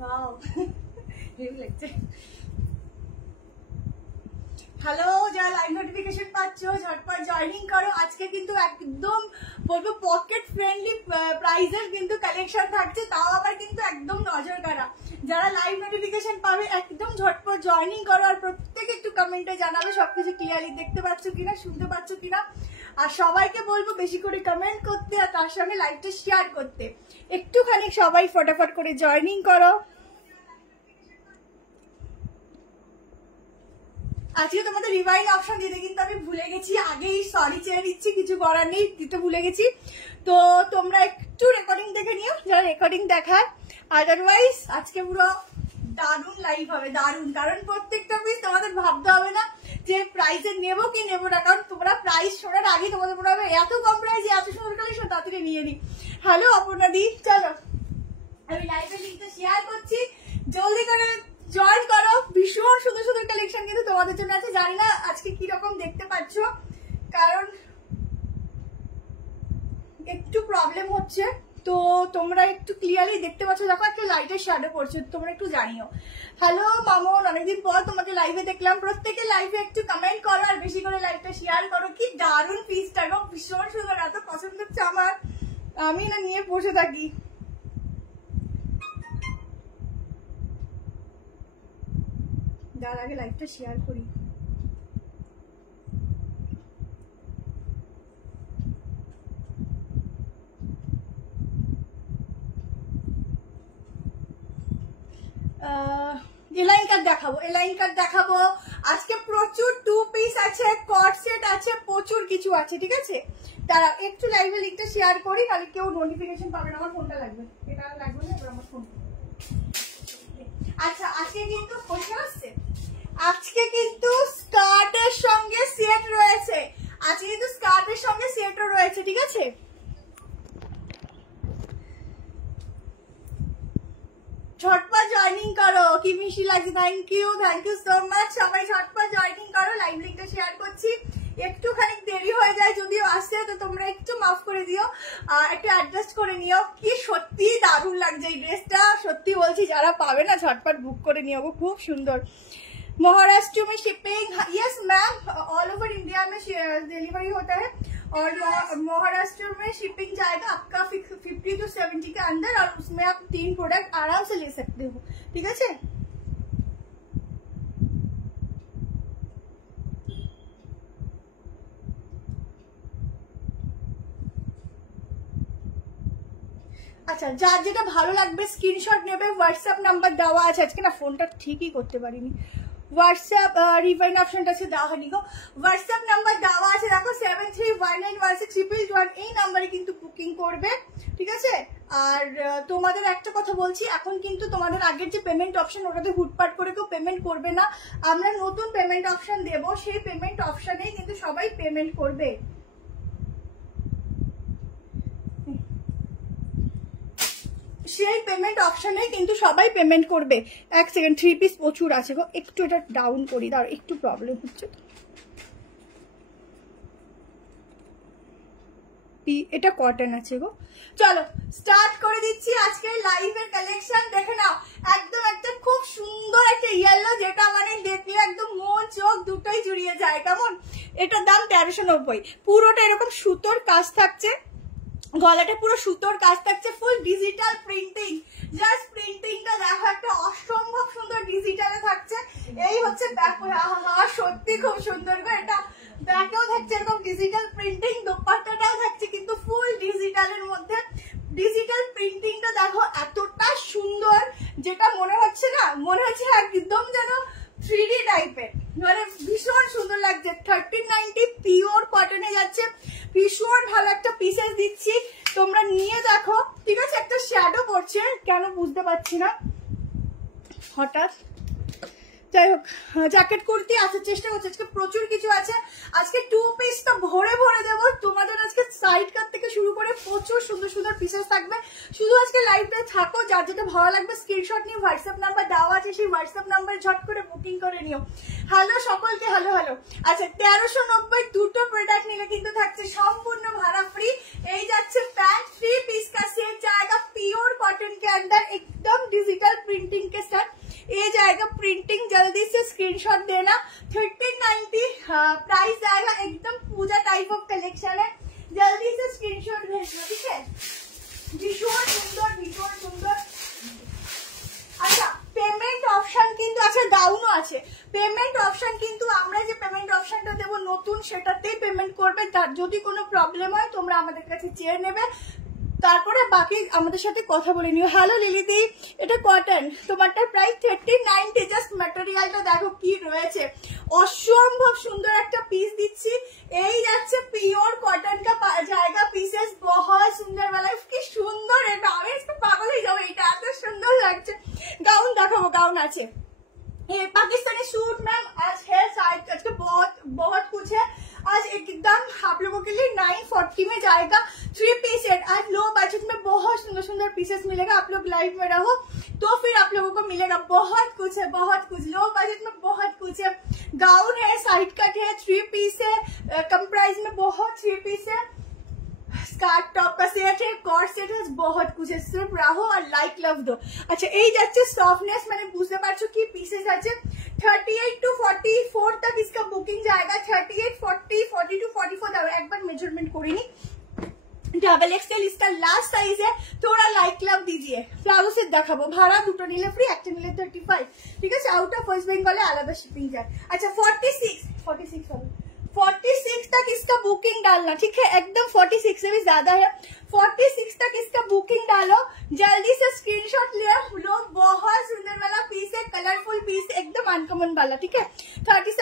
Wow heavy লাগছে। Hello, যারা live notification পাচ্ছ ঝটপট জয়েনিং করো। আজকে কিন্তু একদম বলবো পকেট ফ্রেন্ডলি প্রাইসের কিন্তু কালেকশন থাকছে, তাও আবার কিন্তু একদম নজর কাড়া। যারা লাইভ নোটিফিকেশন পাবে একদম ঝটপট জয়েনিং করো, আর প্রত্যেকে একটু কমেন্টে জানাবে সবকিছু ক্লিয়ারলি দেখতে পাচ্ছ কিনা, শুনতে পাচ্ছ কিনা। আর সবাইকে বলবো বেশি করে কমেন্ট করতে, আর তার সঙ্গে লাইভটা শেয়ার করতে। একটুখানি সবাই ফটাফট করে জয়েনিং করো। আজকে তোমাদের রিভাইন অপশন দিতে কিন্তু আমি ভুলে গেছি, আগেই সরি চেয়ে দিচ্ছি, কিছু করার নেই, দিতে ভুলে গেছি। তো তোমরা একটু রেকর্ডিং দেখে নিও যারা রেকর্ডিং দেখায়। আদারওয়াইজ আজকে পুরো দারুণ লাইভ হবে, দারুণ। কারণ প্রত্যেকটা পিস তোমাদের ভাবতে হবে না যে প্রাইসে নেবো কি নেবো না, কারণ তোমরা প্রাইস শোনার আগে তোমাদের মনে হবে এত কম প্রাইসে এত সুন্দর কালেকশন, তাড়াতাড়ি নিয়ে নি। হ্যালো অপর্ণা দি, চলো আমি লাইভের লিঙ্কটা শেয়ার করছি, জলদি করে জয়েন করো। ভীষণ সুন্দর সুন্দর কালেকশন কিন্তু তোমাদের জন্য আছে। জানি না আজকে কিরকম দেখতে পাচ্ছ, কারণ একটু প্রবলেম হচ্ছে, তো তোমরা একটু ক্লিয়ারলি দেখতে পাচ্ছ। দেখো একটা লাইটের শ্যাডো পড়ছে, তোমরা একটু জানিও। হ্যালো মামুন, অনেকদিন পর তোমাকে লাইভে দেখলাম। প্রত্যেকে লাইভে একটু কমেন্ট করো আর বেশি করে লাইভটা শেয়ার করো। কি দারুণ পিসটা গো, ভীষণ সুন্দর, এত পছন্দ হচ্ছে আমার, আমি না নিয়ে বসে থাকি। যার আগে লাইভটা শেয়ার করি। এলাইন কাট দেখাবো, এলাইন কাট দেখাবো আজকে। প্রচুর টু পিস আছে, কট সেট আছে, প্রচুর কিছু আছে, ঠিক আছে। তারা একটু লাইভে লিঙ্কটা শেয়ার করি, তাহলে কেউ নোটিফিকেশন পাবে না। আমার ফোনটা লাগবে, এটা লাগবে না, আমার ফোন। আচ্ছা আজকে কিন্তু পয়সা আসছে, আজকে কিন্তু স্কার্টের সঙ্গে সেট রয়েছে, আজকে কিন্তু স্কার্টের সঙ্গে সেটও রয়েছে, ঠিক আছে। ঝটপট জয়েনিং করো, কি মিষ্টি লাগছে, থ্যাংক ইউ সো মাচ। সবাই ঝটপট জয়েনিং করো, লাইভ লিঙ্কটা শেয়ার করছি। একটুখানি দেরি হয়ে যায় যদিও আসছে, তো তোমরা একটু মাফ করে দিও, একটু অ্যাডজাস্ট করে নিও। কি সত্যি দারুণ লাগছে এই ড্রেসটা, সত্যি বলছি, যারা পাবে না ঝটপট বুক করে নিও, খুব সুন্দর। महाराष्ट्र में shipping, yes ma'am, all over India में डिलीवरी होता है, और महाराष्ट्र में शिपिंग जाएगा आपका 50 to 70 के अंदर, और उसमें आप 3 प्रोडक्ट आराम से ले सकते हो, ठीक है। আচ্ছা, যার যেটা ভালো লাগবে স্ক্রিনশট নেবে, হোয়াটসঅ্যাপ নাম্বার দেওয়া আছে। আজকে না ফোনটা ঠিকই করতে পারিনি, হোয়াটসঅ্যাপ রিভাইন অপশনটা আছে দেওয়া হয়নি গো। হোয়াটসঅ্যাপ নাম্বার দেওয়া আছে, দেখো 73191611, এই নাম্বারে কিন্তু বুকিং করবে, ঠিক আছে। আর তোমাদের একটা কথা বলছি, এখন কিন্তু তোমাদের আগের যে পেমেন্ট অপশন, ওটাতে হুটপাট করে কেউ পেমেন্ট করবে না। আমরা নতুন পেমেন্ট অপশন দেব, সেই পেমেন্ট অপশনেই কিন্তু সবাই পেমেন্ট করবে। সেই পেমেন্ট অপশনে কিন্তু সবাই পেমেন্ট করবে। এক সেকেন্ড, 3 পিস প্রচুর আছে গো, একটু এটা ডাউন করি, দাও, একটু প্রবলেম হচ্ছে। এটা কটন আছে গো। চলো স্টার্ট করে দিচ্ছি আজকে লাইভের কালেকশন। দেখে নাও, একদম একটা খুব সুন্দর একটা ইয়েলো, যেটা মানে দেখলে একদম মন চোখ দুটোই জুড়িয়ে যায়, কেমন। এটার দাম 1390, পুরোটা এরকম সুতোর কাজ থাকছে, গলাটা পুরো সুতোর কাজ থাকছে, ফুল ডিজিটাল প্রিন্টিং। জাস্ট প্রিন্টিংটা দেখো, একটা অসম্ভব সুন্দর ডিজিটালে থাকছে। এই হচ্ছে দেখো, সত্যি খুব সুন্দর গো। এটা ব্যাকেও থাকছে এরকম ডিজিটাল প্রিন্টিং, দোপাট্টাটাও থাকছে কিন্তু ফুল ডিজিটালের মধ্যে। ডিজিটাল প্রিন্টিংটা দেখো এতটা সুন্দর, যেটা মনে হচ্ছে না, মনে হচ্ছে একদম যেন 3D টাইপের, মানে ভীষণ সুন্দর লাগছে। 1390 পিওর কটনে যাচ্ছে, ভীষণ ভালো একটা পিসেস দিচ্ছি, তোমরা নিয়ে দেখো, ঠিক আছে। একটা শ্যাডো পড়ছে, কেন বুঝতে পারছি না হঠাৎ, যাই হোক। জ্যাকেট কুর্তি আসার চেষ্টা করছে, আজকে প্রচুর কিছু আছে। আজকে 2 পিস তো ভরে ভরে দেবো তোমাদের। আজকে সাইড কাট থেকে শুরু করে প্রচুর সুন্দর সুন্দর পিসেস থাকবে। শুধু আজকে লাইভটা থাকো, যার যেটা ভালো লাগবে স্ক্রিনশট নিয়ে হোয়াটসঅ্যাপ নাম্বার দেওয়া আছে, সেই হোয়াটসঅ্যাপ নাম্বারে ঝট করে বুকিং করে নিও। হ্যালো সকলকে, হ্যালো হ্যালো। আচ্ছা 1390 দুটো প্রোডাক্ট নিলে কিন্তু থাকছে সম্পূর্ণ ভাড়া फ्री। এই যাচ্ছে প্যান্ট, 3 पीस का सेट जाएगा प्योर कॉटन के अंदर, एकदम डिजिटल प्रिंटिंग के साथ। ये जाएगा प्रिंटिंग, जल्दी से स्क्रीनशॉट देना। 1390 प्राइस जाएगा, एकदम पूजा टाइप ऑफ कलेक्शन है, जल्दी से स्क्रीनशॉट भेजना, ठीक है। भीषण सुंदर, भीषण सुंदर। আচ্ছা পেমেন্ট অপশন কিন্তু আছে, ডাউনও আছে। পেমেন্ট অপশন কিন্তু আমরা যে পেমেন্ট অপশনটা দেব নতুন, সেটাতেই পেমেন্ট করবে। তার যদি কোনো প্রবলেম হয় তোমরা আমাদের কাছে চেয়ে নেবে, তারপরে বাকি আমাদের সাথে কথা বলে নিও। হ্যালো লিলিদি, এটা কটন, তোমারটার প্রাইস 1390। জাস্ট ম্যাটেরিয়ালটা দেখো কি রয়েছে, অসম্ভব সুন্দর একটা পিস দিচ্ছি। এই যাচ্ছে পিওর কটন का जाएगा पीसेस, बहुत सुंदर वाला। কি সুন্দর এটা, আমি इसको পাগল হয়ে যাবো, এটা এত সুন্দর লাগছে। গাউন দেখাবো, গাউন আছে। ये पाकिस्तानी सूट मैम आज है साइड कट का, बहुत कुछ है आज। एकदम आप लोगों के लिए 940 में जाएगा 3 पीस सेट। आज लो बजट में बहुत सुंदर सुंदर पीसेस मिलेगा। आप लोग लाइव में रहो तो फिर आप लोगों को मिलेगा, बहुत कुछ है, बहुत कुछ लो बजट में, बहुत कुछ है। गाउन है, साइड कट है, 3 पीस है, कम प्राइस में बहुत 3 पीस है। स्कार्ट टॉप का सेट है, कॉर्ड सेट है, बहुत कुछ है। सिर्फ रहो और लाइक लव दो। अच्छा এই যাচ্ছে সফটনেস, মানে বুঝতে পারছো কি পিসেস আছে। 38 to 44 तक इसका बुकिंग जाएगा। 38, 40, 40 to 44 দাও, একবার মেজারমেন্ট করে নি। डबल एक्सएल इसका लास्ट साइज है, थोड़ा लाइक लव दीजिए। प्लाजो सेट দেখাবো, ভাড়া দুটো নিলে ফ্রি, একটা নিলে 35, ঠিক আছে। আউট অফ ওয়েস্ট বেঙ্গলে আলাদা শিপিং যায়। अच्छा 46 तक इसका बुकिंग डालना, ठीक है, एकदम 46 से भी ज्यादा है। 46 तक इसका बुकिंग डालो, जल्दी से स्क्रीनशॉट ले लो। बहुत सुंदर वाला पीस है, कलरफुल पीस, एकदम अनकॉमन वाला, ठीक है। 36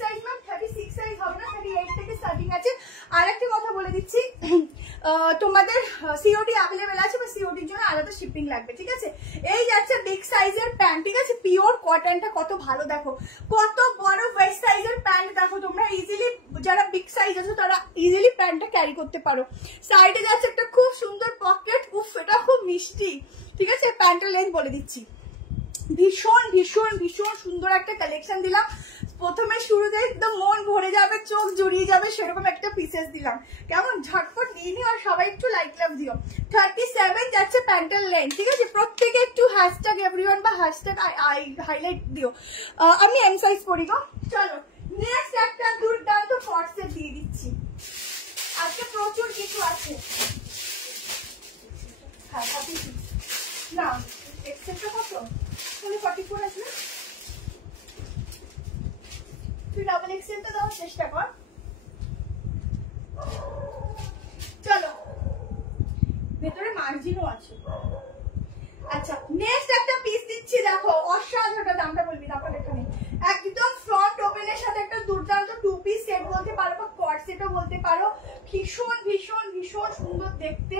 साइज मैम, 36 साइज হবে না, 38 থেকে স্টার্টিং আছে। আরেকটা কথা বলে দিচ্ছি, তোমাদের সিওডি अवेलेबल আছে, বা সিওডির জন্য আলাদা শিপিং লাগবে, ঠিক আছে। এই যাচ্ছে বিগ সাইজের প্যান্ট, ঠিক আছে, পিওর কটনটা কত ভালো দেখো, কত বড় ওয়েস্ট সাইজের প্যান্ট দেখো। তোমরা ইজিলি, যারা বিগ সাইজ আছো তারা ইজিলি প্যান্টটা ক্যারি করতে পারো। সাইডে যাচ্ছে একটা খুব সুন্দর পকেট, উফ এটা খুব মিষ্টি, ঠিক আছে। প্যান্টের লেন্থ বলে দিচ্ছি, ভীষণ ভীষণ ভীষণ সুন্দর একটা কালেকশন দিলাম। প্রথমে শুরুতে একদম মন ভরে যাবে, চোখ জুড়িয়ে যাবে, সেরকম একটা পিসেস দিলাম। কেমন ঝটপট নিয়ে নিও, আর সবাই একটু লাইক লাভ দিও। 37 যাচ্ছে প্যান্টের লেন্থ, ঠিক আছে। প্রত্যেকে একটু হ্যাশট্যাগ এভরিওয়ান বা হ্যাশট্যাগ হাইলাইট দিও। আমি এম সাইজ পরি গো। চলো নেক্সট একটা দুর্দান্ত ফর্সেট দিয়ে দিচ্ছি। আজকে প্রচুর কিছু আছে। হ্যাঁ 36 না, এক্সেপ্টটা কত, 44 আছে। তুই ডাবল এক্সেলটা দেওয়ার চেষ্টা কর। চলো ভেতরে মার্জিনও আছে। আচ্ছা নেক্সট একটা পিস দিচ্ছি, দেখো অসাধারণ। দামটা বলবি, তারপর এখানে একদম ফ্রন্ট ওপেনের সাথে একটা দুর্দান্ত 2 পিস সেট বলতে পারো, বা কর্ড সেটও বলতে পারো। ভীষণ ভীষণ ভীষণ সুন্দর দেখতে।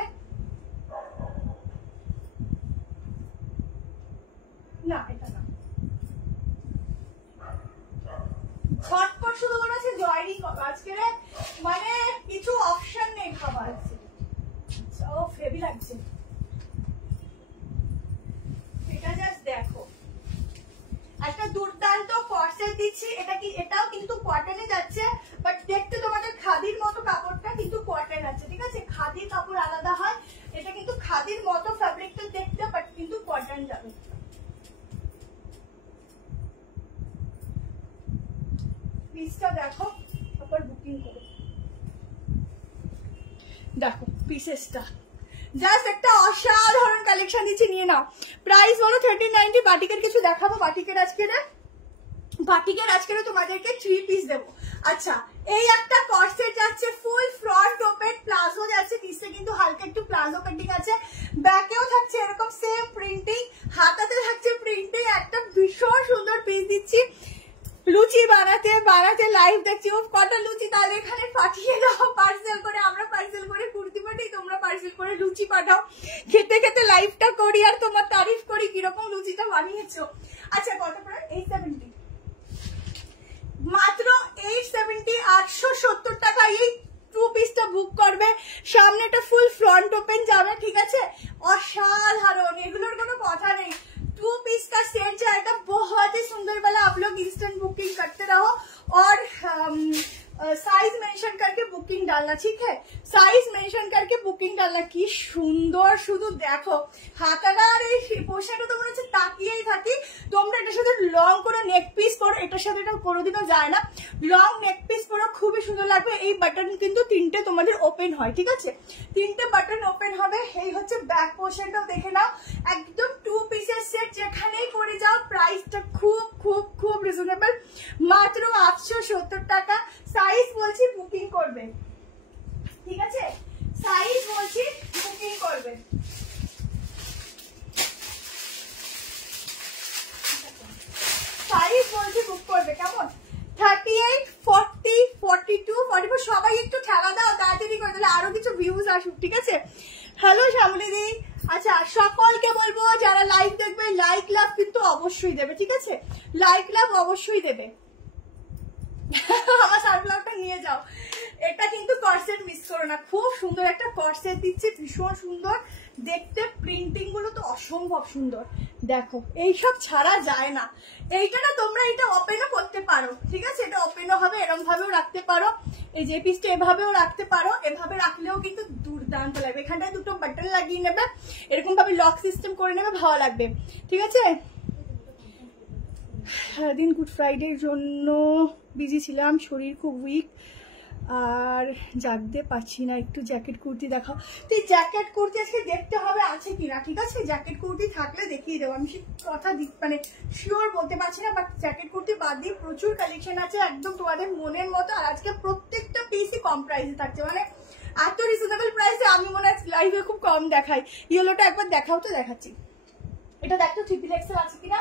না এটা না, ঝটপট শুরু করেছে জয়রি আজকে, মানে কিছু অপশন নেই খাবার। ও হেভি লাগছে এটা, জাস্ট দেখো একটা দুর্দান্ত কর্সেট দিচ্ছি। এটা কি, এটাও কিন্তু কটনে যাচ্ছে, বাট দেখতে তোমাদের খাদির মতো, কাপড়টা কিন্তু কটন আছে, ঠিক আছে। খাদির কাপড় আলাদা হয়, এটা কিন্তু খাদির মতো ফ্যাব্রিকটা দেখতে, বাট কিন্তু কটন যাবে। পিসটা দেখো, তারপর বুকিং করো। দেখো পিসেসটা জাস্ট একটা অসাধারণ কালেকশন দিচ্ছি, নিয়ে নাও। প্রাইস বলো 1390। বাটিকের কিছু দেখাবো, বাটিকের আজকে তোমাদেরকে 3 পিস দেবো। আচ্ছা এই একটা কর্সেট যাচ্ছে, ফুল ফ্রন্ট ওপেন, প্লাজো যাচ্ছে, নিচে কিন্তু হালকা একটু প্লাজো কাটিং আছে, ব্যাকেও থাকছে এরকম সেম প্রিন্টিং, হাতাতে থাকছে প্রিন্টিং। একটা ভীষণ সুন্দর পিস দিচ্ছি। লুচি বানাতে বানাতে লাইভ দেখছি, ও কটা লুচি তাহলে এখানে পাঠিয়ে দাও পার্সেল করে। আমরা পার্সেল করে কুর্তি পাঠাই, তোমরা পার্সেল করে লুচি পাঠাও। খেতে খেতে লাইভটা করি আর তোমার তারিফ করি কিরকম লুচিটা বানিয়েছো। আচ্ছা কত প্রাইস? 870, মাত্র 870, 870 টাকা। এই 2 পিসটা বুক করবে, সামনেটা ফুল ফ্রন্ট ওপেন যাবে, ঠিক আছে। অসাধারণ, এগুলোর কোনো কথা নেই। 2 पीस का सेट जाएगा, बहुत ही सुंदर वाला। आप लोग इंस्टेंट बुकिंग करते रहो। और साइज मेंशन करके बुकिंग डालना, ठीक है? साइज मेंशन करके बुकिंग डालना। কি সুন্দর, শুধু দেখো হাতাটার এই পোশাকটা তো মনে হচ্ছে তাকিয়েই থাকি। তোমরা এটার সাথে লং করে নেক পিস পরো, এটার সাথে এটা কোনোদিনও যায় না। লং নেক পিস পরো, খুবই সুন্দর লাগবে। এই বাটন কিন্তু 3টে তোমাদের ওপেন হয়, ঠিক আছে? 3টে বাটন ওপেন হবে। এই হচ্ছে ব্যাক পোর্শনটাও দেখে নাও, একদম 2 পিসের সেট, যেখানেই পরে যাও। প্রাইসটা খুব খুব খুব রিজনেবল, মাত্র 870 টাকা। সাইজ বলছি বুকিং করবে, ঠিক আছে? সাইজ বলছি বুকিং করবে। সাইজ বলছি বুক করবে, কেমন? 38, 40, 42, 44 সবাই একটু ঠেলা দাও, তাড়াতাড়ি করে দিলে আরো কিছু ভিউজ আসুক, ঠিক আছে? হ্যালো শ্যামলী দি। আচ্ছা, সকলকে বলবো যারা লাইভ দেখবে লাইক লাভ কিন্তু অবশ্যই দেবে, ঠিক আছে? লাইক লাভ অবশ্যই দেবে। আমার সানফ্লাওয়ারটা নিয়ে যাও। এটা কিন্তু কর্সেট মিস করো না, খুব সুন্দর একটা কর্সেট দিচ্ছি, ভীষণ সুন্দর দেখতে। প্রিন্টিং গুলো তো অসম্ভব সুন্দর, দেখো এইসব ছাড়া যায় না। এইটা না তোমরা এটা ওপেনও করতে পারো, ঠিক আছে? এটা ওপেনও হবে, এরকম ভাবেও রাখতে পারো। এই যে পিসটা এভাবেও রাখতে পারো, এভাবে রাখলেও কিন্তু দুর্দান্ত লাগবে। এখানটায় দুটো বাটন লাগিয়ে নেবে, এরকম ভাবে লক সিস্টেম করে নেবে, ভালো লাগবে, ঠিক আছে? সারাদিন গুড ফ্রাইডের জন্য বিজি ছিলাম, শরীর খুব উইক আর জাগতে পারছি না। একটু জ্যাকেট কুর্তি দেখাও। তো এই জ্যাকেট কুর্তি আজকে দেখতে হবে আছে কিনা, ঠিক আছে? জ্যাকেট কুর্তি থাকলে দেখিয়ে দেবো। আমি সে কথা মানে শিওর বলতে পারছি না, বাট জ্যাকেট কুর্তি বাদ দিয়ে প্রচুর কালেকশন আছে, একদম তোমাদের মনের মতো। আর আজকে প্রত্যেকটা পিসই কম প্রাইসে থাকছে, মানে এত রিজনেবল প্রাইসে আমি মনে হয় লাইভে খুব কম দেখাই। ইয়েলোটা একবার দেখাও, তো দেখাচ্ছি। এটা দেখো ট্রিপল এক্সেল আছে কিনা,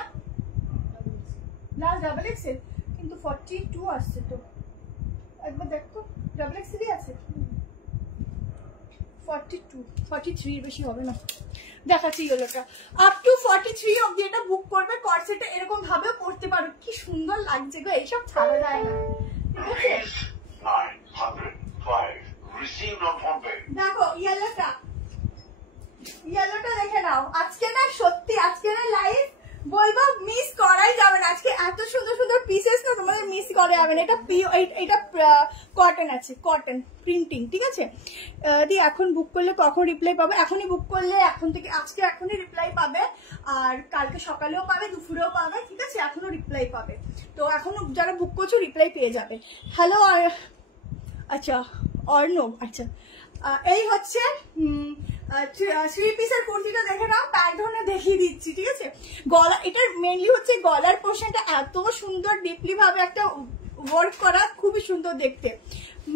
না ডাবল এক্সেল কিন্তু 42 আসছে, তো একবার দেখো ডাবল এক্সেলই আছে। 42, 43 বেশি হবে না, দেখাচ্ছি। ইয়েলোটা আপ টু 43 অবধি এটা বুক করবে। কর্সেটটা এরকম ভাবে পড়তে পারো, কি সুন্দর লাগছে গো, এইসব ছাড়া যায় না, ঠিক আছে? দেখো ইয়েলোটা, ইয়েলোটা দেখে নাও। আজকে না সত্যি, আজকে না লাইভ বলবো মিস করাই যাবে না। আজকে এত সুন্দর সুন্দর পিসেস না তোমাদের মিস করা যাবে না। এটা কটন আছে, কটন প্রিন্টিং, ঠিক আছে? দি এখন বুক করলে কখন রিপ্লাই পাবে? এখনই বুক করলে এখন থেকে, আজকে এখনই রিপ্লাই পাবে, আর কালকে সকালেও পাবে, দুপুরেও পাবে, ঠিক আছে? এখনো রিপ্লাই পাবে, তো এখনো যারা বুক করছো রিপ্লাই পেয়ে যাবে। হ্যালো, আচ্ছা অর্ণব, আচ্ছা এই হচ্ছে 3 পিসের কুর্তিটা দেখে নাও। প্যান্টনে দেখিয়ে দিচ্ছি, ঠিক আছে? গলা, এটার মেনলি হচ্ছে গলার পোর্শনটা এত সুন্দর ডিপলি ভাবে একটা ওয়ার্ক করা, খুবই সুন্দর দেখতে।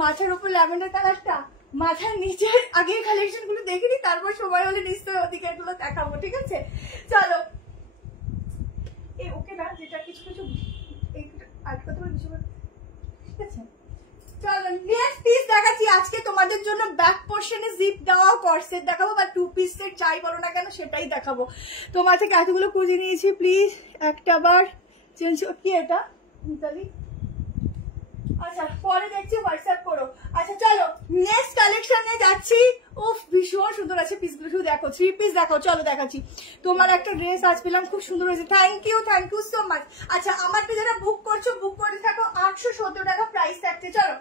মাথার উপর ল্যাভেন্ডার কালারটা, মাথার নিচের আগের কালেকশন গুলো দেখিনি, তারপর সময় হলে নিশ্চয়ই ওদিকে এগুলো দেখাবো, ঠিক আছে? চলো এই ওকে না, যেটা কিছু কিছু আর কথা বলে, ঠিক আছে? চলো নেক্সট পিস দেখাচ্ছি আজকে তোমাদের জন্য। ব্যাক পোর্শনে জিপ দেওয়া কর্সেট দেখাবো, বা 2 পিস সেট চাই বলো না কেন সেটাই দেখাবো। তোমার থেকে এতগুলো খুঁজে নিয়েছি, প্লিজ একটা বার চেঞ্জ। কি এটা মিতালি? আচ্ছা পরে দেখছি, হোয়াটসঅ্যাপ করো। আচ্ছা চলো নেক্সট কালেকশনে যাচ্ছি। উফ ভীষণ সুন্দর আছে পিসগুলো, শুধু দেখো। 3 পিস দেখো, চলো দেখাচ্ছি। তোমার একটা ড্রেস আজ পেলাম, খুব সুন্দর হয়েছে, থ্যাংক ইউ সো মাচ। আচ্ছা আমারটা যারা বুক করছো বুক করে থাকো, 870 টাকা প্রাইস থাকছে। চলো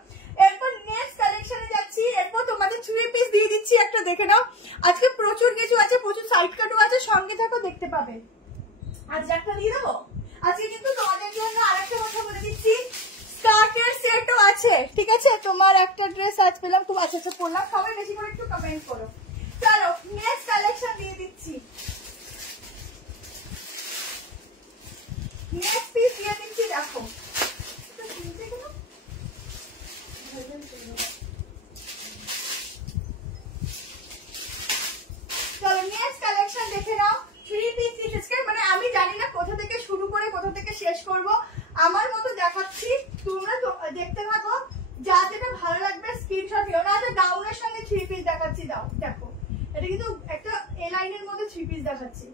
এরপর নেক্সট কালেকশনে যাচ্ছি। এরপর তোমাদের 3 পিস দিয়ে দিচ্ছি, একটা দেখে নাও। আজকে প্রচুর কিছু আছে, প্রচুর সাইড কাটও আছে, সঙ্গে থাকো দেখতে পাবে। আজ একটা দিয়ে দেবো। আজকে কিন্তু তোমাদের জন্য আরেকটা কথা বলে দিচ্ছি, স্কার্টের সেটও আছে, ঠিক আছে? তোমার একটা ড্রেস আজ পেলাম, খুব আচ্ছা আচ্ছা পড়লাম। সবাই বেশি করে একটু কমেন্ট করো। চলো নেক্সট কালেকশন দিয়ে দিচ্ছি, নেক্সট পিস দিয়ে দিচ্ছি। দেখো চলো নেক্সট কালেকশন দেখে নাও। 3 পিস দিচ্ছে, মানে আমি জানি না কোথা থেকে শুরু করে কোথা থেকে শেষ করব। আমার মতো দেখাচ্ছি, তোমরা দেখতে থাকো, যা যেটা ভালো লাগবে স্ক্রিনশট নিও। না ডাউনের সঙ্গে 3 পিস দেখাচ্ছি, দাও দেখো। এটা কিন্তু একটা এ লাইনের মধ্যে 3 পিস দেখাচ্ছি,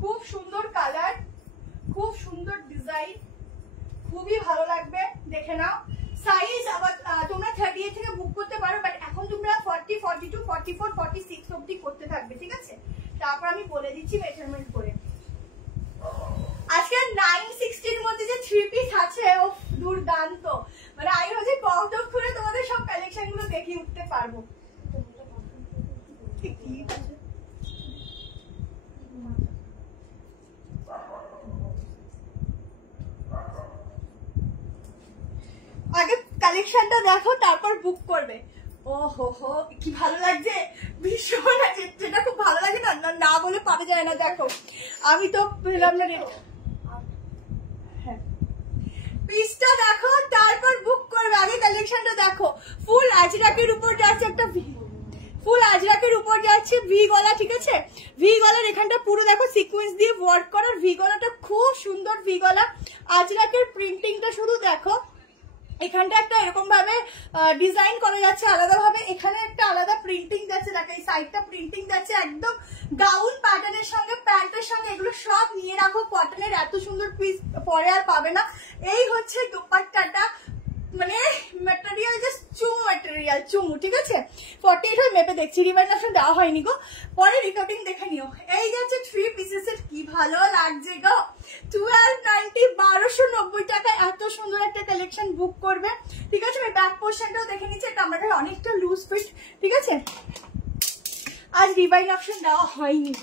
খুব সুন্দর কালার, খুব সুন্দর ডিজাইন, খুবই ভালো লাগবে, দেখে নাও। সাইজ আবার তোমরা 38 থেকে বুক করতে পারো, বাট এখন তোমরা 40, 42, 44, 46 অবধি করতে থাকবে, ঠিক আছে? তারপর আমি বলে দিচ্ছি মেজারমেন্ট করে। আজকে 960 এর মধ্যে যে 3 পিস আছে ও দুর্দান্ত, মানে আমি হচ্ছে কত খুলে তোমাদের সব কালেকশন গুলো দেখিয়ে উঠতে পারবো। আগে কালেকশনটা দেখো তারপর বুক করবে। ও হো হো কি ভালো লাগছে, ভীষণ আছে, যেটা খুব ভালো লাগে না না বলে পারা যায় না। দেখো আমি তো পেলাম না, হ্যাঁ পিসটা দেখো তারপর বুক করবে, আগে কালেকশনটা দেখো। ফুল আজরাকের উপর যাচ্ছে একটা, ফুল আজরাকের উপর যাচ্ছে ভি গলা, ঠিক আছে? ভি গলার এখানটা পুরো দেখো সিকোয়েন্স দিয়ে ওয়ার্ক করার, ভি গলাটা খুব সুন্দর ভি গলা। আজরাকের প্রিন্টিংটা শুধু দেখো, এখানটা একটা এরকম ভাবে ডিজাইন করা যাচ্ছে আলাদা ভাবে, এখানে একটা আলাদা প্রিন্টিং যাচ্ছে, দেখো এই সাইডটা প্রিন্টিং যাচ্ছে একদম গাউন প্যাটার্নের সঙ্গে, প্যান্টের সঙ্গে, এগুলো সব নিয়ে রাখো। কটনের এত সুন্দর পিস পরে আর পাবে না। এই হচ্ছে দোপাট্টাটা, মানে ম্যাটেরিয়াল জাস্ট চুমু ম্যাটেরিয়াল, চুমু, ঠিক আছে? 48 হয় মেপে দেখছি, রিমাইন্ড অপশন দেওয়া হয়নি গো, পরে রিকাউন্টিং দেখে নিও। এই যাচ্ছে 3 পিসেসের, কি ভালো লাগছে গো, 1290, 1290 টাকা এত সুন্দর একটা কালেকশন বুক করবে, ঠিক আছে? আমি ব্যাক পোর্শনটাও দেখে নিচ্ছি, এটা আমাদের অনেকটা লুজ ফিট, ঠিক আছে? আজ রিভাইন অপশন দেওয়া হয়নি।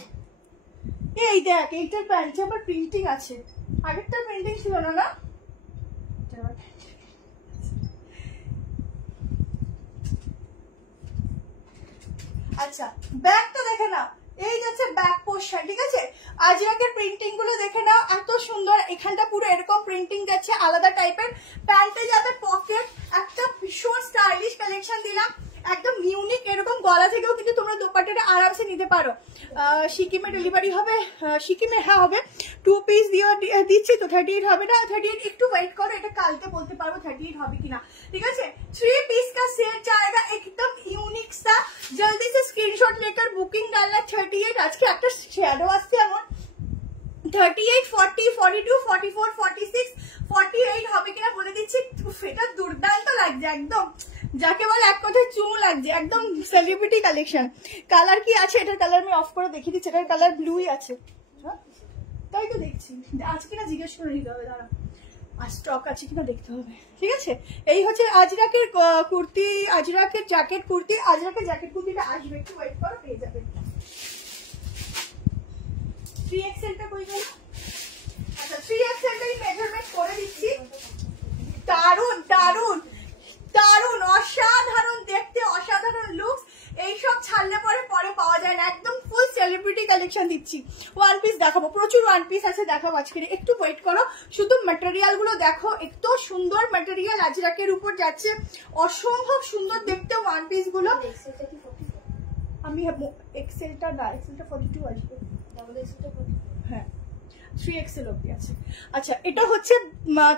এই দেখ এইটার প্যান্টে আবার প্রিন্টিং আছে, আগেরটা প্রিন্টিং ছিল না, না? আচ্ছা ব্যাকটা দেখে নাও, এই যাচ্ছে ব্যাক পোর্শন, ঠিক আছে? আজরাকের প্রিন্টিং গুলো দেখে নাও, এত সুন্দর, এখানটা পুরো এরকম প্রিন্টিং যাচ্ছে আলাদা টাইপের, প্যান্টে যাবে পকেট, একটা ভীষণ স্টাইলিশ কালেকশন দিলাম, একদম ইউনিক। এরকম গলা থেকেও কিন্তু তোমরা দোপাট্টাটা আরামসে নিতে পারো। সিকিমে ডেলিভারি হবে, সিকিমে হ্যাঁ হবে, 2 পিস দিচ্ছি তো 38 হবে না, 38 একটু ওয়েট করো, এটা কালকে বলতে পারবো 38 হবে কিনা, ঠিক আছে? 3 पीस का सेट जाएगा एकदम यूनिक सा, जल्दी से स्क्रीनशॉट लेकर बुकिंग डालना। 38 आज के একটা শ্যাডো আসছে এমন, 38, 40, 42, 44, 46, 48 হবে কিনা বলে দিচ্ছি। এটা দুর্দান্ত লাগছে একদম, যাকে বলে এক কথায় চুমু লাগছে, একদম সেলিব্রিটি কালেকশন। কালার কি আছে, এটার কালার আমি অফ করে দেখিয়ে দিচ্ছি, এটার কালার ব্লুই আছে, তাই তো দেখছি, আজকে না জিজ্ঞেস করে নিতে হবে, দাঁড়া আর স্টক আছে কিনা দেখতে হবে, ঠিক আছে? এই হচ্ছে আজরাকের কুর্তি, আজরাকের জ্যাকেট কুর্তি, আজরাকের জ্যাকেট কুর্তিটা আসবে, একটু ওয়েট করো, পেয়ে যাবে। 3XL টা কই গেল? আচ্ছা 3XL টাই মেজারমেন্ট করে দিচ্ছি। দারুন দারুন দারুন, অসাধারণ দেখতে, অসাধারণ লুকস, এইসব ছাড়লে পরে পরে পাওয়া যায় না, একদম ফুল সেলিব্রিটি কালেকশন দিচ্ছি। 1 পিস দেখাবো, প্রচুর 1 পিস আছে দেখাবো আজকে, একটু ওয়েট করো, শুধু ম্যাটেরিয়াল গুলো দেখো, এত সুন্দর ম্যাটেরিয়াল আজরাকের উপর যাচ্ছে, অসম্ভব সুন্দর দেখতে 1 পিস গুলো। আমি এক্সেলটা না, এক্সেলটা 42 আসবে, হ্যাঁ 3XL অব্দি আছে। আচ্ছা এটা হচ্ছে,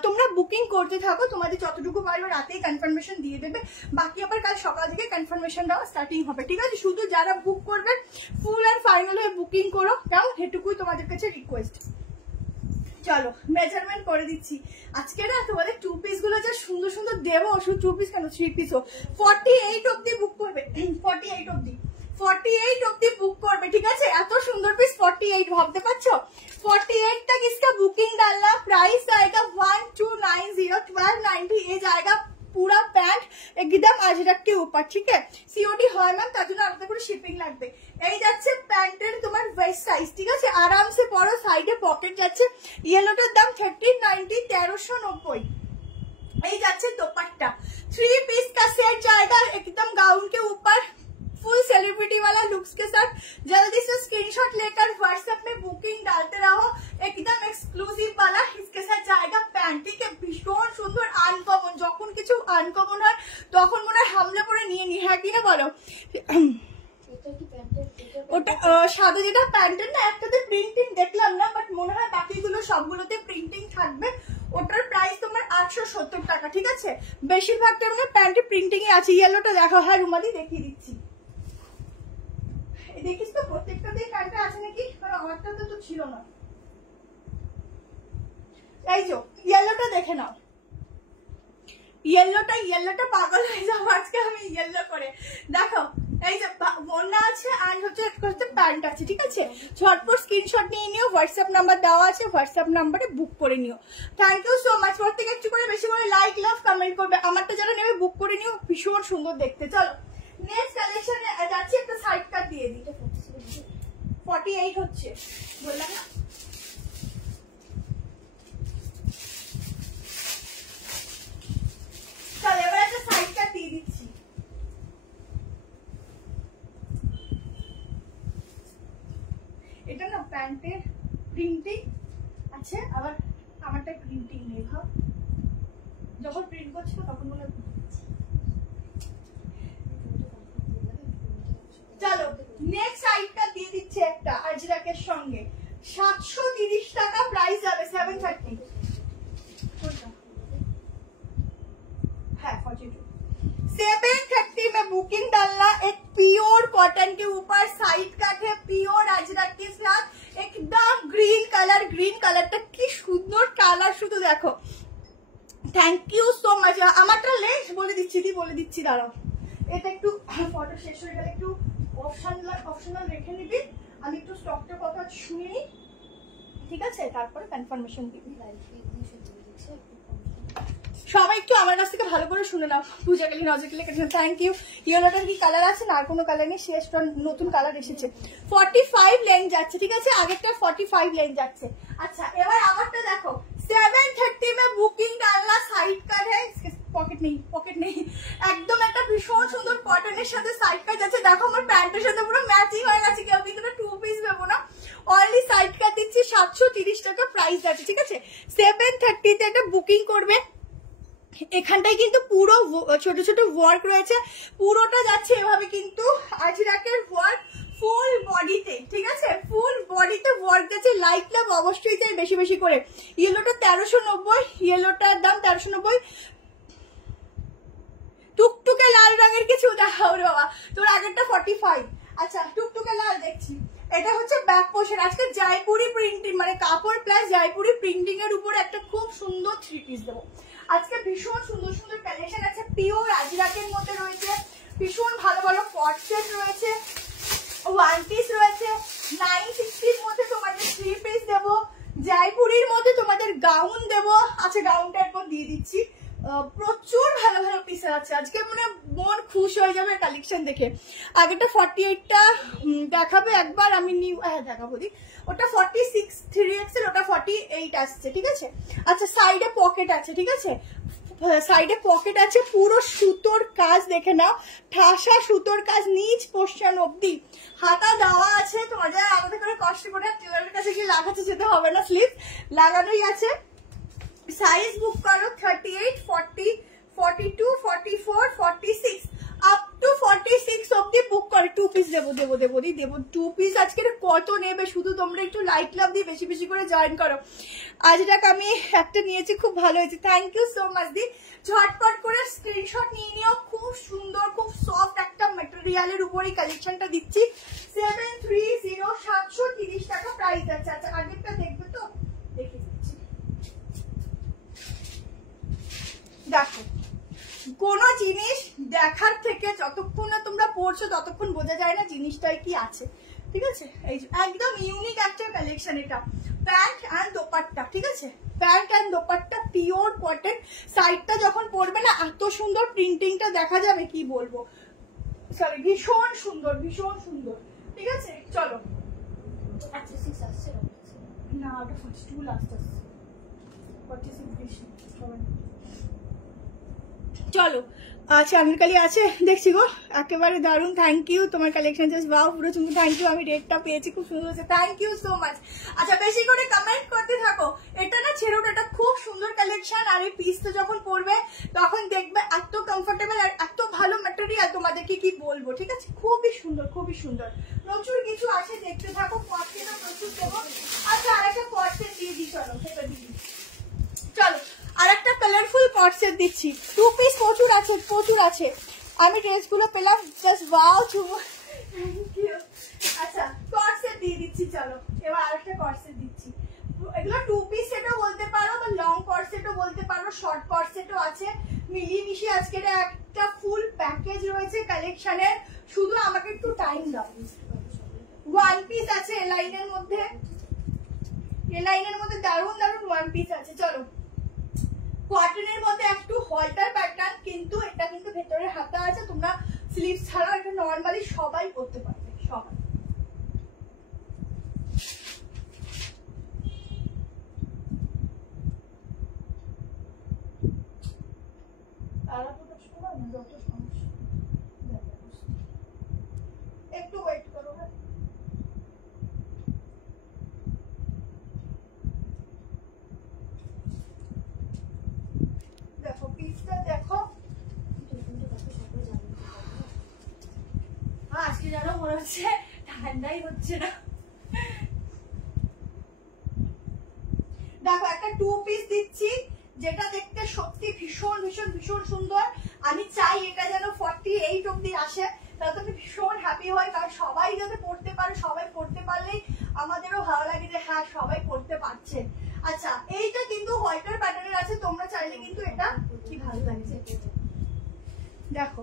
তোমরা বুকিং করতে থাকো, তোমাদের যতটুকু পারবে রাতেই কনফার্মেশন দিয়ে দেবে, বাকি আবার কাল সকাল থেকে কনফার্মেশন দেওয়া স্টার্টিং হবে, ঠিক আছে? শুধু যারা বুক করবে ফুল অ্যান্ড ফাইনাল হয়ে বুকিং করো, কেমন? এটুকুই তোমাদের কাছে রিকোয়েস্ট। চলো মেজারমেন্ট করে দিচ্ছি। আজকে না তোমাদের 2 পিস গুলো যা সুন্দর সুন্দর দেবো, শুধু 2 পিস কেন 3 পিসও, 48 অব্দি বুক করবে, 48 অব্দি, 48 অব্দি बुक করবে, ঠিক আছে? এত সুন্দর পিস 48 ভাবতে পারছো? 48 तक इसका बुकिंग डालना, प्राइस आएगा 1290, 1290 ये जाएगा पूरा पैंट एकदम अजरक के ऊपर, ठीक है? सीओडी হয় ম্যাম, তার জন্য আলাদা করে শিপিং লাগবে। এই যাচ্ছে প্যান্টের তোমার ওয়েস্ট সাইজ, ঠিক আছে? আরামসে পরো, সাইডে পকেট যাচ্ছে। ইয়েলোটার দাম 1390, 1390। এই যাচ্ছে দোপাট্টা, 3 पीस का सेट जाएगा एकदम गाउन के ऊपर, फुल सेलिब्रिटी वाला लुक्स के साथ। जल्दी से स्क्रीनशॉट लेकर व्हाट्सएप में बुकिंग डालते रहो, एकदम एक्सक्लूसिव वाला इसके साथ जाएगा पैंट, ठीक है? भीषण सुंदर আনকমন, যখন কিছু আনকমন হয় তখন মনে হয় হামলে পড়ে নিয়ে নি, হ্যাঁ কি না বলো? ওটা সাদা যেটা প্যান্টের না, একটাতে প্রিন্টিং দেখলাম না, বাট মনে হয় বাকিগুলো সবগুলোতে প্রিন্টিং থাকবে। ওটার প্রাইস তোমার 870 টাকা, ঠিক আছে? বেশিরভাগটা মানে প্যান্টে প্রিন্টিং এ আছে। ইয়েলোটা দেখো, হ্যাঁ রুমালি দেখিয়ে দিচ্ছি, দেখিস তো প্রত্যেকটাতেই প্যান্টটা আছে নাকি, কারণ আমারটাতে তো ছিল না। এই যে ইয়েলোটা দেখে নাও, ইয়েলোটা পাগল হয়ে যাবো আজকে আমি ইয়েলো করে। দেখো এই যে ওড়না আছে আর হচ্ছে প্যান্ট আছে, ঠিক আছে। ঝটপট স্ক্রিনশট নিয়ে নিও, হোয়াটসঅ্যাপ নাম্বার দেওয়া আছে, হোয়াটসঅ্যাপ নাম্বারে বুক করে নিও। Thank you so much. প্রত্যেকে একটু করে বেশি করে লাইক লাভ কমেন্ট করবে। আমারটা যারা নেবে বুক করে নিও, ভীষণ সুন্দর দেখতে। চলো নেক্সট কালেকশনে যাচ্ছি। একটা সাইড কাট দিয়ে দিই, 48 হচ্ছে বললাম না। চলো এবার একটা সাইড কাট দিয়ে দিচ্ছি। এটা না প্যান্টের প্রিন্টিং আছে, আবার আমারটা প্রিন্টিং নেই। ভাব যখন প্রিন্ট করছিল তখন মনে হয়। চলো নেক্সট সাইডটা দিয়ে দিচ্ছে একটা আজরাকের সঙ্গে, 730 টাকা প্রাইস যাবে। 730 730 में बुकिंग डालना। एक प्योर कॉटन के ऊपर साइड कट है, प्योर अजरक के साथ एकदम ग्रीन कलरটা কি সুন্দর কালার, শুধু দেখো। Thank you so much. আমারটা লেন্স বলে দিচ্ছি দাঁড়াও। এটা একটু ফটো শেষ হয়ে গেলে একটু অপশনাল রেখে নিবি। আমি একটু স্টকটার কথা শুনে নিই, ঠিক আছে, তারপরে কনফার্মেশন দিবি। সবাই একটু আমার কাছ থেকে ভালো করে শুনে নাও। পূজা কালী নজরুল থ্যাংক ইউ। ইয়েলোটার কি কালার আছে না? আর কোনো কালার নেই, শেষ নতুন কালার এসেছে। 45 লেন যাচ্ছে, ঠিক আছে, আগেরটা 45 লেন যাচ্ছে। আচ্ছা এবার আমারটা দেখো, 730 में বুকিং ডালনা, সাইড কাট है, পকেট নেই একদম। একটা ভীষণ সুন্দর কটনের সাথে সাইড কাট যাচ্ছে। দেখো আমার প্যান্টের সাথে পুরো ম্যাচিং হয়ে গেছে। কেউ কিন্তু 2 পিস নেবো না, অনলি সাইড কাট দিচ্ছি। 730 টাকা প্রাইস যাচ্ছে, ঠিক আছে। 730 তে একটা বুকিং করবে। এখানটায় কিন্তু পুরো ছোট ছোট ওয়ার্ক রয়েছে, পুরোটা যাচ্ছে এভাবে কিন্তু আজরাকের ওয়ার্ক ফুল বডিতে, ঠিক আছে, ফুল বডিতে ওয়ার্ক যাচ্ছে। লাইট লাভ অবশ্যই চাই বেশি বেশি করে। ইয়েলোটা 1390, ইয়েলোটার দাম 1390। টুকটুকে লাল রঙের কিছু দেখাও রে বাবা, তোর আগেরটা 45। আচ্ছা টুকটুকে লাল দেখছি। এটা হচ্ছে ব্যাক পোর্শন। আজকে জয়পুরি প্রিন্টিং, মানে কাপড় প্লাস জয়পুরি প্রিন্টিং এর উপর একটা খুব সুন্দর 3 পিস দেবো আজকে। ভীষণ সুন্দর সুন্দর কালেকশন আছে, পিওর আজরাকের মধ্যে রয়েছে, ভীষণ ভালো ভালো কট সেট রয়েছে, 1 পিস রয়েছে। 960 মধ্যে তোমাদের 3 পিস দেবো, জয়পুরির মধ্যে তোমাদের গাউন দেবো। আচ্ছা গাউনটা এরপর দিয়ে দিচ্ছি। প্রচুর ভালো ভালো পিস আছে আজকে, মানে মন খুশ হয়ে যাবে কালেকশন দেখে। আগেটা 48টা দেখাবে একবার, আমি দেখাবো দি। ওটা 46 3XL, ওটা 48 আসছে, ঠিক আছে। আচ্ছা সাইডে পকেট আছে, ঠিক আছে, সাইডে পকেট আছে, পুরো সুতোর কাজ দেখে নাও, ঠাসা সুতোর কাজ নিচ পোর্শন অব্দি। হাতা দেওয়া আছে, তোমাদের আলাদা করে কষ্ট করে টেলারের কাছে গিয়ে লাগাতে যেতে হবে না, স্লিপ লাগানোই আছে। সাইজ বুক করো 38, 40, 42, 44, 46 আপ টু 46 অব্দি বুক করে। 2 পিস দেবো 2 পিস। আজকে কত নেবে শুধু তোমরা একটু লাইক লাভ দিয়ে বেশি বেশি করে জয়েন করো। আজ দেখ আমি একটা নিয়েছি, খুব ভালো হয়েছে, থ্যাংক ইউ সো মাচ দি। ঝটপট করে স্ক্রিনশট নিয়ে নিও। খুব সুন্দর খুব সফট একটা ম্যাটেরিয়ালের উপরে কালেকশনটা দিচ্ছি। 730 730 টাকা প্রাইস আছে। আচ্ছা আগেরটা দেখবে তো, দেখে দিচ্ছি। দেখো কোন জিনিস দেখার থেকে যতক্ষণ না তোমরা পড়ছো ততক্ষণ বোঝা যায় না জিনিসটাই কি আছে, ঠিক আছে। এই একদম ইউনিক একটা কালেকশন এটা। প্যান্ট এন্ড দোপাট্টা, ঠিক আছে, pant and dupatta pure cotton. সাইডটা যখন পরবে না এত সুন্দর প্রিন্টিংটা দেখা যাবে, কি বলবো, সরি ভীষণ সুন্দর ভীষণ সুন্দর, ঠিক আছে। চলো আচ্ছা 6 আসছে না, ওটা 42 লাস্ট আসছে, 46 বেশি। চলো চাঁদকালি আছে দেখছি গো, একেবারে দারুণ, থ্যাংক ইউ। তোমার কালেকশন জাস্ট ওয়াও, পুরো চুমু থ্যাংক ইউ। আমি রেটটা পেয়েছি, খুব সুন্দর হয়েছে, থ্যাংক ইউ সো মাচ। আচ্ছা বেশি করে কমেন্ট করতে থাকো। এটা না ছেড়ে, এটা খুব সুন্দর কালেকশন। আর এই পিসটা যখন পরবে তখন দেখবে এত কমফোর্টেবল আর এত ভালো ম্যাটেরিয়াল, তোমাদেরকে কি বলবো, ঠিক আছে, খুবই সুন্দর খুবই সুন্দর। প্রচুর কিছু আছে, দেখতে থাকো। কটসেটও প্রচুর দেবো। আচ্ছা আরেকটা কটসেট দিয়ে দিই, চলো সেটা দিয়ে দিই। চলো আর একটা কালারফুল কটসেট দিচ্ছি। 2 পিস প্রচুর আছে প্রচুর আছে। আমি ড্রেসগুলো পেলাম, জাস্ট ওয়াও চুমু, থ্যাংক ইউ। আচ্ছা কটসেট দিয়ে দিচ্ছি। চলো এবার আরেকটা কটসেট দিচ্ছি। এগুলো 2 পিস সেটও বলতে পারো বা লং কটসেটও বলতে পারো, শর্ট কটসেটও আছে, মিলিয়ে মিশিয়ে আজকের একটা ফুল প্যাকেজ রয়েছে কালেকশনের। শুধু আমরা ওয়ান পিস আছে এ লাইনের মধ্যে, এ লাইনের মধ্যে দারুণ দারুণ ওয়ান পিস আছে। চলো, কটনের মধ্যে একটু হলটার প্যাটার্ন, কিন্তু এটা কিন্তু ভেতরে হাতা আছে, তোমরা স্লিভ ছাড়াও এটা নর্মালি সবাই করতে পারবে, সবাই। একটু ওয়েট করো। দেখো পিসটা দেখো, আজকে যেন মনে হচ্ছে ঠান্ডাই হচ্ছে না। দেখো একটা 2 পিস দিচ্ছি, যেটা দেখতে সত্যি ভীষণ ভীষণ ভীষণ সুন্দর। আমি চাই এটা যেন 48 অব্দি আসে, তাহলে তো আমি ভীষণ হ্যাপি হই, কারণ সবাই যাতে পড়তে পারে, সবাই পড়তে পারলেই আমাদেরও ভালো লাগে যে হ্যাঁ সবাই পড়তে পারছে। আচ্ছা, এইটা কিন্তু হোয়াইটার প্যাটার্নের আছে, তোমরা চাইলে কিন্তু এটা কি ভালো লাগছে দেখো,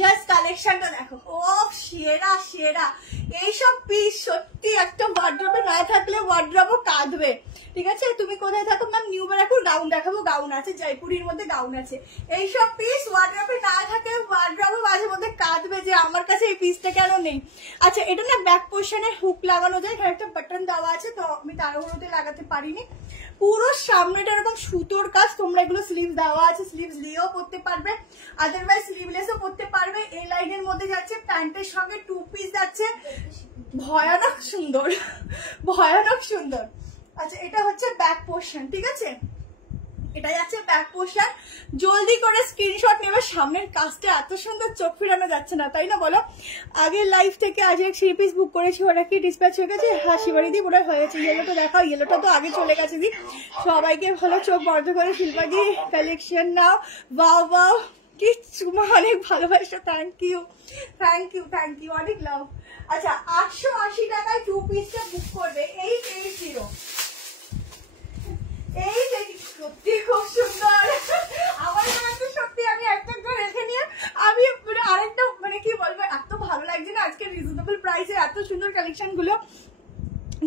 জাস্ট কালেকশনটা দেখো, ও সেরা সেরা। এইসব পিস সত্যি একটা ওয়ার্ড্রবে না থাকলে ওয়ার্ড্রবও কাঁদবে। ঠিক আছে, তুমি কোথায় থাকো ম্যাম? নিউ ব্যারাকপুর। গাউন দেখাবো, গাউন আছে, জয়পুরের মধ্যে গাউন আছে। এইসব পিস ওয়ার্ড্রবে না থাকে ওয়ার্ড্রবে মাঝে মধ্যে কাঁদবে যে আমার কাছে এই পিসটা কেন নেই। আচ্ছা, এটা না ব্যাক পোর্শনে হুক লাগানো যায়, এখানে একটা বাটন দেওয়া আছে, তো আমি তাড়াহুড়োতে লাগাতে পারিনি। পুরো সামনেটা এরকম সুতোর কাজ, তোমরা এগুলো স্লিভ দেওয়া আছে, স্লিভ দিয়েও পরতে পারবে, আদারওয়াইজ স্লিভলেসও পরতে পারবে। এই লাইনের মধ্যে যাচ্ছে, প্যান্টের সঙ্গে 2 পিস যাচ্ছে, ভয়ানক সুন্দর, ভয়ানক সুন্দর। আচ্ছা, এটা হচ্ছে ব্যাক পোর্শন, ঠিক আছে, এটা যাচ্ছে ব্যাক পোর্শন। জলদি করে স্ক্রিনশট নেবে, সামনের কাজটা এত সুন্দর, চোখ ফিরানো যাচ্ছে না, তাই না বলো? আগের লাইভ থেকে আজ এক 3 পিস বুক করেছি, ওরা কি ডিসপ্যাচ হয়ে গেছে? হ্যাঁ শিবারি দি বোধহয় হয়েছে। ইয়েলোটা দেখাও, ইয়েলোটা তো আগে চলে গেছে দি। সবাইকে ভালো চোখ বন্ধ করে শিল্পা দি কালেকশন নাও। ওয়াও ওয়াও, কি অনেক ভালোবাসা, thank you thank you thank you, অনেক লাভ। আচ্ছা, 880 টাকায় 2 পিসটা বুক করবে। এই সত্যি খুব সুন্দর। আমার মনে হচ্ছে সত্যি আমি একটা রেখে নিয়ে আমি আরেকটা কি বলবো, এত ভালো লাগছে না আজকে রিজনেবল প্রাইসে এত সুন্দর কালেকশন গুলো।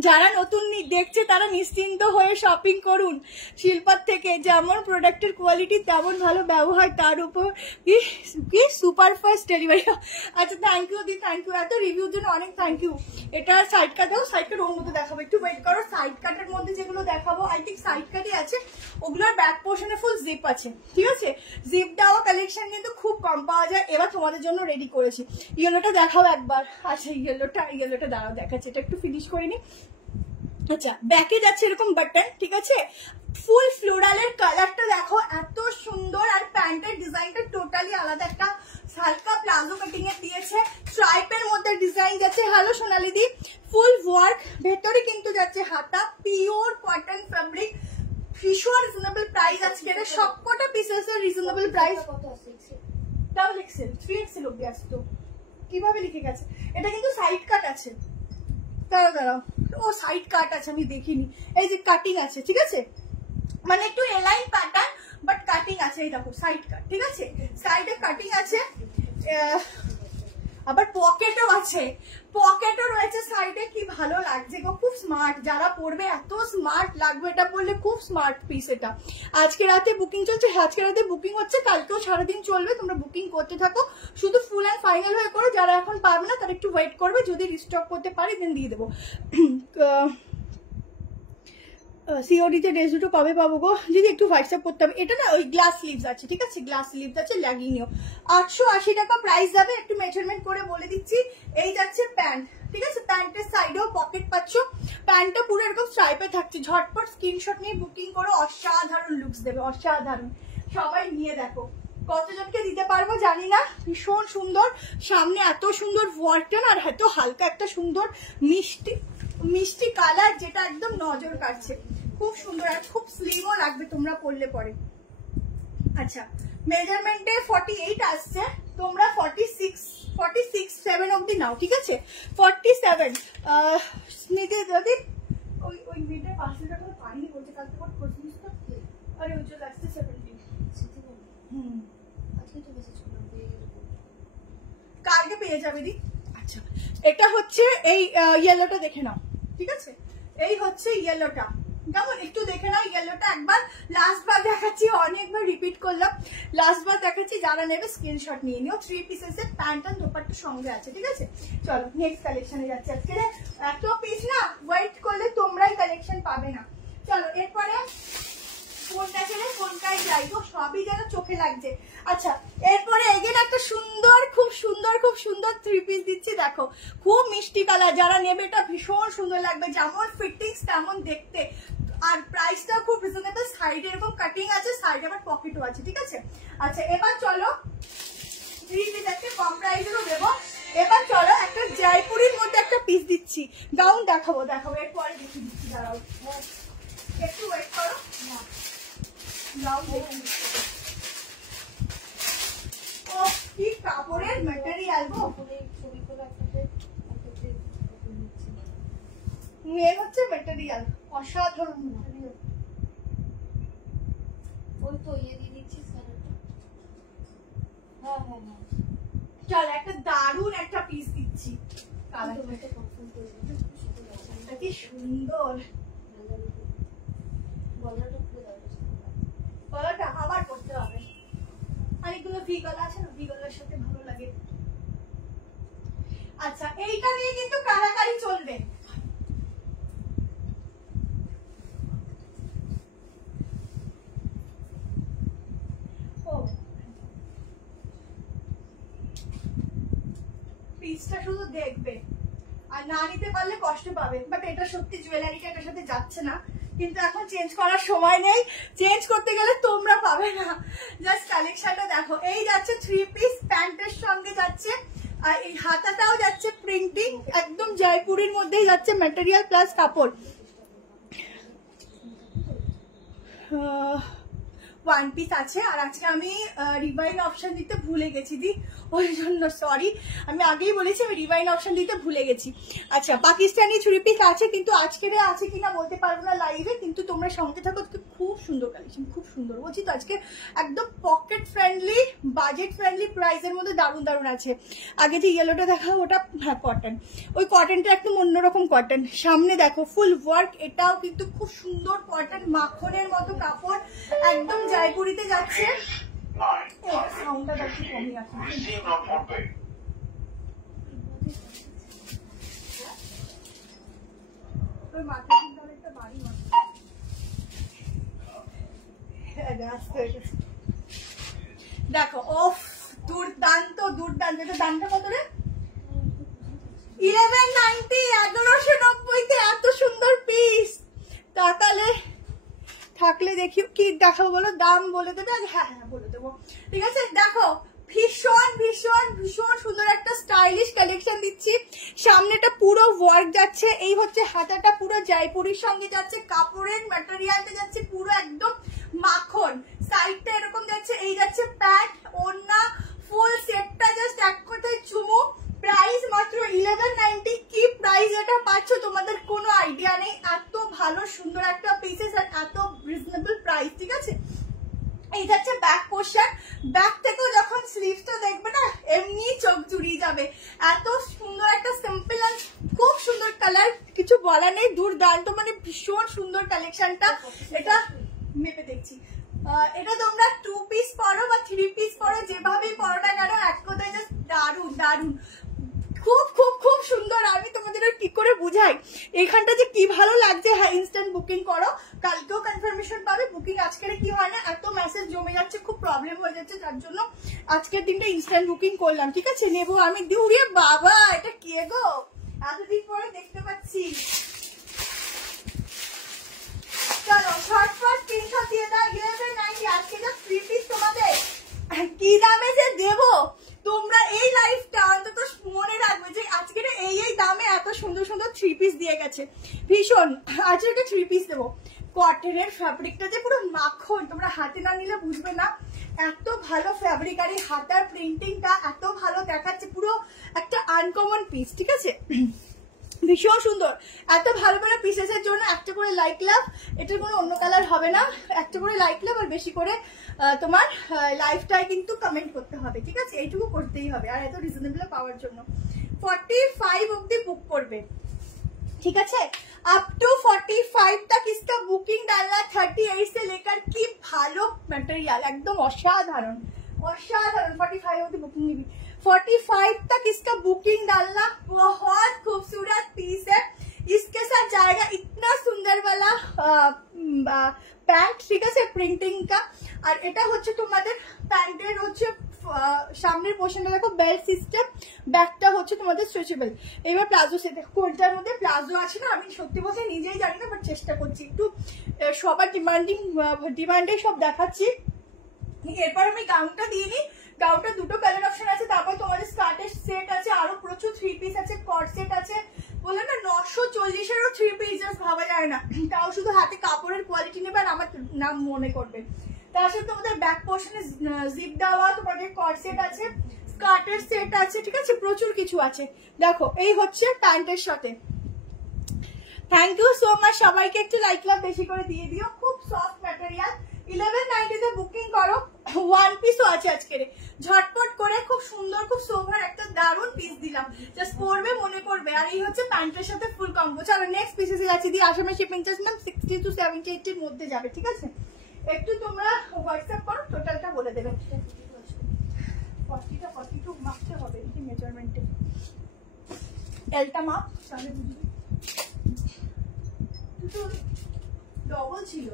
যারা নতুন দেখছে তারা নিশ্চিন্ত হয়ে শপিং করুন শিল্পার থেকে। যেমন প্রোডাক্টের কোয়ালিটি তেমন ভালো ব্যবহার, তার উপর কি সুপার ফাস্ট ডেলিভারি। আচ্ছা, থ্যাংক ইউ দি, থ্যাংক ইউ, এত রিভিউর জন্য অনেক থ্যাংক ইউ। এটা সাইড কাটাও, সাইড কাট ওর মধ্যে দেখাবো, একটু ওয়েট করো। সাইড কাটের মধ্যে যেগুলো দেখাবো আই থিঙ্ক সাইড কাটই আছে, ওগুলোর ব্যাক পোর্শনে ফুল জিপ আছে, ঠিক আছে। জিপ দেওয়া কালেকশন কিন্তু খুব কম পাওয়া যায়, এবার তোমাদের জন্য রেডি করেছি। ইয়েলোটা দেখাও একবার। আচ্ছা, ইয়েলোটা দাঁড়াও দেখাচ্ছে, এটা একটু ফিনিশ করে নি। আচ্ছা, ব্যাকে যাচ্ছে এরকম বাটন, ঠিক আছে। ফুল ফ্লোরালের কালারটা দেখো এত সুন্দর, আর প্যান্টের ডিজাইনটা টোটালি আলাদা, একটা হালকা প্লাজো কাটিং এর দিয়েছে, স্ট্রাইপের মধ্যে ডিজাইন যাচ্ছে। হ্যালো সোনালি দি, ফুল ওয়ার্ক, ভেতরে কিন্তু যাচ্ছে হাতা, পিওর কটন ফ্যাব্রিক, ভীষণ রিজনেবল প্রাইস। আজকে এটা সবকটা পিসেসের reasonable price. Double XL, 3XL অব্দি আসতো, কিভাবে লিখে গেছে। এটা কিন্তু সাইড কাট আছে, দাঁড়াও, ও সাইড কাট আছে, আমি দেখিনি। এই যে কাটিং আছে, ঠিক আছে, মানে একটু এলাইন প্যাটার্ন বাট কাটিং আছে। এই দেখো সাইড কাট, ঠিক আছে, সাইডে কাটিং আছে, আবার পকেটও আছে, পকেটও রয়েছে সাইডে। কি ভালো লাগছে গো, খুব স্মার্ট। যারা পরবে এত স্মার্ট লাগবে, এটা পরলে খুব স্মার্ট পিস। এটা আজকে রাতে বুকিং চলছে, আজকে রাতে বুকিং হচ্ছে, কালকেও সারাদিন চলবে, তোমরা বুকিং করতে থাকো। শুধু ফুল অ্যান্ড ফাইনাল হয়ে করো, যারা এখন পারবে না তারা একটু ওয়েট করবে, যদি রিস্টক করতে পারি দেন দিয়ে দেবো। সিওডিতে ড্রেস দুটো কবে পাবো গো? যদি একটু হোয়াটসঅ্যাপ করতে হবে। এটা না ওই গ্লাস স্লিভস আছে, ঠিক আছে, গ্লাস স্লিভস আছে, লাগিয়ে নিও। 880 টাকা প্রাইস যাবে, একটু মেজারমেন্ট করে বলে দিচ্ছি। এই যাচ্ছে প্যান্ট, ঠিক আছে, প্যান্টের সাইডেও পকেট পাচ্ছ, প্যান্টটা পুরো এরকম স্ট্রাইপে থাকছে। ঝটপট স্ক্রিনশট নিয়ে বুকিং করো, অসাধারণ লুকস দেবে, অসাধারণ। সবাই নিয়ে দেখো, কতজনকে দিতে পারবো জানি না, ভীষণ সুন্দর। সামনে এত সুন্দর ওয়ার্কটন, আর এত হালকা একটা সুন্দর মিষ্টি কালার, যেটা একদম নজর কাটছে, খুব সুন্দর, আর খুব স্লিমও লাগবে তোমরা পরলে পরে। আচ্ছা, মেজারমেন্টে 48 আসছে, তোমরা 46-7 অব্দি নাও, ঠিক আছে। 47 নিতে যদি ওই মিডে পাশে যখন পানি বলছে, কালকে কোন খোঁজ নিস তো, আরে ওই চলে আসছে 17। আজকে তো মেসেজ করলাম, কালকে পেয়ে যাবে দি। আচ্ছা এটা হচ্ছে এই ইয়েলোটা দেখে নাও, ঠিক আছে? এই হচ্ছে ইয়েলোটা, কেমন একটু দেখে নাও ইয়েলোটা একবার। লাস্ট বার দেখাচ্ছি, অনেকবার রিপিট করলাম, লাস্ট বার দেখাচ্ছি, যারা নেবে স্ক্রিনশট নিয়ে নিও। 3 পিসেসের প্যান্ট আর দোপাট্টা সঙ্গে আছে, ঠিক আছে? চলো নেক্সট কালেকশনে যাচ্ছি। আজকে এত পিস না ওয়েট করলে তোমরাই কালেকশন পাবে না। চলো এরপরে কোনটা ছেড়ে কোনটাই যাই গো, সবই যেন চোখে লাগছে। আচ্ছা এরপরে এগেন একটা সুন্দর খুব সুন্দর 3 পিস দিচ্ছি, দেখো খুব মিষ্টি কালার। যারা নেবে এটা ভীষণ সুন্দর লাগবে, যেমন ফিটিংস তেমন দেখতে, আর প্রাইসটা খুব রিজনেবল। সাইডে এরকম কাটিং আছে, সাইডে আবার পকেটও আছে, ঠিক আছে? আচ্ছা এবার চলো 3 পিস একটা কম প্রাইসেরও দেবো। এবার চলো একটা জয়পুরের মধ্যে একটা পিস দিচ্ছি, গাউন দেখাবো এরপরে দেখিয়ে দিচ্ছি, দাঁড়াও একটু ওয়েট করো। কি কাপড়ের ম্যাটেরিয়াল গো, হচ্ছে ম্যাটেরিয়াল অসাধারণ। ওই তো ইয়ে দিয়ে দিচ্ছি স্যারটা। হ্যাঁ হ্যাঁ হ্যাঁ, চল একটা দারুন একটা পিস দিচ্ছি, কি সুন্দর গলাটা আবার করতে হবে। অনেকগুলো ভি গলা আছে না, ভি গলার সাথে ভালো লাগে। আচ্ছা এইটা নিয়ে কিন্তু কারাকারি চলবে। পিসটা শুধু দেখবে আর না নিতে পারলে কষ্ট পাবে, বাট এটা সত্যি জুয়েলারিটা এটার সাথে যাচ্ছে না, কিন্তু এখন চেঞ্জ করার সময় নেই, চেঞ্জ করতে গেলে তোমরা পাবে না। জাস্ট কালেকশনটা দেখো, এই যাচ্ছে 3 পিস প্যান্টের সঙ্গে যাচ্ছে, আর এই হাতাটাও যাচ্ছে প্রিন্টিং, একদম জয়পুরের মধ্যেই যাচ্ছে, ম্যাটেরিয়াল প্লাস কাপড়। 1 পিস আছে। আর আজকে আমি রিভাইন অপশন দিতে ভুলে গেছি দি, ওই জন্য সরি, আমি আগেই বলেছি আমি রিভাইন অপশন দিতে ভুলে গেছি। আচ্ছা পাকিস্তানি 3 পিস আছে, কিন্তু আজকের আছে কিনা বলতে পারবো না লাইভে, কিন্তু তোমরা সঙ্গে থাকো, খুব সুন্দর কালেকশন, খুব সুন্দর বলছি তো। আজকে একদম পকেট ফ্রেন্ডলি, বাজেট ফ্রেন্ডলি প্রাইসের মধ্যে দারুণ দারুণ আছে। আগে যে ইয়েলোটা দেখাও ওটা হ্যাঁ কটন, ওই কটনটা একদম অন্যরকম কটন। সামনে দেখো ফুল ওয়ার্ক, এটাও কিন্তু খুব সুন্দর কটন, মাখনের মতো কাপড়, একদম জয়পুরিতে যাচ্ছে। সাউন্ডটা একটু কমই আছে। মাথা কিন্তু অনেকটা বাড়ি দেখো, ওফ দুর্দান্ত দুর্দান্ত। এটা দামটা কত রে? 1190, 1190 এত সুন্দর পিস। তাকালে থাকলে দেখি কি দেখাবো বলো, দাম বলে দেবে? হ্যাঁ হ্যাঁ বলে দেবো, ঠিক আছে? দেখো ভীষণ ভীষণ ভীষণ সুন্দর একটা স্টাইলিশ কালেকশন দিচ্ছি। সামনেটা পুরো ওয়ার্ক যাচ্ছে, এই হচ্ছে হাতাটা পুরো জয়পুরির সঙ্গে যাচ্ছে, কাপড়ের ম্যাটেরিয়ালটা যাচ্ছে পুরো একদম মাখন, সাইডটা এরকম যাচ্ছে, এই যাচ্ছে প্যান্ট, ওড়না, ফুল সেটটা জাস্ট এক কথায় চুমু। প্রাইস মাত্র 1190। কি প্রাইস এটা পাচ্ছ তোমাদের কোনো আইডিয়া নেই, এত ভালো সুন্দর একটা পিসেস আর এত রিজনেবল প্রাইস, ঠিক আছে? এই যাচ্ছে ব্যাক পোর্শন, ব্যাক থেকেও যখন স্লিভসটা দেখবে না এমনি চোখ জুড়িয়ে যাবে, এত সুন্দর একটা সিম্পল আর খুব সুন্দর কালার, কিছু বলা নেই, দুর্দান্ত, মানে ভীষণ সুন্দর কালেকশনটা। এটা মেপে দেখছি, এটা তোমরা 2 পিস পরো বা 3 পিস পরো, যেভাবেই পরো না কেন, এক কথায় জাস্ট দারুণ দারুণ, খুব খুব খুব সুন্দর। আমি তোমাদের কি করে বুঝাই এইখানটা যে কি ভালো লাগছে। হ্যাঁ ইনস্ট্যান্ট বুকিং করো, কালকেও কনফার্মেশন পাবে। বুকিং আজকের কি হয় না, এত মেসেজ জমে যাচ্ছে, খুব প্রবলেম হয়ে যাচ্ছে, যার জন্য আজকের দিনটা ইনস্ট্যান্ট বুকিং করলাম, ঠিক আছে? নেবো আমি দিউরে বাবা, এটা কি গো এতদিন পরে দেখতে পাচ্ছি। চলো ঝটপট স্ক্রিনশট দিয়ে দাও। 1190 আজকে যা 3 পিস তোমাদের কি দামে যে দেবো, তোমরা এই লাইফটা অন্তত মনে রাখবে যে আজকের এই দামে এত সুন্দর সুন্দর 3 পিস দিয়ে গেছে। ভীষণ আজকে 3 পিস দেবো। কটনের ফ্যাব্রিকটা যে পুরো মাখন, তোমরা হাতে না নিলে বুঝবে না, এত ভালো ফ্যাব্রিক, আর এই হাতার প্রিন্টিংটা এত ভালো দেখাচ্ছে, পুরো একটা আনকমন পিস, ঠিক আছে? ভীষণ সুন্দর। এত ভালো ভালো পিসেসের জন্য একটা করে লাইক লাভ, এটার কোনো অন্য কালার হবে না, একটা করে লাইক লাভ, আর বেশি করে তোমার লাইফটাই কিন্তু কমেন্ট করতে হবে, ঠিক আছে? এইটুকু করতেই হবে, আর এত রিজনেবল পাওয়ার জন্য 45 অব্দি बुक করবে, ठीक है। अप टू 45 तक इसका बुकिंग डालना। 38 से लेकर की भालो मटेरियल एकदम असाधारण असाधारण। 45 अब्दी बुकिंग नहीं, 45 तक इसका बुकिंग डालना। बहुत खूबसूरत पीस है, इसके साथ जाएगा इतना सुंदर वाला প্যান্ট, ঠিক আছে, প্রিন্টিং কা। আর এটা হচ্ছে তোমাদের প্যান্টের হচ্ছে সামনের পোর্শনটা দেখো বেল্ট সিস্টেম, ব্যাকটা হচ্ছে তোমাদের স্ট্রেচেবল। এবার প্লাজো সে দেখো কোনটার মধ্যে প্লাজো আছে না, আমি সত্যি বলতে নিজেই জানি না, বাট চেষ্টা করছি একটু সবার ডিমান্ডে সব দেখাচ্ছি। এরপর আমি গাউনটা দিয়ে নিই। গাউনটা দুটো কালার অপশন আছে, তারপর তোমাদের স্কার্টের সেট আছে, আরো প্রচুর থ্রি পিস আছে, কট সেট আছে। বললাম না 940-এরও থ্রি পিস জাস্ট ভাবা যায় না, তাও শুধু হাতে কাপড়ের কোয়ালিটি নেবে আর আমার নাম মনে করবে। তার সাথে তোমাদের ব্যাক পোর্শনে জিপ দেওয়া তোমাদের কট সেট আছে, স্কার্টের সেট আছে, ঠিক আছে, প্রচুর কিছু আছে। দেখো এই হচ্ছে প্যান্টের সাথে। থ্যাংক ইউ সো মাচ, সবাইকে একটু লাইক লাভ বেশি করে দিয়ে দিও। খুব সফট ম্যাটেরিয়াল। 1190 তে বুকিং করো। ওয়ান পিসও আছে আজকের, ঝটপট করে খুব সুন্দর খুব সোভার একটা দারুণ পিস দিলাম, জাস্ট পরবে মনে করবে। আর এই হচ্ছে প্যান্টের সাথে ফুল কম্বো। চলো নেক্সট পিসে যাচ্ছি। দিয়ে আসামের শিপিং চার্জ ম্যাম 60 to 78 এর মধ্যে যাবে, ঠিক আছে। একটু তোমরা হোয়াটসঅ্যাপ করো, টোটালটা বলে দেবে। 40টা 42 মাপতে হবে এই মেজারমেন্টে, এলটা মাপ তাহলে বুঝবে। দুটো ডবল ছিল।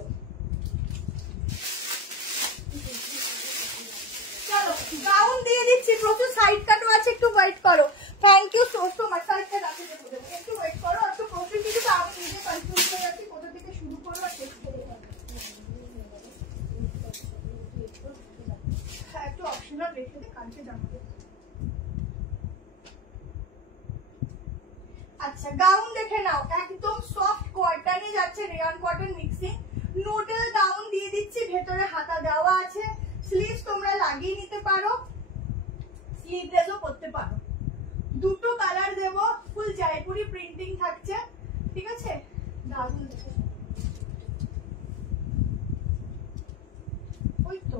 চলো গাউন দিয়ে দিচ্ছি, প্রচুর সাইড কাটও আছে, একটু ওয়েট করো। Thank you so much. সাইডটা রাখতে দেবো, একটু ওয়েট করো। একটু প্রচুর কিছু, আমি নিজে কনফিউজ হয়ে যাচ্ছি কোথা থেকে শুরু করবো আর শেষ করবো। একটু অপশনাল রেখে দে, কালকে জানাবো। আচ্ছা গাউন দেখে নাও, একদম সফট কটনে যাচ্ছে, rayon cotton mixing. Noodle gown দিয়ে দিচ্ছি, ভেতরে হাতা দেওয়া আছে, স্লিভস তোমরা লাগিয়ে নিতে পারো, স্লিভলেসও করতে পারো। দুটো কালার দেবো, ফুল জয়পুরি প্রিন্টিং থাকছে, ঠিক আছে। দারুণ দেখে, ওই তো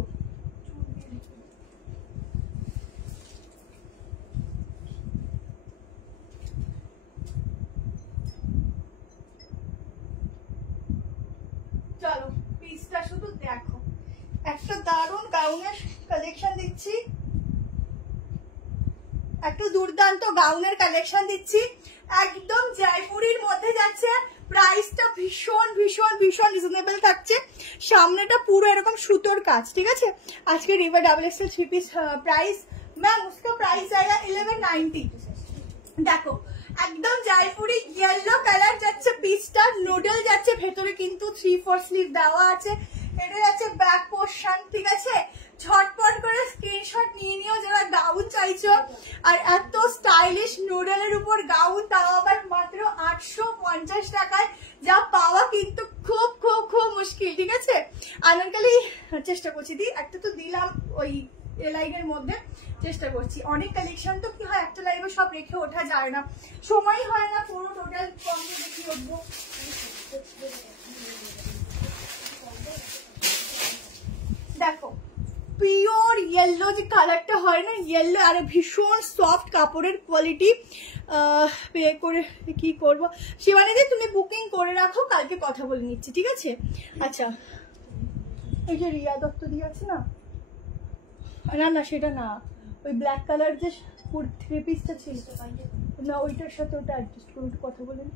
চলো পিসটা শুধু দেখো। একটা দারুণ গাউনের কালেকশন দিচ্ছি, একটা দুর্দান্ত গাউনের কালেকশন দিচ্ছি, একদম জয়পুরির মধ্যে যাচ্ছে। প্রাইসটা ভীষণ ভীষণ ভীষণ রিজনেবল থাকছে। সামনেটা পুরো এরকম সুতোর কাজ, ঠিক আছে। আজকে river double XL three piece price ma'am उसका प्राइस आएगा 1190। দেখো একদম জয়পুরি ইয়েলো কালার যাচ্ছে পিসটা, নুডল যাচ্ছে, ভেতরে কিন্তু 3/4 স্লিভ দেওয়া আছে। এটা যাচ্ছে ব্যাক পোর্শন, ঠিক আছে। ঝটপট করে স্ক্রিনশট নিয়ে নিও যারা গাউন চাইছো। আর এত স্টাইলিশ নুডলের উপর গাউন, তাও আবার মাত্র 850 টাকায়, যা পাওয়া কিন্তু খুব খুব খুব মুশকিল, ঠিক আছে। আনন্দকালী চেষ্টা করছি দি, একটা তো দিলাম ওই লাইভের মধ্যে, চেষ্টা করছি। অনেক কালেকশন তো কি হয় একটা লাইভে সব রেখে ওঠা যায় না, সময় হয় না পুরো টোটাল কম্বো দেখিয়ে উঠবো। দেখো পিওর ইয়েলো যে কালারটা হয় না, ইয়েলো আর ভীষণ সফট কাপড়ের কোয়ালিটি। পে করে কি করবো শিবানীদি, তুমি বুকিং করে রাখো, কালকে কথা বলে নিচ্ছি, ঠিক আছে। আচ্ছা এই যে রিয়া দত্ত দিয়ে আছে না, না না সেটা না, ওই ব্ল্যাক কালার যে থ্রি পিসটা ছিল না, ওইটার সাথে ওটা অ্যাডজাস্ট করে একটু কথা বলেন।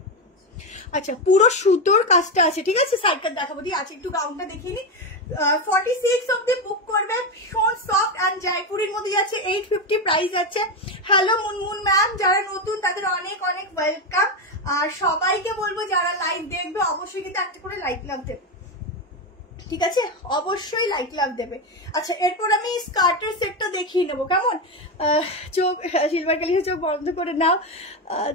আচ্ছা পুরো সুতোর কাজটা আছে, ঠিক আছে। সাইডটা দেখাবো দিয়ে আছে, একটু গাউনটা দেখিয়ে নি। 46 অব্দি বুক করবে, ভীষণ সফট অ্যান্ড জয়পুরের মধ্যে যাচ্ছে। 850 প্রাইস আছে। হ্যালো মুনমুন ম্যাম, যারা নতুন তাদের অনেক অনেক ওয়েলকাম। আর সবাইকে বলবো যারা লাইভ দেখবে অবশ্যই কিন্তু একটা করে লাইক লাভ দেবে, ঠিক আছে, অবশ্যই লাইক লাভ দেবে। আচ্ছা এরপর আমি স্কার্টের সেটটা দেখিয়ে নেবো, কেমন। চোখ সিলভার কালির চোখ বন্ধ করে নাও,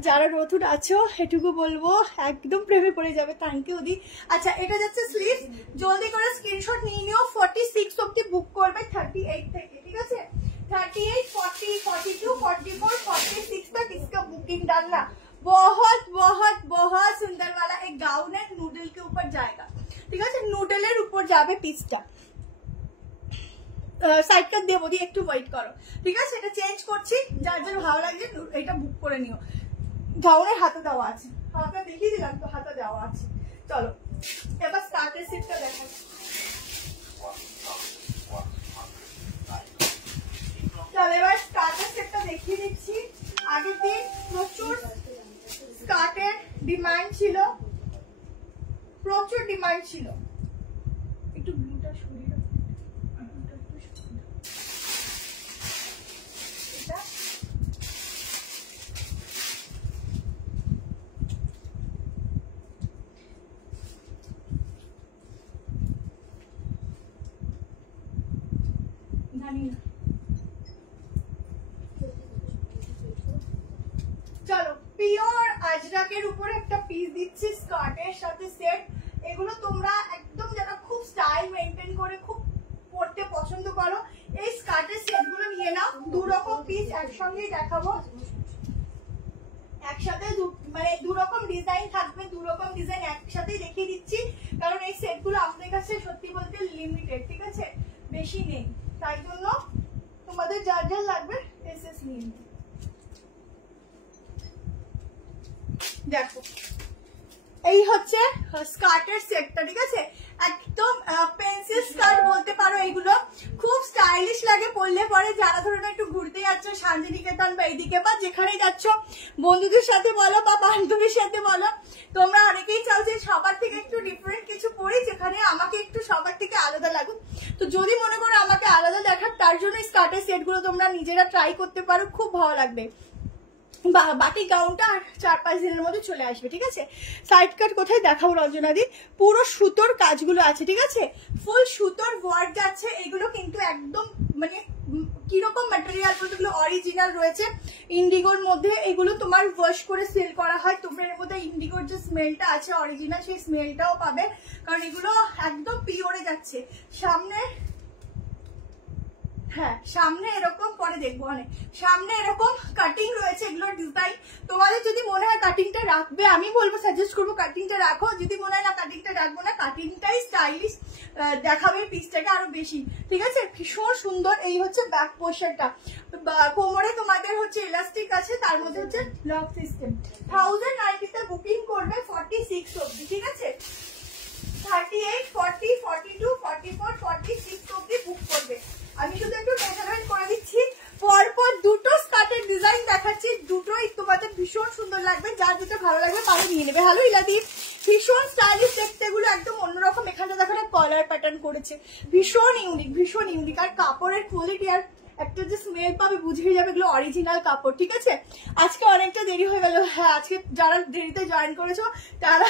যারা নতুন আছো এটুকু বলবো একদম প্রেমে পড়ে যাবে। থ্যাংক ইউ দি। আচ্ছা এটা যাচ্ছে স্লিভ, জলদি করে স্ক্রিনশট নিয়ে নিও। 46 অব্দি বুক করবে 38 থেকে, ঠিক আছে। 38, 40, 42, 44, 46 तक इसका बुकिंग डालना। बहुत बहुत बहुत सुंदर वाला एक गाउन है, नूडल के ऊपर जाएगा, ঠিক আছে। নুডলের উপর যাবে পিসটা। সাইড কাট দেবো, দিয়ে একটু ওয়েট করো, ঠিক আছে? এটা চেঞ্জ করছি, যার যার ভালো লাগছে এটা বুক করে নিও। গাউনের হাতে দেওয়া আছে, হাতে দেখিয়ে দিলাম তো, হাতে দেওয়া আছে। চলো এবার স্কার্টের সেটটা দেখা। চলো এবার স্কার্টের সেটটা দেখিয়ে দিচ্ছি। আগের দিন প্রচুর স্কার্টের ডিমান্ড ছিল, প্রচুর ডিমান্ড ছিল। একটু ব্লুটা সরিয়ে দাও, ব্লুটা একটু সরিয়ে দাও। এটা জানি না। চলো পিওর আজরাকের উপরে একটা পিস দিচ্ছি স্কার্টের সাথে সেট। এগুলো তোমরা একদম যারা খুব স্টাইল মেনটেন করে খুব পরতে পছন্দ করো, এই স্কার্টের সেট গুলো নিয়ে নাও। 2 রকম পিস একসঙ্গেই দেখাবো, একসাথে মানে 2 রকম ডিজাইন থাকবে, 2 রকম ডিজাইন একসাথেই দেখিয়ে দিচ্ছি, কারণ এই সেট গুলো আমাদের কাছে সত্যি বলতে লিমিটেড, ঠিক আছে? বেশি নেই, তাই জন্য তোমাদের যার যার লাগবে এসএস নিয়ে নিও। দেখো এই হচ্ছে স্কার্টের সেটটা, ঠিক আছে? একদম পেন্সিল স্কার্ট বলতে পারো। এগুলো খুব স্টাইলিশ লাগে পরলে পরে, যারা ধরুন একটু ঘুরতে যাচ্ছ শান্তিনিকেতন বা এইদিকে, বা যেখানেই যাচ্ছ বন্ধুদের সাথে বলো বা বান্ধবীর সাথে বলো, তোমরা অনেকেই চাও যে সবার থেকে একটু ডিফারেন্ট কিছু পরি, যেখানে আমাকে একটু সবার থেকে আলাদা লাগুক। তো যদি মনে করো আমাকে আলাদা দেখার, তার জন্য স্কার্টের সেটগুলো তোমরা নিজেরা ট্রাই করতে পারো, খুব ভালো লাগবে। বাটি গাউনটা 4-5 দিনের মধ্যে চলে আসবে, ঠিক আছে? সাইড কাট কোথায় দেখাবো রঞ্জনাদি? পুরো সুতোর কাজগুলো আছে, ঠিক আছে? ফুল সুতোর ওয়ার্ক যাচ্ছে। এগুলো কিন্তু একদম মানে কিরকম ম্যাটেরিয়াল বলতে, এগুলো অরিজিনাল রয়েছে ইন্ডিগোর মধ্যে। এগুলো তোমার ওয়াশ করে সেল করা হয়, তোমরা এর মধ্যে ইন্ডিগোর যে স্মেলটা আছে অরিজিনাল, সেই স্মেলটাও পাবে, কারণ এগুলো একদম পিওরে যাচ্ছে। সামনে, হ্যাঁ সামনে এরকম, পরে দেখবো অনেক, সামনে এরকম কাটিং রয়েছে। এগুলোর ডিজাইন তোমাদের যদি মনে হয় কাটিংটা রাখবে, আমি বলবো সাজেস্ট করবো কাটিংটা রাখো। যদি মনে হয় না কাটিংটা রাখবো না, কাটিংটাই স্টাইলিশ দেখাবে পিসটাকে আরো বেশি, ঠিক আছে? ভীষণ সুন্দর। এই হচ্ছে ব্যাক পোর্শনটা, কোমরে তোমাদের হচ্ছে ইলাস্টিক আছে, তার মধ্যে হচ্ছে লক সিস্টেম। 1090 তে বুকিং করবে 46 অবধি, ঠিক আছে? 38, 40, 42, 44, 46 অবধি বুক করবে। আমি শুধু একটু মেজারমেন্ট করে দিচ্ছি, পরপর 2টো স্কার্টের ডিজাইন দেখাচ্ছি, দুটোই তোমাদের ভীষণ সুন্দর লাগবে। যার যেটা ভালো লাগবে তাহলে নিয়ে নেবে। হ্যালো ইলাদি, ভীষণ স্টাইলিশ দেখতে, এগুলো একদম অন্যরকম। এখানে দেখো একটা কলার প্যাটার্ন করেছে, ভীষণ ইউনিক, ভীষণ ইউনিক। আর কাপড়ের কোয়ালিটি আর একটা যে স্মেল পাবে বুঝে যাবে এগুলো অরিজিনাল কাপড়, ঠিক আছে? আজকে অনেকটা দেরি হয়ে গেল, হ্যাঁ আজকে যারা দেরিতে জয়েন করেছো তারা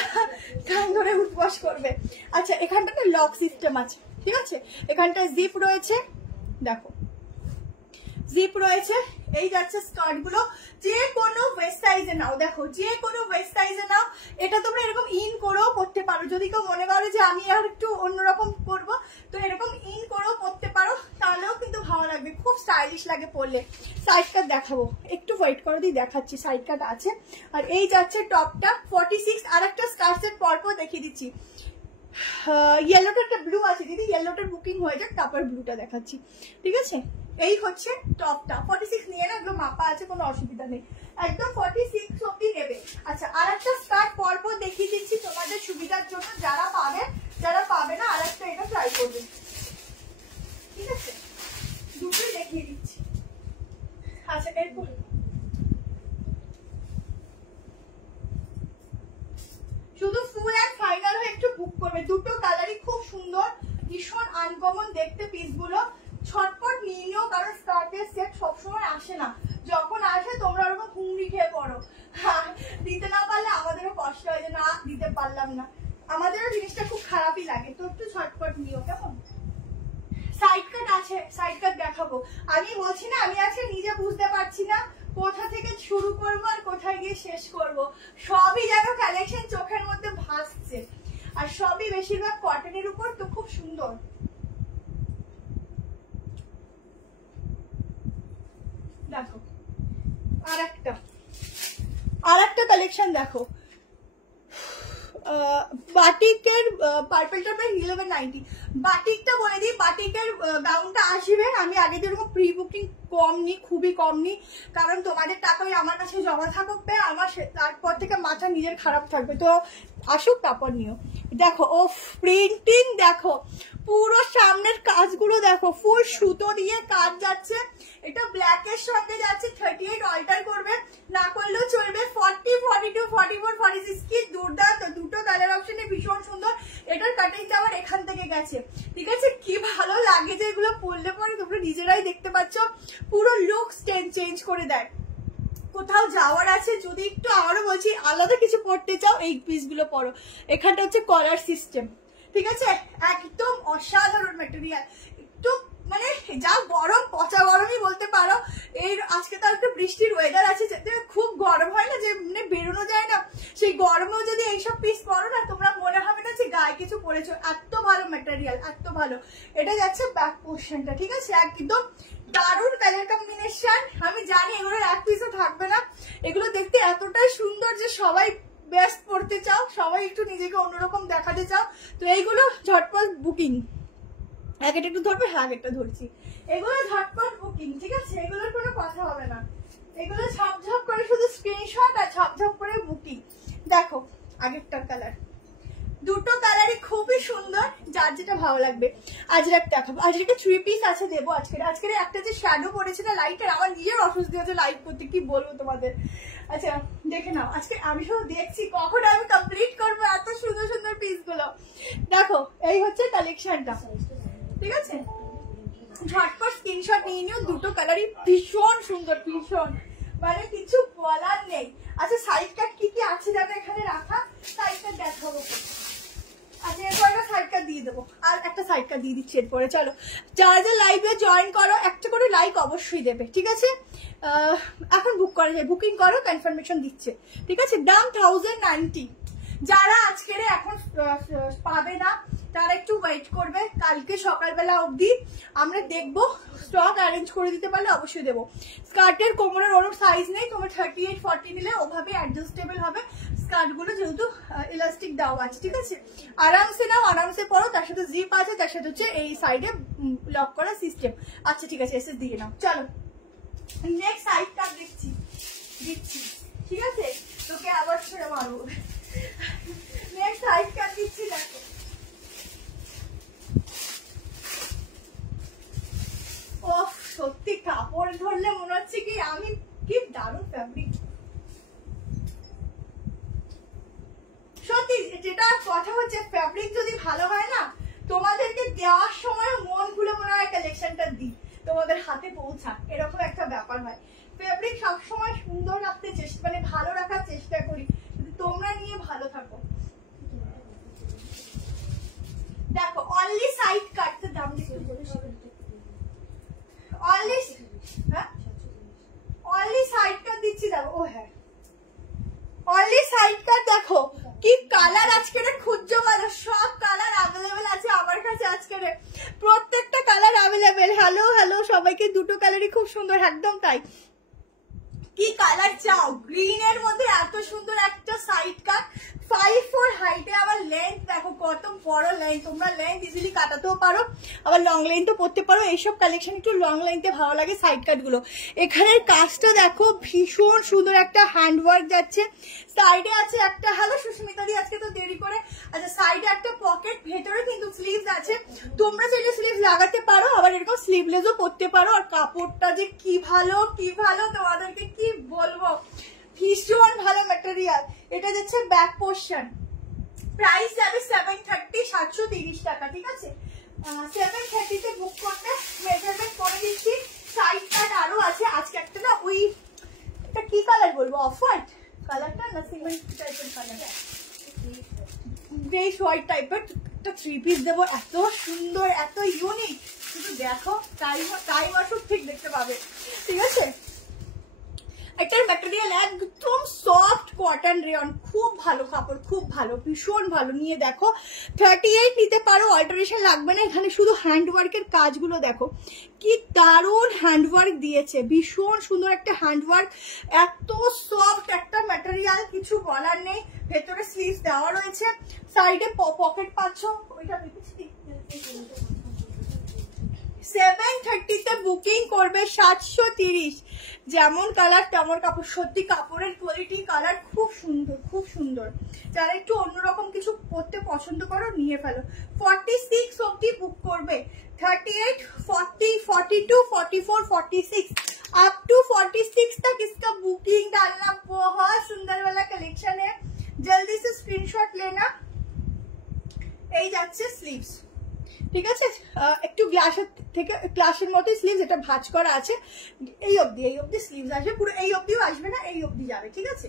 টাইম ধরে উপবাস করবে। আচ্ছা এখানটাতে লক সিস্টেম আছে, ঠিক আছে? এখানটা জিপ রয়েছে, দেখো জিপ রয়েছে। এই যাচ্ছে স্কার্ট গুলো, যে কোনো ওয়েস্ট সাইজে নাও, দেখো যে কোনো ওয়েস্ট সাইজে নাও। এটা তোমরা এরকম ইন করেও পরতে পারো, যদি কেউ মনে করো যে আমি আর একটু অন্যরকম করবো, তো এরকম ইন করেও পরতে পারো, তাহলেও কিন্তু ভালো লাগবে, খুব স্টাইলিশ লাগে পরলে। সাইড কাট দেখাবো, একটু ওয়েট করে দিয়ে দেখাচ্ছি, সাইড কাট আছে। আর এই যাচ্ছে টপটা 46। আর একটা স্কার্ট সেট পরপর দেখিয়ে দিচ্ছি। ইয়েলোটা একটা ব্লু আছে, দিদি ইয়েলোটার বুকিং হয়ে যাক, তারপর ব্লুটা দেখাচ্ছি, ঠিক আছে? এই হচ্ছে টপটা 46 নিয়ে না, এগুলো মাপা আছে, কোনো অসুবিধা নেই, একদম 46 অব্দি নেবে। আচ্ছা আর একটা স্কার্ট পরপর দেখিয়ে দিচ্ছি তোমাদের সুবিধার জন্য, যারা পাবে, যারা পাবে না আর একটা এটা ট্রাই করবে, ঠিক আছে? দুটোই দেখিয়ে দিচ্ছি। আচ্ছা এরপর শুধু ফুল অ্যান্ড ফাইনাল হয়ে একটু বুক করবে। দুটো কালারই খুব সুন্দর, ভীষণ আনকমন দেখতে পিসগুলো। ছটপট নিয়ে নিও, কারণ স্কার্টের সেট সবসময় আসে না, যখন আসে তোমরা ওরকম হুমড়ি খেয়ে পড়ো। দিতে না পারলে আমাদেরও কষ্ট হয় যে না দিতে পারলাম না, আমাদেরও জিনিসটা খুব খারাপই লাগে। তো একটু ছটপট নিও, কেমন? সাইড কাট আছে, সাইড কাট দেখাবো। আমি বলছি না আমি আজকে নিজে বুঝতে পারছি না কোথা থেকে শুরু করবো আর কোথায় গিয়ে শেষ করব। সবই যেন কালেকশন চোখের মধ্যে ভাসছে, আর সবই বেশিরভাগ কটনের উপর, তো খুব সুন্দর। দেখো আর একটা কালেকশন দেখো, বাটিকের পার্পলটা প্রায় 1190। বাটিকটা বলে দিই, বাটিকের গাউনটা আসবে। আমি আগে যেরকম প্রি বুকিং কম নিই, খুবই কম নিই, কারণ তোমাদের টাকাই আমার কাছে জমা থাকবে, আমার তারপর থেকে মাথা নিজের খারাপ থাকবে। তো আসুক তারপর নিও। দেখো ও প্রিন্টিং দেখো, পুরো সামনের কাজগুলো দেখো, ফুল সুতো দিয়ে কাজ যাচ্ছে। এটা ব্ল্যাকের সঙ্গে যাচ্ছে, 38 অল্টার করবে, না করলেও চলবে। 40, 42, 44, 46 কি দুর্দান্ত, দুটো কালার অপশনে ভীষণ সুন্দর। এটার কাটিংটা আবার এখান থেকে গেছে, ঠিক আছে। কি ভালো লাগে যে এগুলো পরলে পরে, তোমরা নিজেরাই দেখতে পাচ্ছ, পুরো লুক চেঞ্জ করে দেয়। কোথাও যাওয়ার আছে, যদি একটু আবারও বলছি আলাদা কিছু পড়তে চাও, এই পিসগুলো পরো। এখানটা হচ্ছে কলার সিস্টেম, ঠিক আছে। একদম অসাধারণ ম্যাটেরিয়াল, একটু মানে যা গরম, পচা গরমই বলতে পারো। এই আজকে তো একটু বৃষ্টির ওয়েদার আছে, যাতে খুব গরম হয় না, যে মানে বেরোনো যায় না, সেই গরমেও যদি এইসব পিস পরো না, তোমরা মনে হবে না যে গায়ে কিছু পরেছো। এত ভালো ম্যাটেরিয়াল, এত ভালো। এটা যাচ্ছে ব্যাক পোর্শনটা, ঠিক আছে। একদম দারুণ কালার কম্বিনেশন। আমি জানি এগুলোর এক পিসও থাকবে না, এগুলো দেখতে এতটাই সুন্দর যে সবাই বেস্ট পড়তে চাও, সবাই একটু নিজেকে অন্যরকম দেখাতে চাও। তো এইগুলো ঝটপট বুকিং, এক একটু ধরবে, হ্যাঁ একটা ধরছি। এগুলো ঝটপট বুকিং, ঠিক আছে, এগুলোর কোনো কথা হবে না। এগুলো ঝপঝপ করে শুধু স্ক্রিনশট আর ঝপঝপ করে বুকিং। দেখো আগেরটার কালার, দুটো কালারই খুবই সুন্দর, যার যেটা ভালো লাগবে। আজরাক দেখাবো, আজরাকে 3 পিস আছে দেবো আজকের একটা যে শ্যাডো পড়েছে না লাইটের, আমার নিজের অস্বস্তি হচ্ছে লাইট করতে, কি বলবো তোমাদের। আচ্ছা দেখে নাও, আজকে আমি শুধু দেখছি কখন আমি কমপ্লিট করবো এত সুন্দর সুন্দর পিস গুলো। দেখো এই হচ্ছে কালেকশনটা, ঠিক আছে। ঝটপট স্ক্রিনশট নিয়ে নিও, দুটো কালারই ভীষণ সুন্দর, ভীষণ, মানে কিছু বলার নেই। আচ্ছা সাইড কাট কি কি আছে যাবে এখানে রাখা, সাইড কাট দেখাবো। আচ্ছা এরপর একটা সাইড কাট দিয়ে দেবো, আর একটা সাইড কাট দিয়ে দিচ্ছি এরপরে। চলো যারা যা লাইভে জয়েন করো, একটা করে লাইক অবশ্যই দেবে, ঠিক আছে। এখন বুক করা যায়, বুকিং করো, কনফার্মেশন দিচ্ছে, ঠিক আছে। দাম 1090। যারা আজকের এখন পাবে না তারা একটু ওয়েট করবে, কালকে সকালবেলা অবধি আমরা দেখবো, স্টক অ্যারেঞ্জ করে দিতে পারলে অবশ্যই দেবো। স্কার্টের কোমরের ওর সাইজ নেই, তোমার 38, 40 নিলে ওভাবে অ্যাডজাস্টেবল হবে স্কার্ট গুলো, যেহেতু ইলাস্টিক দেওয়া আছে, ঠিক আছে। আরামসে নাও, আরামসে পরো, তার সাথে জিপ আছে, তার সাথে হচ্ছে এই সাইডে লক করা সিস্টেম। আচ্ছা ঠিক আছে, এসে দিয়ে নাও। চলো নেক্সট সাইড কাট দিচ্ছি, ঠিক আছে, তোকে আবার ছেড়ে মারবো। নেক্সট সাইড কাট দিচ্ছি, দেখো ও সত্যি কাপড় ধরলে মনে হচ্ছে কি আমি, কি দারুণ ফ্যাব্রিক সত্যি। যেটা কথা হচ্ছে, ফ্যাব্রিক যদি ভালো হয় না, তোমাদেরকে দেওয়ার সময় মন খুলে মনে হয় কালেকশনটা দিই, তোমাদের হাতে পৌঁছাক, এরকম একটা ব্যাপার হয়। ফ্যাব্রিক সবসময় সুন্দর রাখতে চেষ্টা, মানে ভালো রাখার চেষ্টা করি, যদি তোমরা নিয়ে ভালো থাকো। দেখো অনলি সাইড কাটতে দাম দিচ্ছি, অনলি সাইড কাট দিচ্ছি, দেখো ও হ্যাঁ অনলি সাইড কাট। দেখো কি কালার আজকের খুঁজছো বলো, সব কালার অ্যাভেলেবেল আছে আমার কাছে আজকের, প্রত্যেকটা কালার অ্যাভেলেবেল। হ্যালো সবাইকে, দুটো কালারই খুব সুন্দর, একদম তাই। কি কালার চাও, গ্রিন এর মধ্যে এত সুন্দর একটা সাইড কাট, 5'4" হাইটে, আবার লেন্থ দেখো কত বড় লেন্থ, তোমরা লেন্থ ইজিলি কাটাতেও পারো, আবার লং লেন্থও পরতে পারো। এইসব কালেকশন একটু লং লেন্থে ভালো লাগে সাইড কাট গুলো। এখানের কাজটা দেখো ভীষণ সুন্দর, একটা হ্যান্ডওয়ার্ক যাচ্ছে, সাইডে আছে একটা, হ্যালো সুস্মিতা দি আজকে তো দেরি করে। আচ্ছা সাইডে একটা পকেট, ভেতরে কিন্তু স্লিভস আছে, তোমরা চাইলে স্লিভস লাগাতে পারো, আবার এরকম স্লিভলেসও পরতে পারো। আর কাপড়টা যে কি ভালো তোমাদেরকে কি বলবো, ভীষণ ভালো ম্যাটেরিয়াল। এটা যাচ্ছে ব্যাক পোর্শন, প্রাইস যাবে 730, 730 টাকা, ঠিক আছে। 730 তে বুক করতে মেজারমেন্ট করে দিচ্ছি। সাইড কাট আরো আছে, আজকে একটা না ওই এটা কি কালার বলবো, অফ হোয়াইট কালারটা না, সিমেন্ট টাইপের কালার, গ্রেইশ হোয়াইট টাইপের একটা 3 পিস দেবো, এত সুন্দর, এত ইউনিক। শুধু দেখো, টাইম আসুক ঠিক দেখতে পাবে, ঠিক আছে। এটার ম্যাটেরিয়াল একদম সফট কটন। কটন রেয়ন, খুব ভালো কাপড়, খুব ভালো, ভীষণ ভালো। নিয়ে দেখো 38 নিতে পারো, অল্টারেশন লাগবে না। এখানে শুধু হ্যান্ডওয়ার্কের কাজগুলো দেখো কি দারুণ হ্যান্ডওয়ার্ক দিয়েছে, ভীষণ সুন্দর একটা হ্যান্ডওয়ার্ক, এত সফট একটা ম্যাটেরিয়াল, কিছু বলার নেই। ভেতরে স্লিভস দেওয়া রয়েছে, সাইডে পকেট পাচ্ছ। ওইটা 730 তে বুকিং করবে, 730। যেমন কালার তেমন কাপড়, সত্যি কাপড়ের কোয়ালিটি, কালার খুব সুন্দর, খুব সুন্দর। যারা একটু অন্যরকম কিছু পরতে পছন্দ করো নিয়ে ফেলো। 46 অব্দি বুক করবে, 38, 40, 42, 44, 46 अप टू 46 तक इसका बुकिंग डालना। बहुत सुंदर वाला कलेक्शन है, जल्दी से स्क्रीनशॉट लेना। এই যাচ্ছে স্লিভস, ঠিক আছে, একটু গ্লাসের মতো স্লিভস, এটা ভাঁজ করা আছে। এই অবধি স্লিভস আসবে, পুরো এই অবধিও আসবে না, এই অবধি যাবে, ঠিক আছে।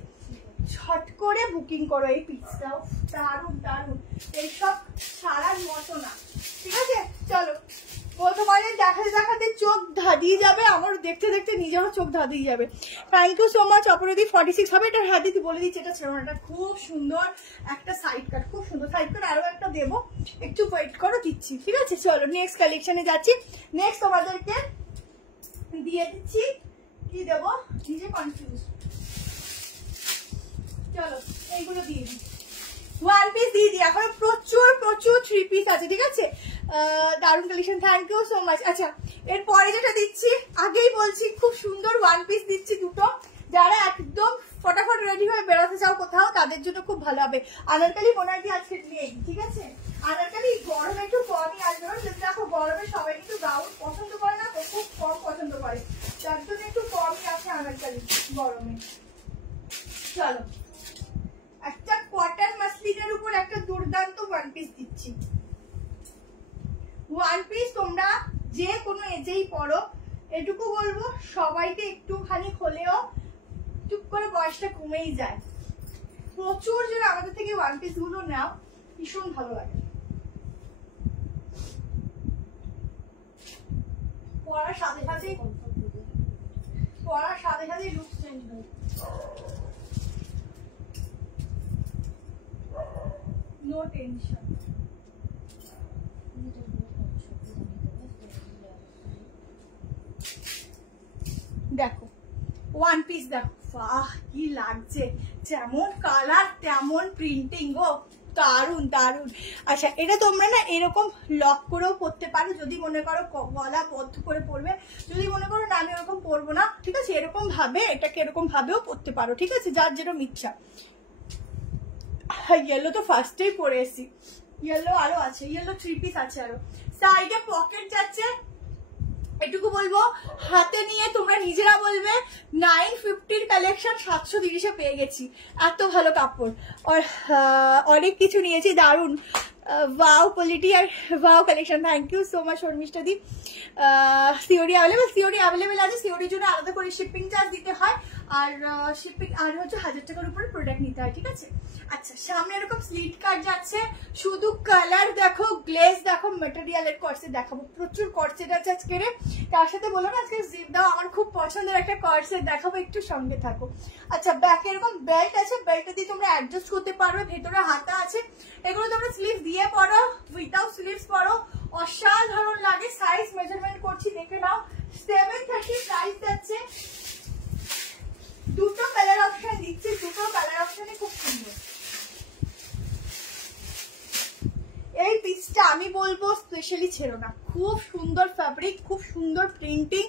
ছট করে বুকিং করো এই পিসটাও, দারুন দারুন, এইসব ছাড়ার মতো না, ঠিক আছে। চলো, তোমাদের দেখাতে দেখাতে চোখ ধাঁধিয়ে যাবে, আমার দেখতে দেখতে নিজেরও চোখ ধাঁধিয়ে যাবে। থ্যাংক ইউ সো মাচ অপরাধী। 46 হবে, এটা হাত দিতে বলে দিচ্ছি, এটা ছিল না, এটা খুব সুন্দর একটা সাইড কাট, খুব সুন্দর সাইড কাট। আরো একটা দেবো, একটু ওয়েট করো, দিচ্ছি, ঠিক আছে। চলো নেক্সট কালেকশনে যাচ্ছি। নেক্সট তোমাদেরকে দিয়ে দিচ্ছি, কি দেবো নিজে কনফিউজ। চলো এইগুলো দিয়ে দিই, ওয়ান পিস দিয়ে দিই। এখন প্রচুর প্রচুর 3 পিস আছে, ঠিক আছে। দারুন collection, thank you so much. আচ্ছা, এরপরে যেটা দিচ্ছি, আগেই বলছি, খুব সুন্দর ওয়ান পিস দিচ্ছি দুটো। যারা একদম ফটাফট রেডি হয়ে বেরোতে চাও কোথাও, তাদের জন্য খুব ভালো হবে। আনারকালি মোনার্কি আজকে নেই, ঠিক আছে। আনারকালি গরমে একটু কমই আসবে, কিন্তু দেখো গরমে সবাই কিন্তু গাউন পছন্দ করে না, খুব কম পছন্দ করে, যার জন্য একটু কমই আছে আনারকালি গরমে। চলো, একটা কটন মাসলিনের উপর একটা দুর্দান্ত ওয়ান পিস দিচ্ছি। ওয়ান পিস তোমরা যে কোনো এজেই পড়ো, এটুকু বলবো, সবাইকে একটুখানি হলেও চুপ করে বয়সটা কমেই যায়। প্রচুর জন আমাদের থেকে ওয়ান পিস গুলো নাও, ভীষণ ভালো লাগে। পড়ার সাথে সাথে লুক চেঞ্জ হয়। No tension. দেখো ওয়ান পিস দেখো, বাহ কি লাগছে, যেমন কালার তেমন প্রিন্টিং, ও দারুন দারুন। আচ্ছা, এটা তোমরা না এরকম লক করেও পরতে পারো, যদি মনে করো গলা বদ্ধ করে পরবে, যদি মনে করো না আমি এরকম পরবো না, ঠিক আছে, এরকম ভাবে এটাকে এরকম ভাবেও পরতে পারো, ঠিক আছে, যার যেরকম ইচ্ছা। ইয়েলো তো ফার্স্টেই পরে এসছি, ইয়েলো আরো আছে, ইয়েলো 3 পিস আছে আরো। সাইডে পকেট যাচ্ছে, এটুকু বলবো, হাতে নিয়ে তোমরা নিজেরা বলবে 950 কালেকশন 730 পেয়ে গেছি, এত ভালো কাপড়। আর অনেক কিছু নিয়েছি, দারুন, ওয়াও কোয়ালিটি আর wow collection. Thank you so much Sharmishtha di. সিওরি অ্যাভেলেবেল আছে, সিওরির জন্য আলাদা করে শিপিং চার্জ দিতে হয়, আর শিপিং আর হচ্ছে 1000 টাকার উপরে প্রোডাক্ট নিতে হয়, ঠিক আছে। আচ্ছা, সামনে এরকম স্লিট কাট যাচ্ছে, শুধু কালার দেখো, গ্লেজ দেখো, মেটেরিয়ালের কর্সেট দেখাবো, প্রচুর কর্সেট আছে আজকে। তার সাথে বলো না আজকে জিপ দাও, আমার খুব পছন্দের একটা কর্সেট দেখাবো, একটু সঙ্গে থাকো। আচ্ছা, ব্যাকে এরকম বেল্ট আছে, বেল্টটা দিয়ে তোমরা অ্যাডজাস্ট করতে পারবে, ভেতরে হাতা আছে, এগুলো তোমরা স্লিভ দিয়ে পরো, উইদাউট স্লিভস পরো, অসাধারণ লাগে। সাইজ মেজারমেন্ট করছি, দেখে নাও। 730 প্রাইস যাচ্ছে, দুটো কালার অপশন দিচ্ছি, দুটো কালার অপশনে খুব সুন্দর। এই পিসটা আমি বলবো স্পেশালি ছেড়ো না, খুব সুন্দর ফ্যাব্রিক, খুব সুন্দর প্রিন্টিং।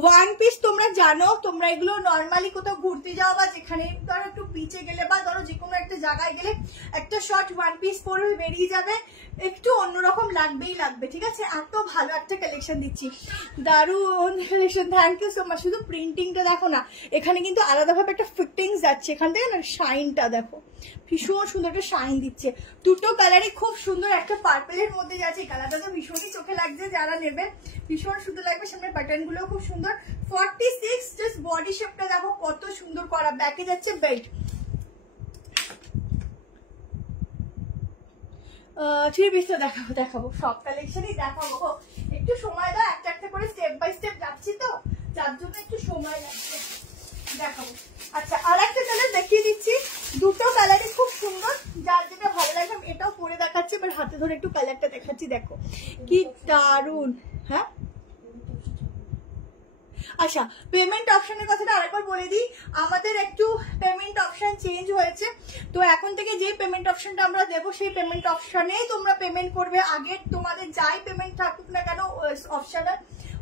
ওয়ান পিস তোমরা জানো, তোমরা এগুলো নর্মালি কোথাও ঘুরতে যাও বা যেখানে ধরো একটু বিচে গেলে বা ধরো যে কোনো একটা জায়গায় গেলে একটা শর্ট ওয়ান পিস পরে বেরিয়ে যাবে, একটু অন্যরকম লাগবেই লাগবে, ঠিক আছে। এত ভালো একটা কালেকশন দিচ্ছি, দারুন collection, thank you so much. শুধু প্রিন্টিংটা দেখো না, এখানে কিন্তু আলাদাভাবে একটা ফিটিংস যাচ্ছে, এখান থেকে না শাইনটা দেখো, ভীষণ সুন্দর একটা শাইন দিচ্ছে। দুটো কালারই খুব সুন্দর, একটা পার্পেলের মধ্যে যাচ্ছে, কালারটা তো ভীষণই চোখে লাগছে, যারা নেবে ভীষণ সুন্দর লাগবে। সামনে বাটন গুলো খুব সুন্দর। 46, জাস্ট বডি শেপটা দেখো কত সুন্দর করা, ব্যাকে যাচ্ছে বেল্ট। 3 পিস তো দেখাবো সব কালেকশনই দেখাবো, একটু সময় দাও, একটা একটা করে স্টেপ বাই স্টেপ যাচ্ছি তো, যার জন্য একটু সময় লাগছে। দেখাবো। আচ্ছা আর একটা কালার দেখিয়ে দিচ্ছি, দুটো কালারই খুব সুন্দর, যার যেটা ভালো লাগে এটাও পরে দেখাচ্ছি, এবার হাতে ধরে একটু কালারটা দেখাচ্ছি, দেখো কি দারুন। হ্যাঁ আচ্ছা পেমেন্ট অপশনের কথাটা আরেকবার বলে দিই, আমাদের একটু পেমেন্ট অপশন চেঞ্জ হয়েছে, তো এখন থেকে যে পেমেন্ট অপশনটা আমরা দেবো সেই পেমেন্ট অপশনেই তোমরা পেমেন্ট করবে। আগে তোমাদের যাই পেমেন্ট থাকুক না কেন অপশনে,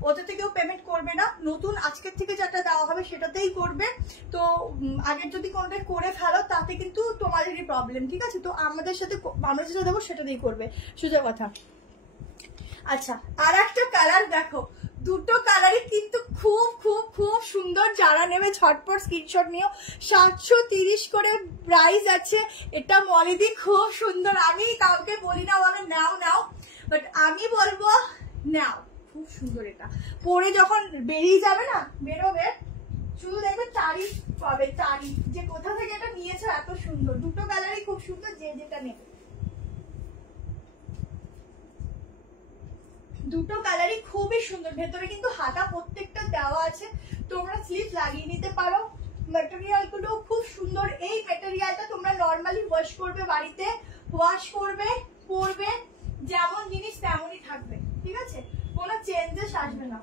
ওতে থেকেও পেমেন্ট করবে না, নতুন আজকের থেকে যেটা দেওয়া হবে সেটাতেই করবে। তো আগের যদি কোনোটা করে ফেলো তাতে কিন্তু তোমাদেরই প্রবলেম, ঠিক আছে? তো আমাদের সাথে আমরা যেটা দেবো সেটাতেই করবে, সোজা কথা। আচ্ছা আর একটা কালার দেখো, দুটো কালারই কিন্তু খুব খুব খুব সুন্দর, যারা নেবে ঝটপট স্ক্রিনশট নিও। 730 করে প্রাইস আছে, এটা মলিদি খুব সুন্দর, আমি কাউকে বলি না বলো নাও নাও, বাট আমি বলবো নাও, খুব সুন্দর। এটা পরে যখন বেরিয়ে যাবে না, বেরোবে শুধু দেখবে তারিফ পাবে, তারিফ যে কোথা থেকে এটা নিয়েছো, এত সুন্দর। দুটো কালারই খুব সুন্দর, যে যেটা নেবে দুটো কালারই খুবই সুন্দর। ভেতরে কিন্তু হাতা প্রত্যেকটা দেওয়া আছে, তোমরা স্লিভ লাগিয়ে নিতে পারো। ম্যাটেরিয়াল গুলো খুব সুন্দর, এই ম্যাটেরিয়ালটা তোমরা নর্মালি ওয়াশ করবে বাড়িতে, ওয়াশ করবে পরবে, যেমন জিনিস তেমনই থাকবে, ঠিক আছে? কোনো চেঞ্জেস আসবে না।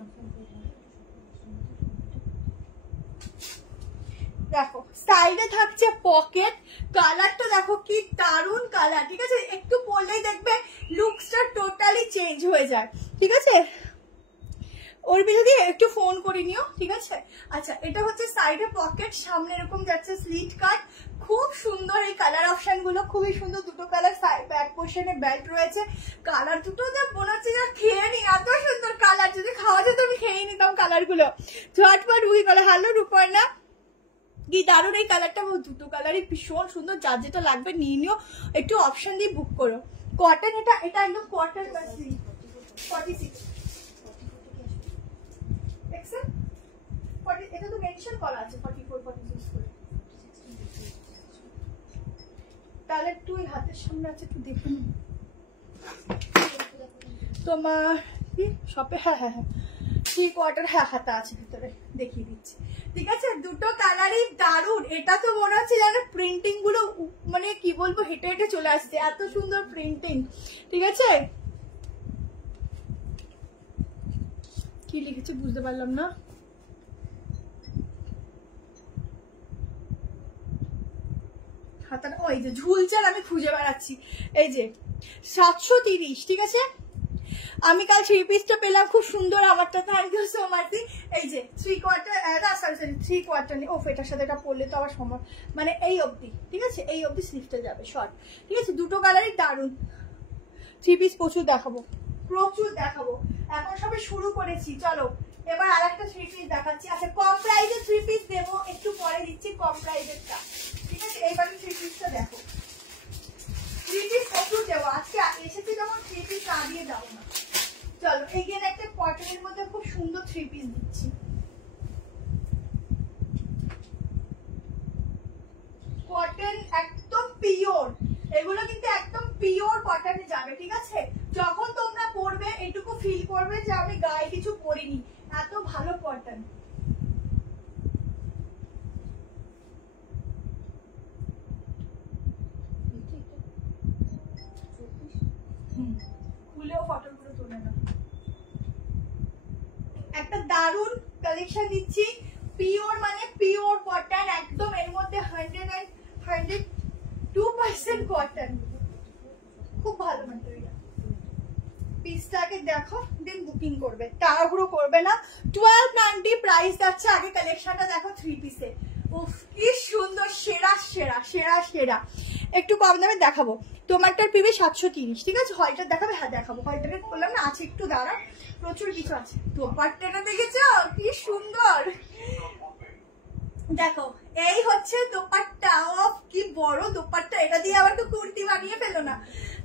দেখো সাইডে থাকছে পকেট, কালারটা দেখো কি দারুন কালার, ঠিক আছে? একটু পরলেই দেখবে লুকসটা টোটালি চেঞ্জ হয়ে যায়, ঠিক আছে? ওর ভিতরে একটু ফোন করে নিও, ঠিক আছে? আচ্ছা এটা হচ্ছে সাইডে পকেট, সামনে এরকম যাচ্ছে স্লিট কাট, খুব সুন্দর। এই কালার অপশন গুলো খুবই সুন্দর, দুটো কালার ব্যাক পোর্শনে বেল্ট রয়েছে, কালার দুটো যা মনে হচ্ছে যা খেয়ে নি, এত সুন্দর কালার, যদি খাওয়া যেত আমি খেয়ে নিতাম কালার গুলো। ঝটপট উই কালার, হ্যালো রূপর্ণা, কি দারুণ এই কালারটা, দুটো কালারই ভীষণ সুন্দর, যার যেটা লাগবে নিয়ে নিও, একটু অপশন দিয়ে বুক করো। কটন, এটা এটা একদম কটন মাসলি 46 দেখছেন, এটা তো মেনশন করা আছে 44 46 করে, তাহলে তুই হাতের সামনে আছে একটু দেখে নি তোমার কি শপে। হ্যাঁ হ্যাঁ হ্যাঁ 3 কোয়ার্টার, হ্যাঁ হাতা আছে ভিতরে, দেখিয়ে দিচ্ছি, ঠিক আছে? দুটো কালারই দারুন। এটা তো মনে হচ্ছে যেন প্রিন্টিং গুলো মানে কি বলবো হেঁটে হেঁটে চলে আসছে, এত সুন্দর প্রিন্টিং, ঠিক আছে? কি লিখেছে বুঝতে পারলাম না, হাতাটা ওই যে ঝুলচার আমি খুঁজে বেড়াচ্ছি, এই যে 730, ঠিক আছে? আমি কাল 3 পিসটা পেলাম, খুব সুন্দর, আমারটা থ্যাংক ইউ সো মাচ। এই যে 3 কোয়ার্টার, সরি 3 কোয়ার্টার নেই, ওফ এটার সাথে এটা পরলে তো আবার সময়, মানে এই অবধি, ঠিক আছে? এই অবধি স্লিভটা যাবে শর্ট, ঠিক আছে? দুটো কালারই দারুন। 3 পিস প্রচুর দেখাবো, প্রচুর দেখাবো, এখন সবে শুরু করেছি। চলো এবার আরেকটা 3 পিস দেখাচ্ছি। আচ্ছা কম প্রাইসে 3 পিস দেবো, একটু পরে দিচ্ছি কম প্রাইসেরটা, ঠিক আছে? এইবার 3 পিসটা দেখো, 3 পিস প্রচুর দেবো আজকে, এসেছে যখন 3 পিস না দিয়ে যাবো না। চলো এগেন একটা কটনের মধ্যে খুব সুন্দর 3 পিস দিচ্ছি, কটন একদম পিওর, এগুলো কিন্তু একদম পিওর কটনে যাবে, ঠিক আছে? যখন তোমরা পরবে এটুকু ফিল করবে যে আমি গায়ে কিছু পরিনি, এত ভালো কটন। খুলেও ফটোগুলো তুলে না, একটা দারুন কালেকশন দিচ্ছি, পিওর মানে পিওর কটন একদম, এর মধ্যে 102% কটন, খুব ভালো ম্যাটেরিয়াল। পিসটাকে দেখো দেন বুকিং করবে, তাড়াহুড়ো করবে না। 1290 প্রাইস যাচ্ছে, আগে কালেকশনটা দেখো 3 পিসে, উফ কি সুন্দর, সেরা সেরা সেরা সেরা। একটু কম দামে দেখাবো, তোমারটার পিবে 730, ঠিক আছে? হলটার দেখাবে, হ্যাঁ দেখাবো, হলটারে বললাম না আছে, একটু দাঁড়া, প্রচুর কিছু আছে। দোপাট্টাটা দেখেছো কি সুন্দর, দেখো এই হচ্ছে দোপাট্টা, অফ কি বড় দোপাট্টা, এটা দিয়ে আবার তো কুর্তি বানিয়ে ফেলো না,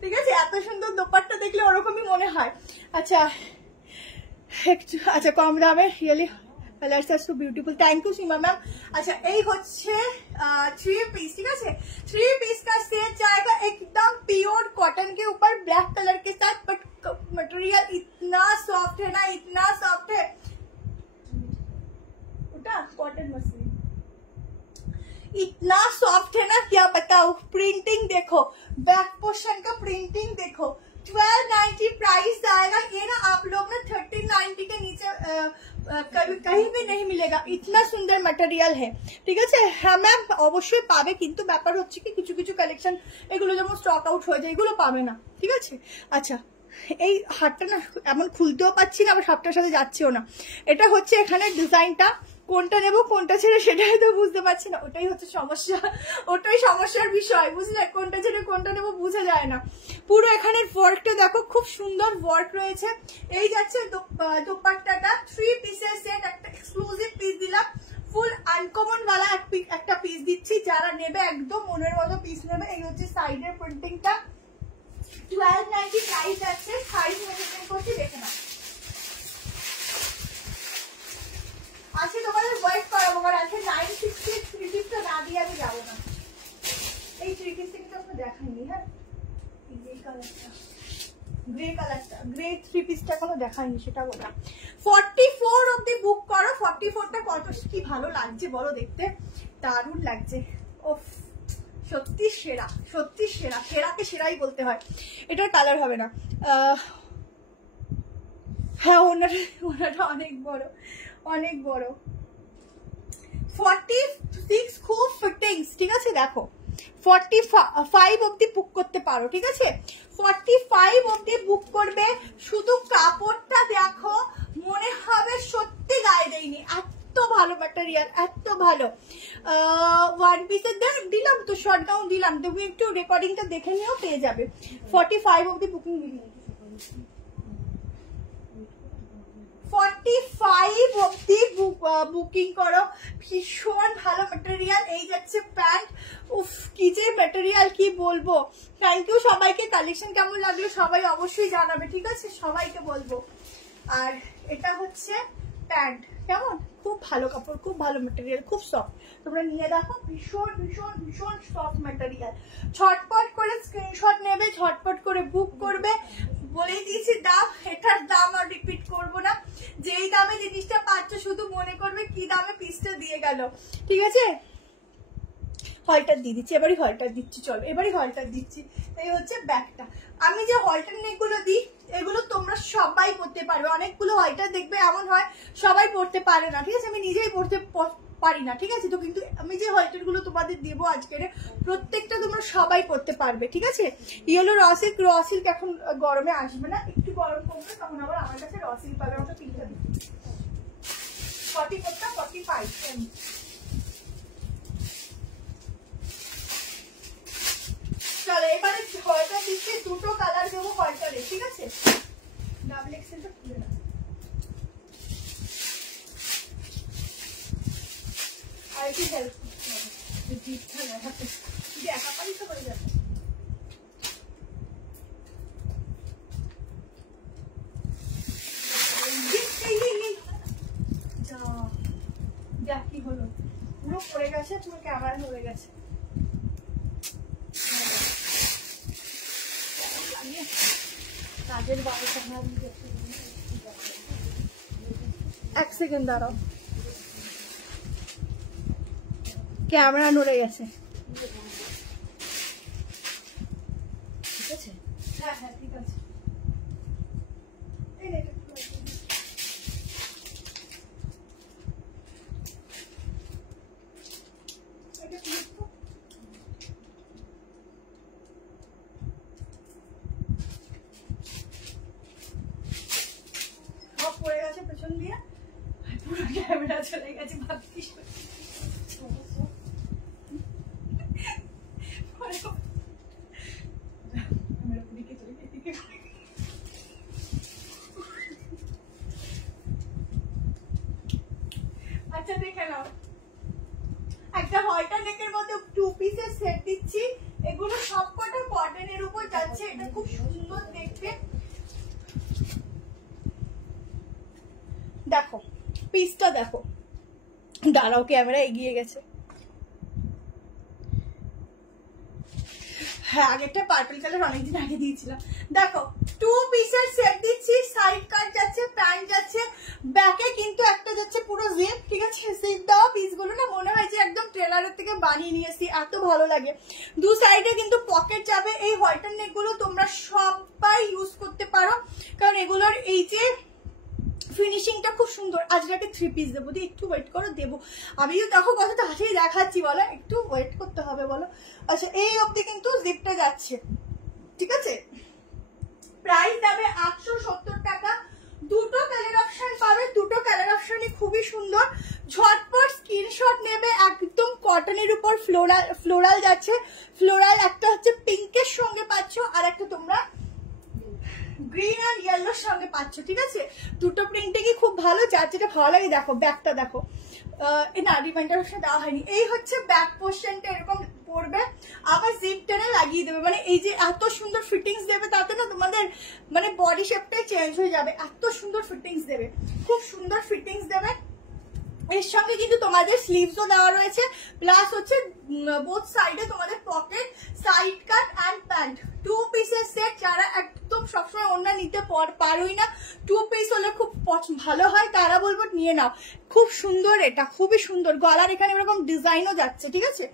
ঠিক আছে? এত সুন্দর দোপাট্টা দেখলে ওরকমই মনে হয়। আচ্ছা একটু, আচ্ছা কম দামে really colours are so beautiful, thank you Seema ma'am. अच्छा এই হচ্ছে 3 पीस, ठीक है? 3 पीस का सेट जाएगा एकदम प्योर कॉटन के ऊपर ब्लैक कलर के साथ, बट मटेरियल इतना सॉफ्ट है ना, इतना सॉफ्ट है, उठा कॉटन मसलिन प्रिंटिंग देखो, बैक पोर्शन का प्रिंटिंग देखो। 1290 प्राइस आएगा ये ना, आप लोग ना 1390 के नीचे कहीं भी नहीं मिलेगा। इतना सुंदर मटेरियल है, ঠিক আছে। হ্যাঁ ম্যাম অবশ্যই পাবে, কিন্তু ব্যাপার হচ্ছে কি কিছু কিছু কালেকশন এগুলো যেমন স্টক আউট হয়ে যায়, এগুলো পাবে না, ঠিক আছে। আচ্ছা, এই হারটা না এমন খুলতেও পাচ্ছি না, আবার সবটার সাথে যাচ্ছেও না। এটা হচ্ছে এখানে ডিজাইনটা, কোনটা নেব কোনটা ছেড়ে সেটাই তো বুঝতে পারছি না, ওটাই হচ্ছে সমস্যা, ওটাই সমস্যার বিষয়, বুঝলে। কোনটা ছেড়ে কোনটা নেব বোঝা যায় না। পুরো এখানে ওয়ার্কটা দেখো, খুব সুন্দর ওয়ার্ক রয়েছে। এই যাচ্ছে দোপাট্টাটা, 3 পিসের সেট, একটা এক্সক্লুসিভ পিস দিলাম, ফুল আনকমন वाला একটা পিস দিচ্ছি। যারা নেবে একদম মনের মতো পিস নেবে। এই হচ্ছে সাইডের প্রিন্টিংটা, 1290 প্রাইস আছে। সাইজ মেজারমেন্ট করছি, দেখে নাও। আজকে তোমাদের ওয়েট করাবো, আর আজকে 960 থ্রি পিসটা না দিয়ে আমি যাবো না। এই থ্রি পিস কিন্তু আমরা দেখাইনি। হ্যাঁ, এই কালারটা, গ্রে কালারটা, গ্রে থ্রি পিসটা এখনো দেখাইনি, সেটা বললাম। 44 অব্দি বুক করো। 44টা কত কি ভালো লাগছে বলো দেখতে, দারুণ লাগছে। ওফ, সত্যি সেরা, সত্যি সেরা, সেরাকে সেরাই বলতে হয়। এটার কালার হবে না। হ্যাঁ, ওনাটা অনেক বড়, অনেক বড়। 46 খুব ফিটিংস, ঠিক আছে। দেখো 45 অব্দি বুক করতে পারো, ঠিক আছে। 45 অব্দি বুক করবে। শুধু কাপড়টা দেখো, মনে হবে সত্যি গায়ে দেয়নি, এত ভালো ম্যাটেরিয়াল, এত ভালো। ওয়ান পিসের দিলাম তো, শর্ট গাউন দিলাম, তুমি একটু রেকর্ডিংটা দেখে নিও, পেয়ে যাবে। 45 অব্দি বুকিং দিলাম, 45 অব্দি বুকিং করো। ভীষণ ভালো ম্যাটেরিয়াল। এই যাচ্ছে প্যান্ট, উফ কি যে ম্যাটেরিয়াল, কি বলবো। থ্যাংক ইউ সবাইকে। কালেকশন কেমন লাগলো সবাই অবশ্যই জানাবে, ঠিক আছে, সবাইকে বলবো। আর এটা হচ্ছে প্যান্ট, কেমন, খুব ভালো কাপড়, খুব ভালো ম্যাটেরিয়াল, খুব সফট। তোমরা নিয়ে দেখো, ভীষণ ভীষণ ভীষণ সফট ম্যাটেরিয়াল। ঝটপট করে স্ক্রিনশট নেবে, ঝটপট করে বুক করবে। বলেই দিয়েছি দাম, এটার দাম আর রিপিট করবো না। যেই দামে জিনিসটা পাচ্ছ শুধু মনে করবে কি দামে পিসটা দিয়ে গেল, ঠিক আছে। হলটার দিয়ে দিচ্ছি, এবারই হলটার দিচ্ছি, চলো এবারই হলটার দিচ্ছি। এই হচ্ছে ব্যাগটা। আমি যে হলটার নেকগুলো দিই এগুলো তোমরা সবাই পড়তে পারবে। অনেকগুলো হলটার দেখবে এমন হয় সবাই পড়তে পারে না, ঠিক আছে। আমি নিজেই পড়তে পারি না, ঠিক আছে। তো কিন্তু আমি যে হলটার গুলো তোমাদের দেবো আজকের, প্রত্যেকটা তোমরা সবাই পড়তে পারবে, ঠিক আছে। Yellow raw silk, raw silk এখন গরমে আসবে না, একটু গরম কমবে তখন আবার আমার কাছে র সিল্ক পাবে। আমাকে তিনটা দিচ্ছি, 44টা 45। চলো এবারে হলটা দিচ্ছি, দুটো কালার দেবো হলটারে, ঠিক আছে। ডাবল এক্সেলটা খুলে না, আর কি হেল্প করতে হবে, জিপটা লাগাতে যদি একা পারি তো হয়ে যাবে। যা কি হলো, পুরো পড়ে গেছে, পুরো ক্যামেরা হয়ে গেছে। কাজের বাড়িটা এক সেকেন্ড দাঁড়াও, ক্যামেরা নড়ে গেছে, ঠিক আছে। হ্যাঁ হ্যাঁ ঠিক আছে। পড়ে গেছে পেছন দিয়ে, পুরো ক্যামেরা চলে গেছে। ভাবছিস আচ্ছা দেখে নাও, একটা হলটা নেকের মধ্যে 2 পিসের সেট দিচ্ছি। এগুলো সবকটা কটনের উপর যাচ্ছে, এটা খুব সুন্দর দেখতে। দেখো পিসটা দেখো, দাঁড়াও ক্যামেরা এগিয়ে গেছে। হ্যাঁ আগেরটা পার্পল কালার অনেকদিন আগে দিয়েছিলাম। দেখো 2 পিসের সেট দিচ্ছি, সাইড কাট যাচ্ছে, প্যান্ট যাচ্ছে, ব্যাকে কিন্তু একটা যাচ্ছে পুরো জিপ, ঠিক আছে? জিপ দেওয়া পিসগুলো না মনে হয় যে একদম ট্রেলারের থেকে বানিয়ে নিয়েছি, এত ভালো লাগে। দু সাইডে কিন্তু পকেট যাবে। এই হোয়াইটার নেক গুলো তোমরা সবাই ইউজ করতে পারো, কারণ এগুলোর এই যে ফিনিশিংটা খুব সুন্দর। আজকে 3 পিস দেবো, একটু ওয়েট করো, দেবো। আমি দেখো কথা তো হাসিয়ে দেখাচ্ছি, বলো একটু ওয়েট করতে হবে, বলো। আচ্ছা, এই অবধি কিন্তু জিপটা যাচ্ছে, ঠিক আছে? প্রাইস যাবে 870 টাকা। দুটো কালার অপশন পাবে, দুটো কালার অপশনই খুবই সুন্দর। ঝটপট স্ক্রিনশট নেবে। একদম কটনের উপর ফ্লোরাল যাচ্ছে, ফ্লোরাল একটা হচ্ছে পিঙ্কের সঙ্গে পাচ্ছ, আর একটা তোমরা গ্রিন আর ইয়েলোর সঙ্গে পাচ্ছ, ঠিক আছে? দুটো প্রিন্টিংই খুব ভালো, যার যেটা ভালো লাগে। দেখো ব্যাকটা দেখো, না রিমাইন্ডার অপশন দেওয়া হয়নি। এই হচ্ছে ব্যাক পোর্শনটা, এরকম পড়বে, আবার জিপ টেনে লাগিয়ে দেবে। মানে এই যে এত সুন্দর ফিটিংস দেবে, তাতে না তোমাদের মানে বডি শেপটাই চেঞ্জ হয়ে যাবে। এত সুন্দর ফিটিংস দেবে, খুব সুন্দর ফিটিংস দেবে। এর সঙ্গে কিন্তু তোমাদের স্লিভসও দেওয়া রয়েছে, প্লাস হচ্ছে বোথ সাইডে তোমাদের pocket, side cut and pant. 2 পিসের সেট। যারা একদম সবসময় ওড়না নিতে পারোই না, 2 পিস হলে খুব ভালো হয়, তারা বলবো নিয়ে নাও। খুব সুন্দর, এটা খুবই সুন্দর। গলার এখানে এরকম ডিজাইনও যাচ্ছে, ঠিক আছে?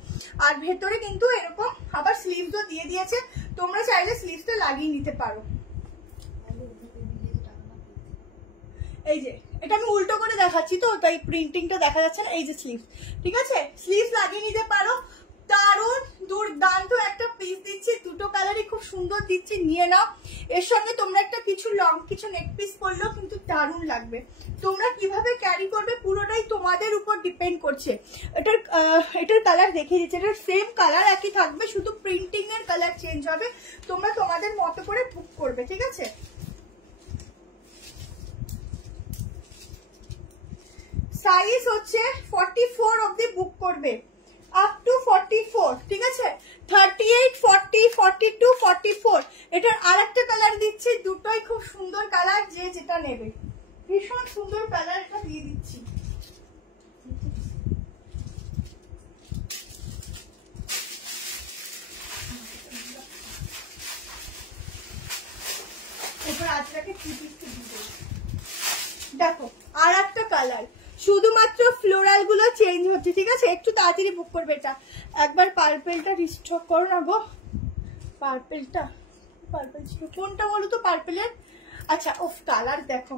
আর ভেতরে কিন্তু এরকম আবার স্লিভসও দিয়ে দিয়েছে, তোমরা চাইলে স্লিভসটা লাগিয়ে নিতে পারো। এই যে এটা আমি উল্টো করে দেখাচ্ছি তো, তাই প্রিন্টিংটা দেখা যাচ্ছে না। এই যে স্লিভস, ঠিক আছে? স্লিভস লাগিয়ে নিতে পারো। দারুণ দুর্দান্ত একটা পিস দিচ্ছি, দুটো কালারই খুব সুন্দর দিচ্ছি, নিয়ে নাও। এর সঙ্গে তোমরা একটা কিছু লং কিছু নেক পিস পরলেও কিন্তু দারুণ লাগবে। তোমরা কিভাবে ক্যারি করবে পুরোটাই তোমাদের উপর ডিপেন্ড করছে। এটার কালার দেখিয়ে দিচ্ছে, এটার সেম কালার একই থাকবে, শুধু প্রিন্টিং এর কালার চেঞ্জ হবে। তোমরা তোমাদের মতো করে বুক করবে, ঠিক আছে? সাইজ হচ্ছে 44 অবধি বুক করবে, আপ টু 44, ঠিক আছে? 38, 40, 42, 44। এটার আর একটা কালার দিচ্ছি, দুটোই খুব সুন্দর কালার, যে যেটা নেবে। ভীষণ সুন্দর কালার, এটা দিয়ে দিচ্ছি। এবার আজকে 3 পিস দিয়ে দেখো, আর একটা কালার, শুধুমাত্র ফ্লোরাল গুলো চেঞ্জ হচ্ছে, ঠিক আছে? একটু তাড়াতাড়ি বুক করবে। এটা একবার পার্পেলটা রিস্টক করো না গো, পার্পেলটা, পার্পেল ছিল কোনটা বলো তো পার্পেলের? আচ্ছা, ওফ কালার দেখো,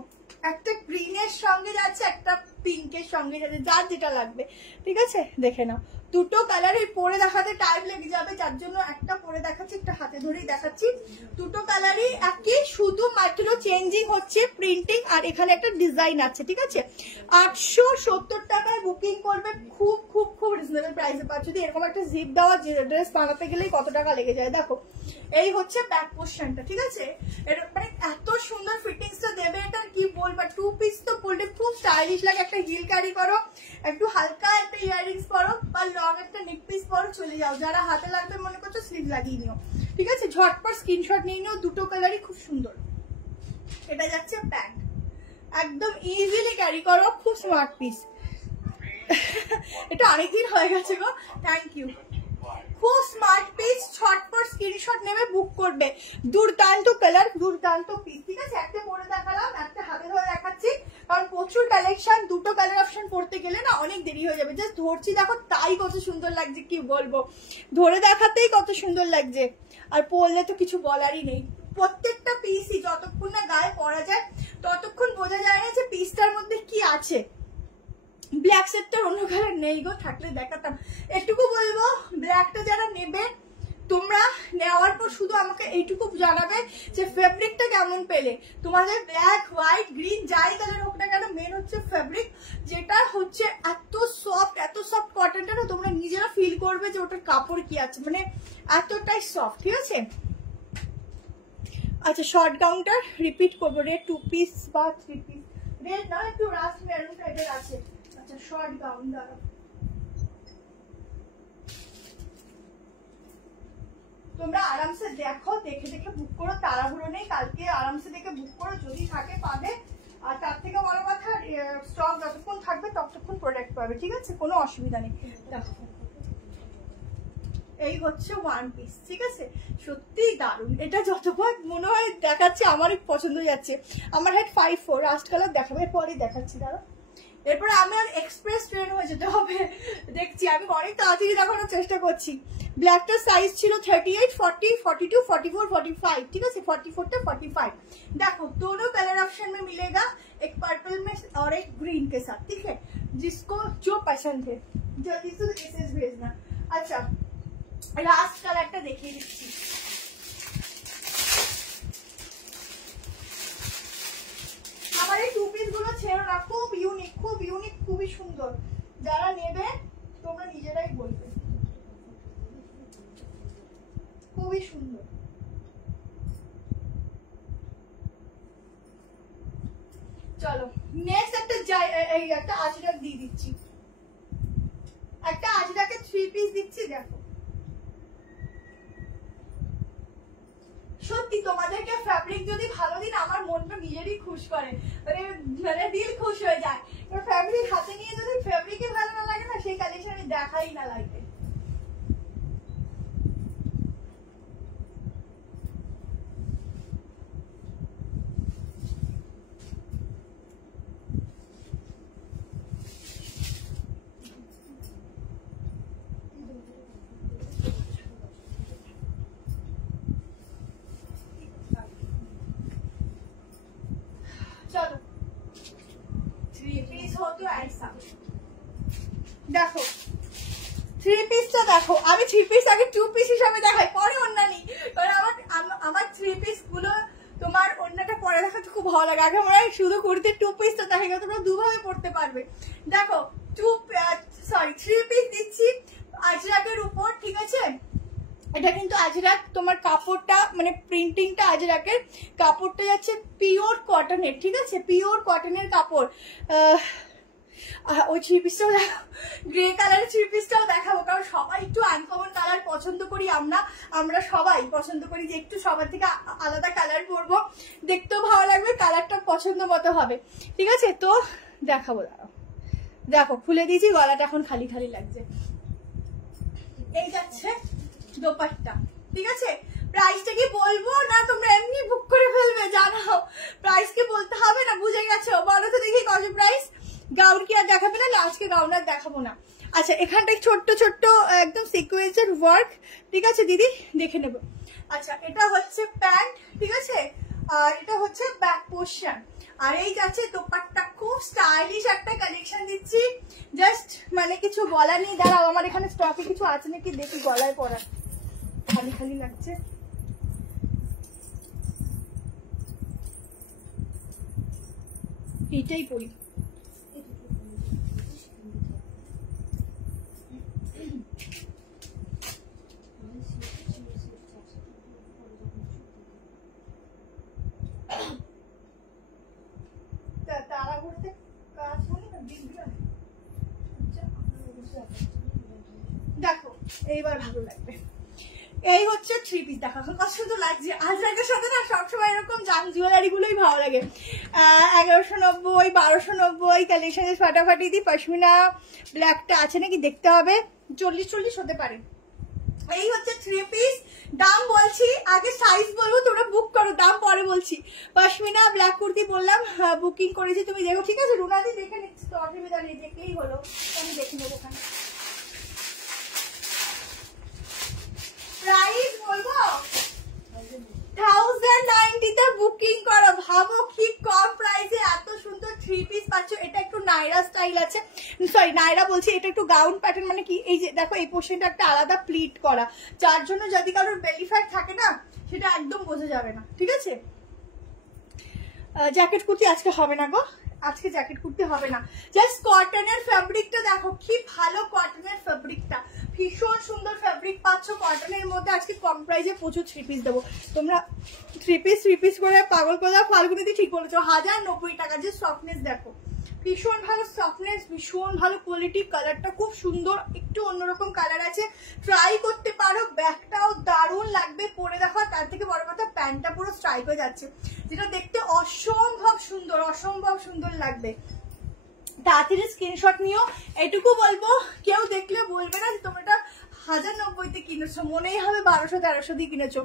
একটা গ্রিনের সঙ্গে যাচ্ছে, একটা পিঙ্কের সঙ্গে যাচ্ছে, যার যেটা লাগবে, ঠিক আছে? দেখে নাও। দুটো কালারই পরে দেখাতে টাইম লেগে যাবে, যার জন্য একটা পরে দেখাচ্ছি, একটা হাতে ধরেই দেখাচ্ছি। দুটো কালারই একই, শুধুমাত্র চেঞ্জিং হচ্ছে প্রিন্টিং, আর এখানে একটা ডিজাইন আছে, ঠিক আছে? 870 টাকায় বুকিং করবে, খুব খুব খুব রিজনেবল প্রাইসে পাচ্ছ। যদি এরকম একটা জিপ দেওয়া ড্রেস বানাতে গেলেই কত টাকা লেগে যায়। দেখো, এই হচ্ছে ব্যাক পোর্শনটা, ঠিক আছে? মানে এত সুন্দর ফিটিংসটা দেবে, এটা কি বলবো। 2 পিস তো পরলে খুব স্টাইলিশ লাগে। একটা হিল ক্যারি করো, একটু হালকা একটা ইয়াররিংস পরো, বা লং একটা নেক পিস পরো, চলে যাও। যারা হাতে লাগবে মনে করছো, স্লিভ লাগিয়ে নিও, ঠিক আছে? ঝটপট স্ক্রিনশট নিয়ে নিও, দুটো কালারই খুব সুন্দর। এটা যাচ্ছে প্যান্ট, একদম ইজিলি ক্যারি করো, খুব স্মার্ট পিস। এটা অনেকদিন হয়ে গেছে গো, থ্যাংক ইউ। খুব স্মার্ট পিস, ছটপট স্ক্রিনশট নেবে, বুক করবে। দুর্দান্ত কালার, দুর্দান্ত পিস, ঠিক আছে? একটা পরে দেখালাম, একটা হাতে ধরে দেখাচ্ছি, কারণ প্রচুর কালেকশন। দুটো কালার অপশন পড়তে গেলে না অনেক দেরি হয়ে যাবে। জাস্ট ধরছি দেখো, তাই কত সুন্দর লাগছে, কি বলবো। ধরে দেখাতেই কত সুন্দর লাগছে, আর পরলে তো কিছু বলারই নেই। প্রত্যেকটা পিসই যতক্ষণ না গায়ে পরা যায়, ততক্ষণ বোঝা যায় না যে পিসটার মধ্যে কি আছে। ব্ল্যাক সেটটার অন্য কালার নেই গো, থাকলে দেখাতাম। একটুকু বলবো, ব্ল্যাকটা যারা নেবে, তোমরা নেওয়ার পর শুধু আমাকে এইটুকু জানাবে যে ফেব্রিকটা কেমন পেলে। তোমাদের ব্ল্যাক, হোয়াইট, গ্রিন যাই কালার হোক না কেন, মেন হচ্ছে ফেব্রিক, যেটা হচ্ছে এত সফট কটনটা না, তোমরা নিজেরা ফিল করবে যে ওটার কাপড় কি আছে, মানে এতটাই সফট, ঠিক আছে? আচ্ছা, শর্ট গাউনটা রিপিট করবো, রেড 2 পিস বা 3 পিস, রেড না, একটু রাস্ট মেরুন টাইপের আছে। আচ্ছা, শর্ট গাউন দাঁড়াও, তোমরা আরামসে দেখো, দেখে দেখে বুক করো, তাড়াহুড়ো নেই। কালকে আরামসে দেখে বুক করো, যদি থাকে পাবে। আর তার থেকে বড় কথা, স্টক যতক্ষণ থাকবে ততক্ষণ প্রোডাক্ট পাবে, ঠিক আছে? কোনো অসুবিধা নেই। এই হচ্ছে ওয়ান পিস, ঠিক আছে? সত্যি দারুণ। এটা যতবার মনে হয় দেখাচ্ছে আমারই পছন্দ যাচ্ছে। আমার হাইট 5'4", রাস্ট কালার দেখাবে, পরে দেখাচ্ছি দাঁড়া। এরপরে আমি আর এক্সপ্রেস ট্রেন হয়ে যেতে হবে, দেখছি আমি অনেক তাড়াতাড়ি দেখানোর চেষ্টা করছি। ব্ল্যাকটার সাইজ ছিল 38, 40, 42, 44, 45, ठीक है? 44 टा 45। देखो दोनों कलर ऑप्शन में मिलेगा, एक पर्पल में और एक ग्रीन के साथ, ठीक है? जिसको जो पसंद है जल्दी से मैसेज भेजना। अच्छा लास्ट कलरটা দেখিয়ে দিচ্ছি। আমার এই টু পিস গুলো ছেড়ো না, খুব ইউনিক, খুবই সুন্দর। যারা নেবে তোমরা নিজেরাই বলবে, খুবই সুন্দর। চলো নেক্সট একটা আজরাক দিয়ে দিচ্ছি, একটা আজরাকে 3 পিস দিচ্ছি। দেখো সত্যি তোমাদেরকে ফ্যাব্রিক যদি ভালো দিন আমার মনটা নিজেরই খুশ করে, মানে দিল খুশ হয়ে যায়। ফ্যাব্রিক হাতে নিয়ে যদি ফ্যাব্রিকে ভালো না লাগে না, সেই কালেকশন আমি দেখাই না লাগবে। चलो 3 পিস हो तो ऐसा देखो 3 পিসটা দেখো। আমি 3 পিস আগে 2 পিস হিসাবে দেখাই, পরে ওন্না নেই, কারণ আমার 3 পিস গুলো তোমার ওন্নাটা পরে দেখাতে খুব ভালো লাগে। আগে আমরা শুধু কুর্তির 2 পিসটা দেখাই, তোমরা দুভাবে পড়তে পারবে। দেখো 3 পিস দিচ্ছি আজরাকের উপর, ঠিক আছে? এটা কিন্তু আজরাক, তোমার কাপড়টা মানে প্রিন্টিংটা আজরাকের, কাপড়টা যাচ্ছে পিওর কটনের, ঠিক আছে? পিওর কটনের কাপড়। ওই 3 পিসটাও গ্রে কালারের 3 পিসটাও দেখাবো, কারণ সবাই একটু আনকমন কালার পছন্দ করি। আমরা সবাই পছন্দ করি যে একটু সবার থেকে আলাদা কালার পরবো, দেখতেও ভালো লাগবে, কালারটা পছন্দ মতো হবে, ঠিক আছে? তো দেখাবো, দাঁড়াও। দেখো খুলে দিয়েছি, গলাটা এখন খালি খালি লাগছে। এই যাচ্ছে দোপাট্টা, ঠিক আছে? প্রাইসটা কি বলবো না তোমরা এমনি বুক করে ফেলবে? জানাও, প্রাইস কি বলতে হবে না? বুঝে গেছো? বলো তো দেখি কত প্রাইস। গাউন কি আর দেখাবে না? আজকে গাউন আর দেখাবো না। আচ্ছা এখানটায় ছোট্ট ছোট্ট একদম সিকোয়েন্সের ওয়ার্ক, ঠিক আছে দিদি? দেখে নেব। আচ্ছা এটা হচ্ছে প্যান্ট, ঠিক আছে? আর এটা হচ্ছে ব্যাক পোর্শন। আর এই যাচ্ছে দোপাট্টা, খুব স্টাইলিশ একটা কালেকশন দিচ্ছি। জাস্ট মানে কিছু বলা নেই, দাঁড়াও আমার এখানে স্টকে কিছু আছে নাকি দেখি, গলায় পরা খালি খালি লাগছে। এটাই পরি। তারা করতে কাজ হয় না, দেখো এইবার ভালো লাগবে। এই হচ্ছে 3 পিস। দেখো এখন কত সুন্দর লাগছে। আজরাকের সাথে না সবসময় এরকম জাম জুয়েলারি গুলোই ভালো লাগে। 1190, 1290 কালেকশনের ফাটাফাটি দি। পশমিনা ব্ল্যাকটা আছে নাকি দেখতে হবে, 40 হতে পারে। এই হচ্ছে 3 পিস। দাম বলছি আগে, সাইজ বলবো, তোমরা বুক করো, দাম পরে বলছি। পশমিনা ব্ল্যাক কুর্তি বললাম বুকিং করেছি, তুমি দেখো, ঠিক আছে? রুনাদি দেখে নিচ্ছি, তো অসুবিধা নেই, দেখলেই হলো, আমি দেখে নেবো। ওখানে প্রাইস বলবো 1090 তে বুকিং করো। ভাবো কি কম প্রাইসে এত সুন্দর 3 পিস পাচ্ছ। এটা একটু নাইরা স্টাইল আছে, সরি নাইরা বলছি, এটা একটু গাউন প্যাটার্ন, মানে কি এই যে দেখো এই পোর্শনটা একটা আলাদা প্লিট করা, যার জন্য যদি কারোর বেলি ফ্যাট থাকে না সেটা একদম বোঝা যাবে না, ঠিক আছে? জ্যাকেট কুর্তি আজকে হবে না গো, আজকে জ্যাকেট কুর্তি হবে না। জাস্ট কটনের ফ্যাব্রিকটা দেখো, কি ভালো কটনের ফ্যাব্রিকটা, ভীষণ সুন্দর ফ্যাব্রিক পাচ্ছ কটনের মধ্যে। আজকে কম প্রাইসে প্রচুর 3 পিস দেবো। তোমরা 3 পিস করে পাগল করে দাও। ফাল্গুনিদি ঠিক বলেছো, 1090 টাকা। যে সফটনেস দেখো, ভীষণ ভালো সফটনেস, ভীষণ ভালো কোয়ালিটি, কালারটা খুব সুন্দর, একটু অন্যরকম কালার আছে, ট্রাই করতে পারো। ব্যাগটাও দারুণ লাগবে পরে দেখো, তার থেকে বড় কথা প্যান্টটা পুরো স্ট্রাইক হয়ে যাচ্ছে, যেটা দেখতে অসম্ভব সুন্দর লাগবে। তাড়াতাড়ি স্ক্রিনশট নিও। এটুকু বলবো, কেউ দেখলে বলবে না যে তোমরা এটা 1090-তে কিনেছো, মনেই হবে 1200-1300 দিয়ে কিনেছো।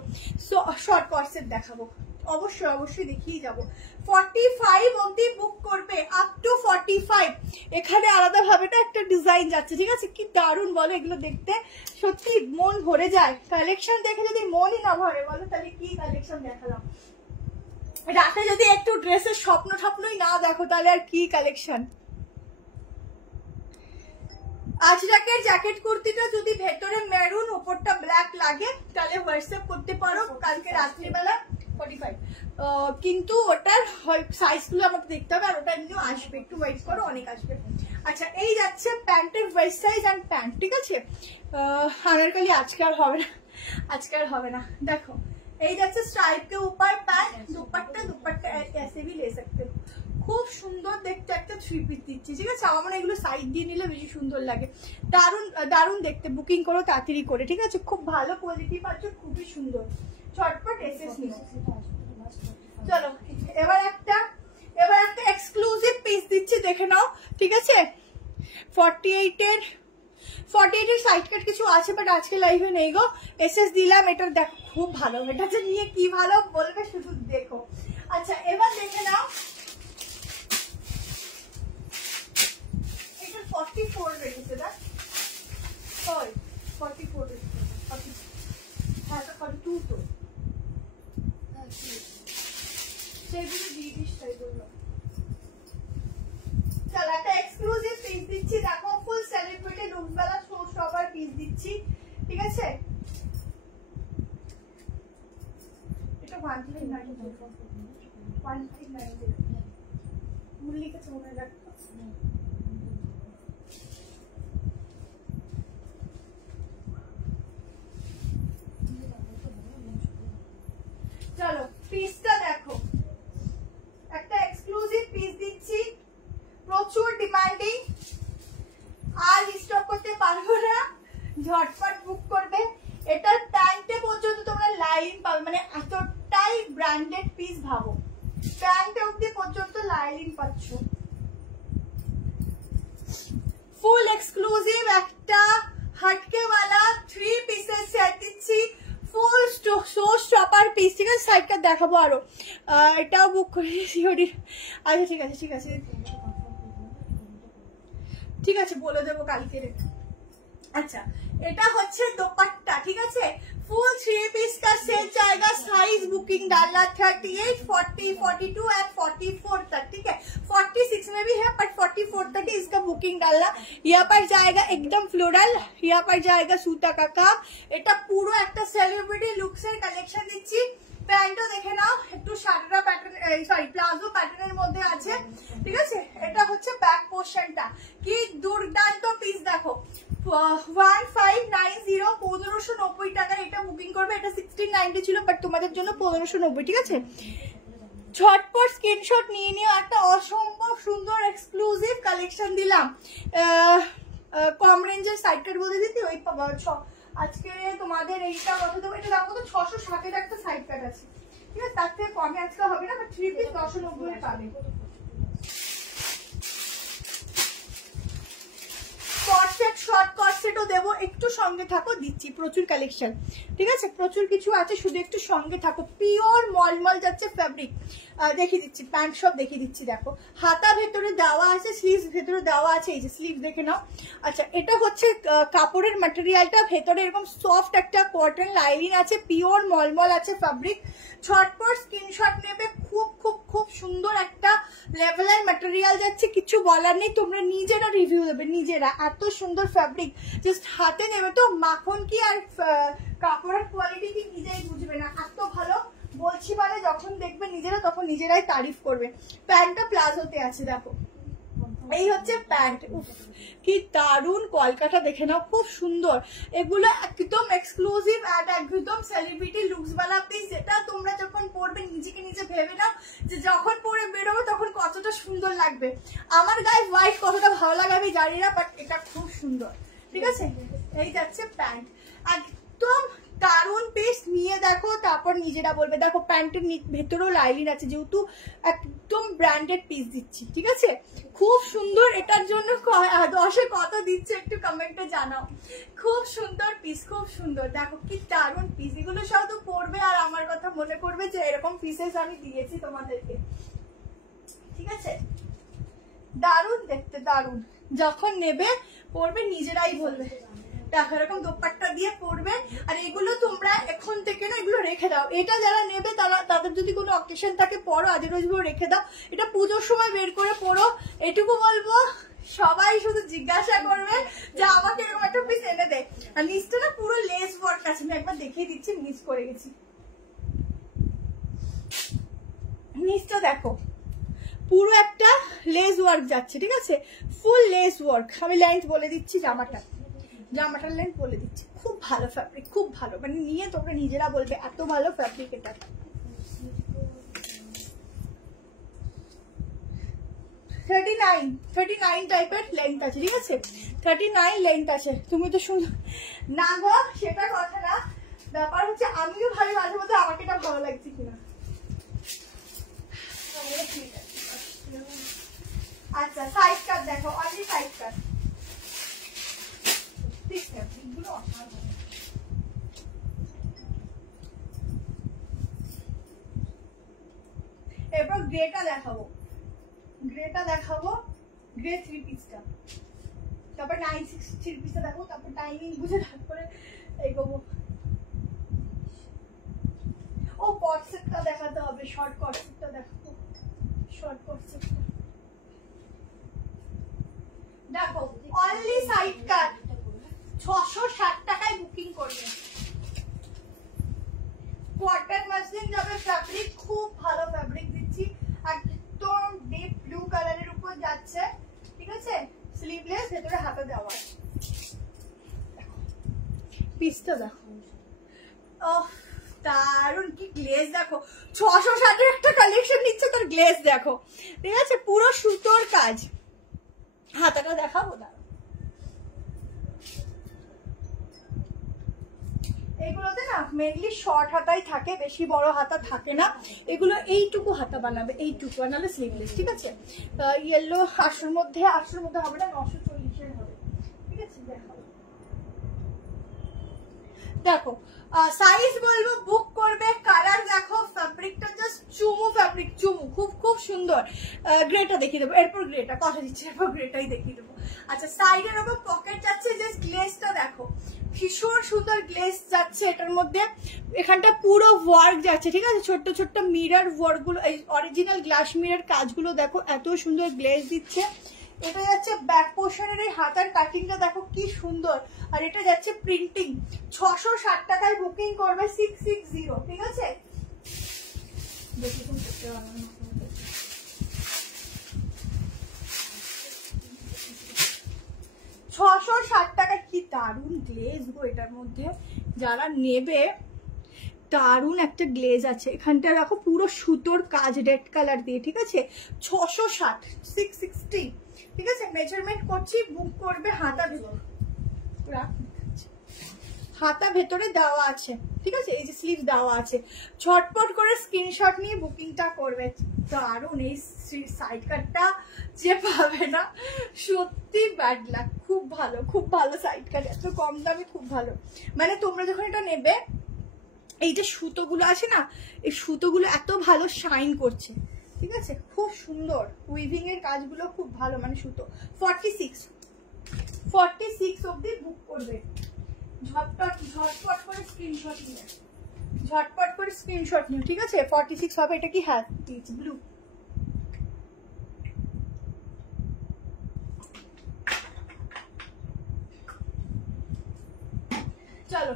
শর্ট কর্সেট দেখাবো, অবশ্যই অবশ্যই দেখিয়ে যাবো। 45 অবধি বুক করবে, আপ টু 45। এখানে আলাদা ভাবে না একটা ডিজাইন যাচ্ছে, ঠিক আছে? কি দারুণ বলো, এগুলো দেখতে সত্যি মন ভরে যায়। কালেকশন দেখে যদি মনই না ভরে বলো, তাহলে কি কালেকশন দেখালাম। রাতে যদি একটু ড্রেসের স্বপ্নই না দেখো, তাহলে আর কি কালেকশন। আজরাকের জ্যাকেট কুর্তিটা যদি ভেতরে মেরুন উপরটা ব্ল্যাক লাগে, তাহলে হোয়াটসঅ্যাপ করতে পারো কালকে রাত্রিবেলা। 45 কিন্তু ওটার সাইজগুলো আমাকে দেখতে হবে, আর ওটা এমনিও আসবে, একটু ওয়েট করো, অনেক আসবে। আচ্ছা, এই যাচ্ছে প্যান্টের ওয়েস্ট সাইজ অ্যান্ড প্যান্ট, ঠিক আছে? আনারকলি আজকে আর হবে না, আজকে আর হবে না। দেখো এই যাচ্ছে স্ট্রাইপ के ऊपर पैंट, दुपट्टा ऐसे भी ले सकते हो। খুব সুন্দর দেখতে একটা 3 পিস দিচ্ছি, ঠিক আছে? আমার এগুলো সাইড দিয়ে নিলে বেশি সুন্দর লাগে। দারুণ দারুণ দেখতে, বুকিং করো তাড়াতাড়ি করে, ঠিক আছে? খুব ভালো কোয়ালিটি পাচ্ছ, খুবই সুন্দর। চটপট এসএস নিও। চলো এবার একটা এক্সক্লুসিভ পিস দিচ্ছি, দেখে নাও, ঠিক আছে? 48 এর সাইড কাট কিছু আছে, বাট আজকে লাইভে নেই গো। এসএস দিলাম, এটা দেখো খুব ভালো, এটা যে নিয়ে কি ভালো বলবে শুধু দেখো। আচ্ছা, এবার দেখে নাও, এটা 44 রেখেছে না? 44 রেখেছে, হ্যাঁ 42 তো সেগুলো দিয়ে দিস, তাই বললো। চল একটা এক্সক্লুসিভ পিস দিচ্ছি, দেখো ফুল সেলিব্রিটি লুকওয়ালা সবার পিস দিচ্ছি, ঠিক আছে? এটা 1590 মুরলি কে চলে রাখো। চলো পিসটা দেখো, একটা এক্সক্লুসিভ পিস দিচ্ছি, প্রচুর ডিমান্ডিং, আর স্টক করতে পারবো না, ঝটপট বুক করবে। এটার প্যান্টে পর্যন্ত তোমরা লাইন পাবে, মানে এতটাই ব্র্যান্ডেড পিস ভাবো, প্যান্টে অব্দি পর্যন্ত লাইন পাচ্ছ। ফুল এক্সক্লুসিভ একটা হাটকে वाला 3 পিসের সেট দিচ্ছি, ফুল শো স্টপার পিস, ঠিক আছে? সাইডটা দেখাবো আরো, এটাও বুক করে সিওডি। আচ্ছা ঠিক আছে ঠিক আছে, বলে দেবো কালকে। আচ্ছা, এটা হচ্ছে দোপাট্টা, ঠিক আছে? फुल 3 पीस का सेट जाएगा, साइज बुकिंग डालना 38, 40, 42 एंड 44 तक, ठीक है? 46 में भी है, बट 44 तक ही इसका बुकिंग डालना। यहाँ पर जाएगा एकदम फ्लोरल, यहाँ पर जाएगा सूता का काम। এটা পুরো একটা সেলিব্রিটি লুকসের কালেকশন দিচ্ছি। প্যান্টও দেখে নাও, একটু শার্টরা প্যাটার্ন, সরি প্লাজো প্যাটার্নের মধ্যে আছে, ঠিক আছে? এটা হচ্ছে ব্যাক পোর্শনটা, কি দুর্দান্ত পিস দেখো। 1590 1590 টাকা এটা বুকিং করবে, এটা 1690 ছিল, বাট তোমাদের জন্য 1590, ঠিক আছে? ঝটপট স্ক্রিনশট নিয়ে নিও, একটা অসম্ভব সুন্দর এক্সক্লুসিভ কালেকশন দিলাম। কম রেঞ্জের সাইড কাট বলে দিতে, ওই আজকে তোমাদের এইটা কত দেবো, এটা দাম কত? 660 এর একটা সাইড কাট আছে, ঠিক আছে? তার থেকে কমে আজকে হবে না, বাট 3 পিস 990 এ পাবে। শর্ট কর্সেটও দেবো, একটু সঙ্গে থাকো, দিচ্ছি প্রচুর কালেকশন, ঠিক আছে? প্রচুর কিছু আছে, শুধু একটু সঙ্গে থাকো। পিওর মলমল যাচ্ছে ফ্যাব্রিক, দেখিয়ে দিচ্ছি, প্যান্ট সব দেখিয়ে দিচ্ছি। দেখো হাতা ভেতরে দেওয়া আছে, স্লিভস ভেতরে দেওয়া আছে, এই যে স্লিভ দেখে নাও। আচ্ছা, এটা হচ্ছে কাপড়ের ম্যাটেরিয়ালটা, ভেতরে এরকম সফট একটা কটন লাইনিং আছে, পিওর মলমল আছে ফ্যাব্রিক। ঝটপট স্ক্রিনশট নেবে, খুব খুব খুব সুন্দর একটা লেভেলের ম্যাটেরিয়াল যাচ্ছে, কিছু বলার নেই, তোমরা নিজেরা রিভিউ দেবে নিজেরা। এত সুন্দর ফ্যাব্রিক, জাস্ট হাতে নেবে তো মাখন কি আর কাপড়ের কোয়ালিটি কি নিজেই বুঝবে না, এত ভালো বলছি, মানে যখন দেখবে নিজেরা তখন নিজেরাই তারিফ করবে। প্যান্টটা প্লাজোতে আছে, দেখো এই হচ্ছে প্যান্ট, কি দারুন কলকাতা, দেখে নাও খুব সুন্দর। এগুলো একদম এক্সক্লুসিভ আর একদম সেলিব্রিটি লুকস वाला পিস, যেটা তোমরা যখন পরবে নিজেকে নিজে ভেবে নাও যে যখন পরে বেরোবে তখন কতটা সুন্দর লাগবে। আমার গায়ে হোয়াইট কতটা ভালো লাগে আমি জানি না, বাট এটা খুব সুন্দর, ঠিক আছে? এই যাচ্ছে প্যান্ট, একদম দারুন পিস, নিয়ে দেখো তারপর নিজেরা বলবে। দেখো প্যান্টের ভেতরেও লাইলিন আছে, যেহেতু একদম ব্র্যান্ডেড পিস দিচ্ছি, ঠিক আছে? খুব সুন্দর। এটার জন্য 10-এ কত দিচ্ছে একটু কমেন্টে জানাও। খুব সুন্দর পিস, খুব সুন্দর। দেখো কি দারুণ পিস। এগুলো সব তো পরবে আর আমার কথা মনে করবে যে এরকম পিসেস আমি দিয়েছি তোমাদেরকে, ঠিক আছে? দারুণ দেখতে, দারুণ। যখন নেবে পরবে নিজেরাই বলবে। দেখো এরকম দোপাট্টা দিয়ে পরবে। আর এগুলো তোমরা এখন থেকে না এগুলো রেখে দাও। এটা যারা নেবে তাদের যদি কোনো অকেশন থাকে পরো, আজ রোজ রেখে দাও। এটা পুজোর সময় বের করে পরো, এটুকু বলবো। সবাই শুধু জিজ্ঞাসা করবে যে আমাকে এরকম একটা পিস এনে দে। আর নিচটা না পুরো লেস ওয়ার্ক আছে, আমি একবার দেখিয়ে দিচ্ছি, মিস করে গেছি। নিচটা দেখো পুরো একটা লেস ওয়ার্ক যাচ্ছে, ঠিক আছে? ফুল লেস ওয়ার্ক। আমি লেন্থ বলে দিচ্ছি, জামাটার লেন্থ বলে দিচ্ছি। খুব ভালো ফ্যাব্রিক, খুব ভালো, মানে নিয়ে তোমরা নিজেরা বলবে এত ভালো ফ্যাব্রিক এটা। 39 টাইপের লেন্থ আছে, ঠিক আছে? 39 লেন্থ আছে। তুমি তো সুন্দর না গো, সেটা কথা না। ব্যাপার হচ্ছে আমিও ভাবি মাঝে মধ্যে আমাকে এটা ভালো লাগছে কিনা। আচ্ছা সাইড কাট দেখো, অনলি সাইড কাট। এরপর গ্রেটা দেখাবো, গ্রে 3 পিসটা। তারপর 96 3 পিসটা দেখো। তারপর টাইমিং বুঝে তারপরে এগোবো। ও কট সেটটা দেখাতে হবে, শর্ট কট সেটটা দেখাবো। শর্ট কট সেটটা দেখো, অনলি সাইড কাট 660 টাকায় বুকিং করবে। কটন মাসলিন যাবে ফ্যাব্রিক, খুব ভালো ফ্যাব্রিক দিচ্ছি। একদম ডিপ ব্লু কালারের উপর যাচ্ছে, ঠিক আছে? স্লিভলেস, ভেতরে হাতে দেওয়া। পিসটা দেখো, দারুন। কি গ্লেজ দেখো, 660 একটা কালেকশন নিচ্ছে, তোর গ্লেজ দেখো, ঠিক আছে? পুরো সুতোর কাজ। হাতাটা দেখাবো, দাঁড়াও। এগুলোতে না মেনলি শর্ট হাতাই থাকে, বেশি বড় হাতা থাকে না। এগুলো এইটুকু হাতা বানাবে, এইটুকু, বানালে স্লিভলেস, ঠিক আছে? ইয়েলো 800-র মধ্যে হবে না, 940-এর হবে, ঠিক আছে? দেখো সাইজ বলবো, বুক করবে। কালার দেখো, ফ্যাব্রিকটা জাস্ট চুমু ফ্যাব্রিক, চুমু। খুব খুব সুন্দর। গ্রেটা দেখিয়ে দেবো, এরপর গ্রেটা কথা দিচ্ছি, এরপর গ্রেটাই দেখিয়ে দেবো। আচ্ছা সাইডের ওপর পকেট যাচ্ছে, জাস্ট গ্লেজটা দেখো, ভীষণ সুন্দর গ্লেজ যাচ্ছে এটার মধ্যে। এখানটা পুরো ওয়ার্ক যাচ্ছে, ঠিক আছে? ছোট্ট ছোট্ট মিরর ওয়ার্ক গুলো, অরিজিনাল গ্লাস মিরর কাজগুলো দেখো, এত সুন্দর গ্লেজ দিচ্ছে। এটা যাচ্ছে ব্যাক পোর্শনের, এই হাতার কাটিংটা দেখো কি সুন্দর। আর এটা যাচ্ছে প্রিন্টিং। 660 টাকায় বুকিং করবে, 660, ঠিক আছে? 660 টাকা। কি দারুন গ্লেজ গো এটার মধ্যে, যারা নেবে দারুন একটা গ্লেজ আছে। এখানটা দেখো পুরো সুতোর কাজ রেড কালার দিয়ে, ঠিক আছে? 660, 660, ঠিক আছে? মেজারমেন্ট করছি, বুক করবে। হাতা ভেতরে দেওয়া আছে, ঠিক আছে? এই যে স্লিভ দেওয়া আছে। ঝটপট করে স্ক্রিনশট নিয়ে বুকিংটা করবে। দারুন এই সাইড কাটটা যে পাবে না, সত্যি ব্যাড লাক। খুব ভালো, খুব ভালো সাইড কাট, এত কম দামে খুব ভালো। মানে তোমরা যখন এটা নেবে, এই যে সুতোগুলো আছে না, এই সুতোগুলো এত ভালো শাইন করছে, ঠিক আছে? খুব সুন্দর উইভিং এর কাজগুলো, খুব ভালো। মানে সুতো 46 অব্দি বুক করবে। ঝটপট করে স্ক্রিনশট নিয়ে, ঠিক আছে? 46 হবে। এটা কি? হ্যাঁ, ব্লু। চলো,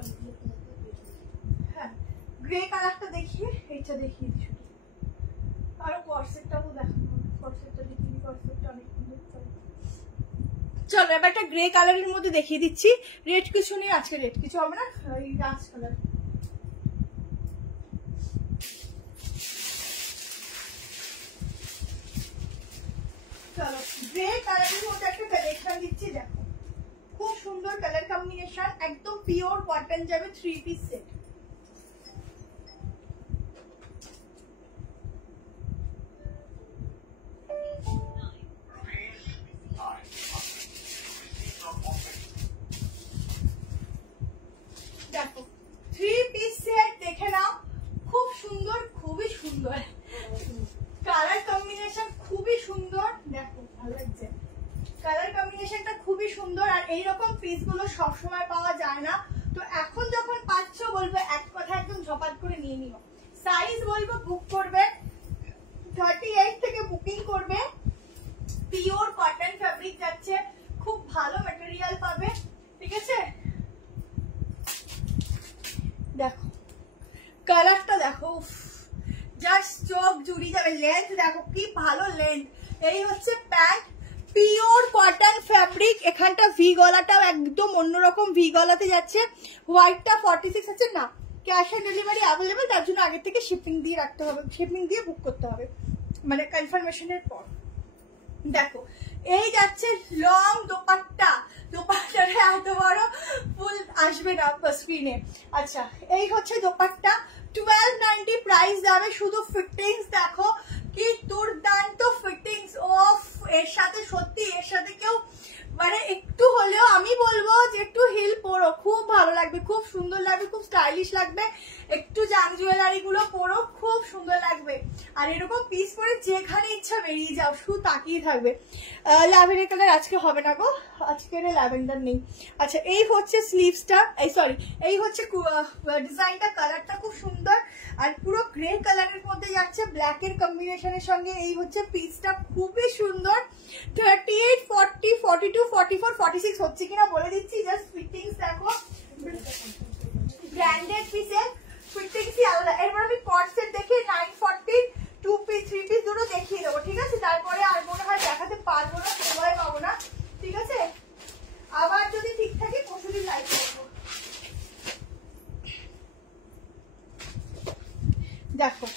হ্যাঁ গ্রে কালারটা দেখিয়ে, এইটা দেখিয়ে দিই। আরো কর্সেটটা তো দেখাবো, কর্সেটটা দেখিয়ে দিই। কর্সেটটা অনেক সুন্দর। চলো এবার একটা গ্রে কালারের মধ্যে দেখিয়ে দিচ্ছি। রেড কিছু নেই আজকে, রেড কিছু হবে না, এই রাজ কালার। চলো গ্রে কালারের মধ্যে একটা কালেকশন দিচ্ছি, দেখো খুব সুন্দর কালার কম্বিনেশন, একদম পিওর কটন যাবে, 3 পিস সেট। সুন্দর, কালার কম্বিনেশন খুবই সুন্দর, দেখো ভালো লাগছে, কালার কম্বিনেশনটা খুবই সুন্দর। আর এইরকম পিস গুলো সবসময় পাওয়া যায় না, তো এখন যখন পাচ্ছ বলবো এক কথা একদম ঝপাট করে নিয়ে নিও। সাইজ বলবো বুক করবে 38 থেকে বুকিং করবে। পিওর কটন ফ্যাব্রিক যাচ্ছে, খুব ভালো ম্যাটেরিয়াল পাবে, ঠিক আছে। দেখো কালারটা দেখো, জাস্ট চোখ জুড়িয়ে যাবে। লেন্থ দেখো কি ভালো লেন্থ। এই হচ্ছে প্যান্ট, পিওর কটন ফ্যাব্রিক। এখানটা ভি গলাটাও একদম অন্যরকম ভি গলাতে যাচ্ছে। হোয়াইটটা 46 আছে না, ক্যাশ অন ডেলিভারি অ্যাভেলেবেল, তার জন্য আগে থেকে শিপিং দিয়ে রাখতে হবে, শিপিং দিয়ে বুক করতে হবে, মানে কনফার্মেশনের পর। দেখো এই যাচ্ছে লং দোপাট্টা, দোপাট্টাটা এত বড় ফুল আসবে না স্ক্রিনে। আচ্ছা এই হচ্ছে দোপাট্টা, 1290 প্রাইস যাবে। শুধু ফিটিংস দেখো কি দুর্দান্ত ফিটিংস। অফ এর সাথে সত্যি, এর সাথে কেউ মানে একটু হলেও আমি বলবো যে একটু হিল পরো, খুব ভালো লাগবে, খুব সুন্দর লাগবে, খুব স্টাইলিশ লাগবে। একটু জাম জুয়েলারি গুলো পরো, খুব সুন্দর লাগবে। আর এরকম পিস পরে যেখানে ইচ্ছা বেরিয়ে যাও, শুধু তাকিয়ে থাকবে। ল্যাভেন্ডার কালার আজকে হবে না গো, আজকে ল্যাভেন্ডার নেই। আচ্ছা এই হচ্ছে স্লিভসটা, এই সরি এই হচ্ছে ডিজাইনটা, কালারটা খুব সুন্দর। আর পুরো গ্রে কালারের মধ্যে যাচ্ছে ব্ল্যাক এর কম্বিনেশনের সঙ্গে। এই হচ্ছে পিসটা খুবই সুন্দর। 38, 40, 42, 44, 46 হচ্ছে কিনা বলে দিচ্ছি, জাস্ট ফিটিংস দেখো। ব্র্যান্ডেড পিসের ফিটিংসই আলাদা। এরপর আমি কট সেট দেখি 940 2 পিস 3 পিস দুটো দেখিয়ে দেবো, ঠিক আছে। তারপরে আর মনে হয় দেখাতে পারবো না, সময় পাবো না, ঠিক আছে। আবার যদি ঠিক থাকে পরশুদিন লাইভ করবো। দেখো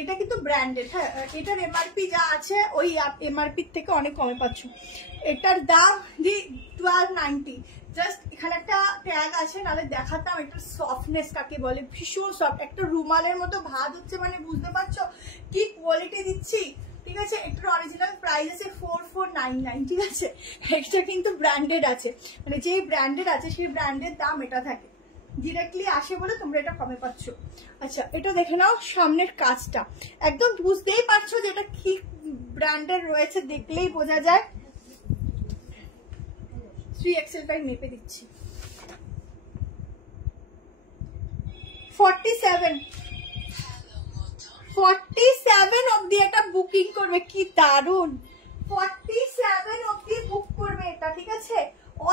এটা কিন্তু ব্র্যান্ডেড, হ্যাঁ এটার এমআরপি যা আছে ওই এমআরপি থেকে অনেক কমে পাচ্ছ। এটার দাম 1290। জাস্ট এখানে একটা ট্যাগ আছে, নাহলে দেখাতাম। এটার সফটনেস কাকে বলে, ভীষণ সফট, একটা রুমালের মতো ভাঁজ হচ্ছে, মানে বুঝতে পারছো কি কোয়ালিটি দিচ্ছি, ঠিক আছে। এটার অরিজিনাল প্রাইস আছে 4499, ঠিক আছে। এটা কিন্তু ব্র্যান্ডেড আছে, মানে যে ব্র্যান্ডেড আছে সেই ব্র্যান্ডের দাম এটা থাকে, ডিরেক্টলি আসে বলে তোমরা এটা কমে পাচ্ছ। আচ্ছা এটা দেখে নাও, সামনের কাজটা একদম বুঝতেই পারছো যে এটা কি ব্র্যান্ডের রয়েছে, দেখলেই বোঝা যায়। 3XL টাই মেপে দিচ্ছি। 47 অব্দি এটা বুকিং করবে, কি দারুন। 47 অব্দি বুক করবে এটা, ঠিক আছে।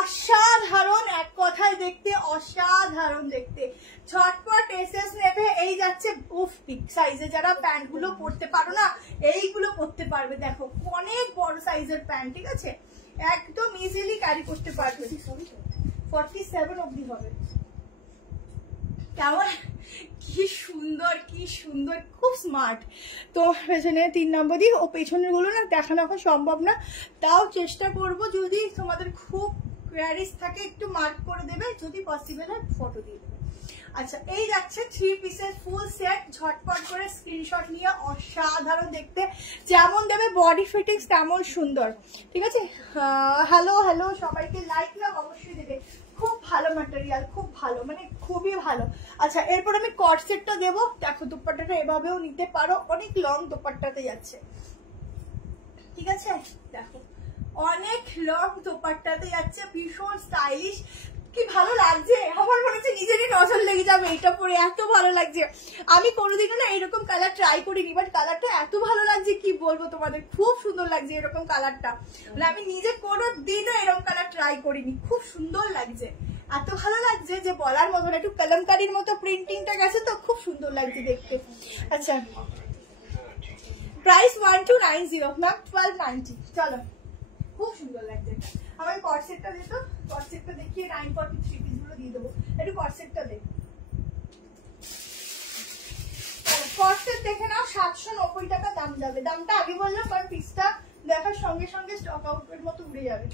অসাধারণ, এক কথায় দেখতে অসাধারণ দেখতে। ঝটপট এসএস নেবে। এই যাচ্ছে উফ বিগ সাইজে, যারা প্যান্ট গুলো পরতে পারো না এইগুলো পরতে পারবে। দেখো অনেক বড় সাইজের প্যান্ট, ঠিক আছে, একদম ইজিলি ক্যারি করতে পারবে। 47 অব্দি হবে। কেমন, কি সুন্দর, কি সুন্দর, খুব স্মার্ট। তো পেছনে 3 নম্বর দিক, ও পেছনের গুলো না দেখানো এখন সম্ভব না, তাও চেষ্টা করব। যদি তোমাদের খুব কোয়ারিজ থাকে একটু মার্ক করে দেবে, যদি পসিবল হয় ফটো দিয়ে দেবে। আচ্ছা এই যাচ্ছে 3 পিসের ফুল সেট, ঝটপট করে স্ক্রিনশট নিয়ে। অসাধারণ দেখতে, যেমন দেবে বডি ফিটিংস তেমন সুন্দর, ঠিক আছে। হ্যালো হ্যালো সবাইকে, লাইক লাভ অবশ্যই দেবে। খুব ভালো ম্যাটেরিয়াল, খুব ভালো, মানে খুবই ভালো। আচ্ছা এরপর আমি কট সেটটা দেবো। দেখো দুপাট্টাটা এভাবেও নিতে পারো, অনেক লং দুপাট্টাতে যাচ্ছে, ঠিক আছে। দেখো অনেক লং দুপাট্টাতে যাচ্ছে, ভীষণ স্টাইলিশ, কি ভালো লাগছে। আমার মনে হচ্ছে নিজেরই নজর লেগে যাবে এটা পরে, এত ভালো লাগছে। আমি কোনোদিনও না এরকম কালার ট্রাই করিনি, বাট কালারটা এত ভালো লাগছে কি বলবো তোমাদের, খুব সুন্দর লাগছে এরকম কালারটা। মানে আমি নিজে কোনোদিনও এরকম কালার ট্রাই করিনি, খুব সুন্দর লাগছে, এত ভালো লাগছে যে বলার মতো না। একটু কলমকারির মতো প্রিন্টিংটা গেছে তো, খুব সুন্দর লাগছে দেখতে। আচ্ছা প্রাইস 1290 ম্যাম, 1290। চলো খুব সুন্দর লাগছে। আমার কট সেটটা দিত, কট সেটটা দেখিয়ে 943 পিস গুলো দিয়ে দেবো। একটু কট সেটটা দেখ, কট সেট দেখে নাও। 790 টাকা দাম যাবে। দামটা আগে বললাম কারণ পিসটা দেখার সঙ্গে সঙ্গে স্টক আউটের মতো উড়ে যাবে।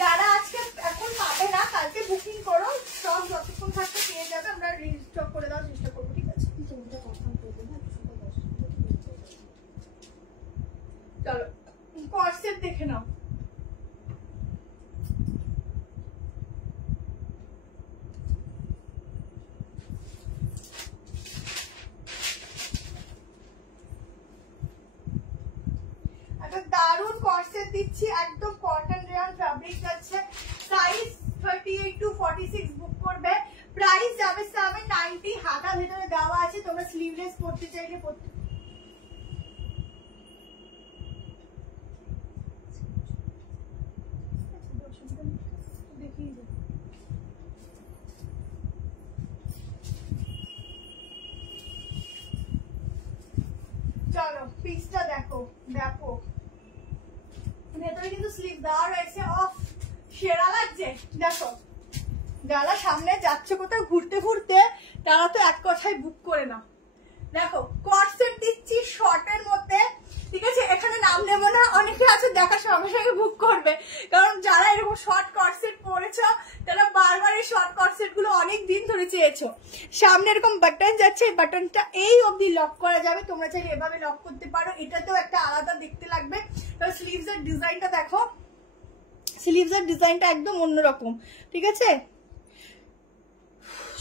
যারা আজকে এখন পাবে না, কালকে বুকিং করো, স্টক যতক্ষণ থাকতে পেয়ে যাবে, আমরা রিস্টক করে দেওয়ার চেষ্টা করবো, ঠিক আছে। চলো কট সেট দেখে নাও। দিচ্ছি, একদম কটন রেয়ন ফ্যাব্রিক যাচ্ছে, সাইজ 38 to 46 বুক করবে, প্রাইস যাবে 790, হাতা ভেতরে দেওয়া আছে, তোমরা স্লিভলেস পরতে চাইলে পরতে। চলো পিসটা দেখো, দেখো ভেতরে কিন্তু স্লিভ দেওয়া রয়েছে, অফ সেরা লাগছে। দেখো যারা সামনে যাচ্ছে কোথাও ঘুরতে ঘুরতে তারা তো এক কথায় বুক করে না। দেখো কর্সেট দিচ্ছি শর্টের মধ্যে, ঠিক আছে, এখানে নাম নেব না, অনেকে আছে দেখার সঙ্গে সঙ্গে বুক করবে, কারণ যারা এরকম শর্ট কর্সেট পরেছ তারা বারবার এই শর্ট কর্সেট গুলো অনেক দিন ধরে চেয়েছো। সামনে এরকম বাটন যাচ্ছে, এই বাটনটা এই অবধি লক করা যাবে, তোমরা চাইলে এভাবে লক করতে পারো, এটাতেও একটা আলাদা দেখতে লাগবে। তাহলে স্লিভস এর ডিজাইনটা দেখো, স্লিভস এর ডিজাইনটা একদম অন্যরকম, ঠিক আছে।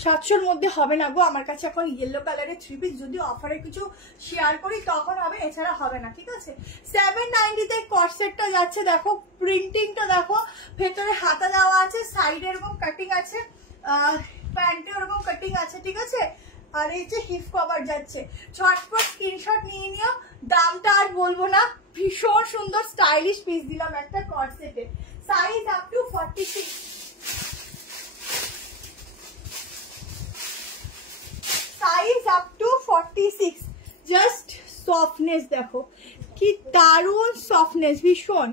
700-র মধ্যে হবে না গো আমার কাছে এখন ইয়েলো কালারের থ্রি পিস, যদি অফারে কিছু শেয়ার করি তখন হবে, এছাড়া হবে না, ঠিক আছে। 790-তে কর্সেটটা যাচ্ছে, দেখো প্রিন্টিংটা দেখো, ভেতরে হাতা দেওয়া আছে, সাইডে এরকম কাটিং আছে, প্যান্টে ওরকম কাটিং আছে, ঠিক আছে। আর এই যে হিপ কভার যাচ্ছে, ঝটপট স্ক্রিনশট নিয়ে নিও, দামটা আর বলবো না, ভীষণ সুন্দর স্টাইলিশ পিস দিলাম একটা কর্সেটে, size up to 46, size up to 46, just softness দেখো কি দারুণ সফটনেস, ভীষণ।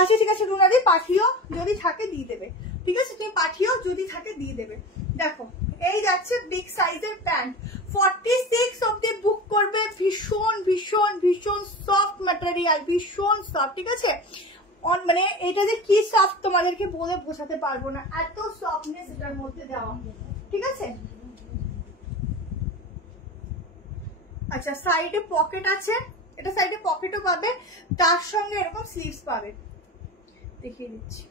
আচ্ছা ঠিক আছে রুনাদি, পাঠিও যদি থাকে দিয়ে দেবে, ঠিক আছে, তুমি পাঠিও যদি থাকে দিয়ে দেবে। দেখো এই যাচ্ছে বিগ সাইজের প্যান্ট, 46 অব্দি বুক করবে, ভীষণ ভীষণ ভীষণ সফট ম্যাটেরিয়াল, ভীষণ সফট, ঠিক আছে। মানে এটা যে কি সফট তোমাদেরকে বলে বোঝাতে পারবো না, এত সফটনেস এটার মধ্যে দেওয়া, ঠিক আছে। আচ্ছা সাইডে পকেট আছে, এটা সাইডে পকেটও পাবে, তার সঙ্গে এরকম স্লিভস পাবে, দেখিয়ে দিচ্ছি,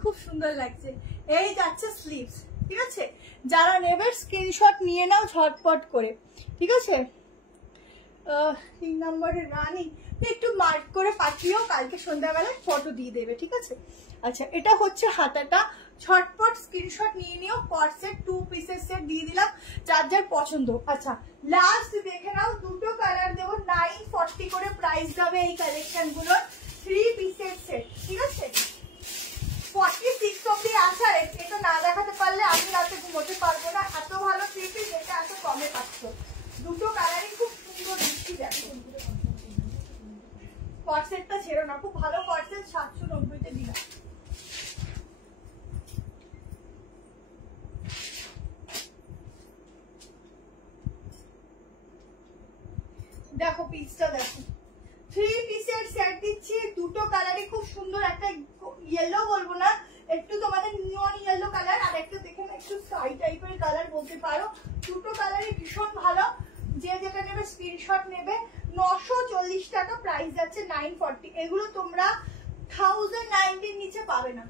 খুব সুন্দর লাগছে। এই যাচ্ছে স্লিভস, ঠিক আছে, যারা নেবে স্ক্রিনশট নিয়ে নাও ঝটপট করে, ঠিক আছে। 3 নম্বরের রানী একটু মার্ক করে পাঠিও, কালকে সন্ধ্যাবেলায় ফটো দিয়ে দেবে, ঠিক আছে। আচ্ছা এটা হচ্ছে হাতাটা, ঝটপট স্ক্রিনশট নিয়ে নিও, কর্সেট 2 পিসের সেট দিয়ে দিলাম, যার যার পছন্দ। আচ্ছা লাস্ট দেখে নাও, দুটো কালার দেবো, 940 করে প্রাইস যাবে এই কালেকশন গুলোর, 3 পিসের সেট, ঠিক আছে। 46 অব্দি আছে, এটা না দেখাতে পারলে আমি রাতে ঘুমোতে পারবো না, এত ভালো 3 পিস, এটা এত কমে পাচ্ছ, দুটো কালারই খুব সুন্দর দিচ্ছি। দেখো কর্সেটটা ছেড়ো না, খুব ভালো কর্সেট, 790-তে দিলাম। দেখো পিসটা দেখো, 3 পিসের সেট দিচ্ছি, দুটো কালারই খুব সুন্দর, একটা ইয়েলো বলবো না, একটু তোমাদের নিয়ন ইয়েলো কালার, আর একটা দেখে না একটু স্কাই টাইপের কালার বলতে পারো, দুটো কালারই ভীষণ ভালো, যে যেটা নেবে স্ক্রিনশট নেবে। 940 টাকা প্রাইস যাচ্ছে, 940, এগুলো তোমরা 1090-র নিচে পাবে না।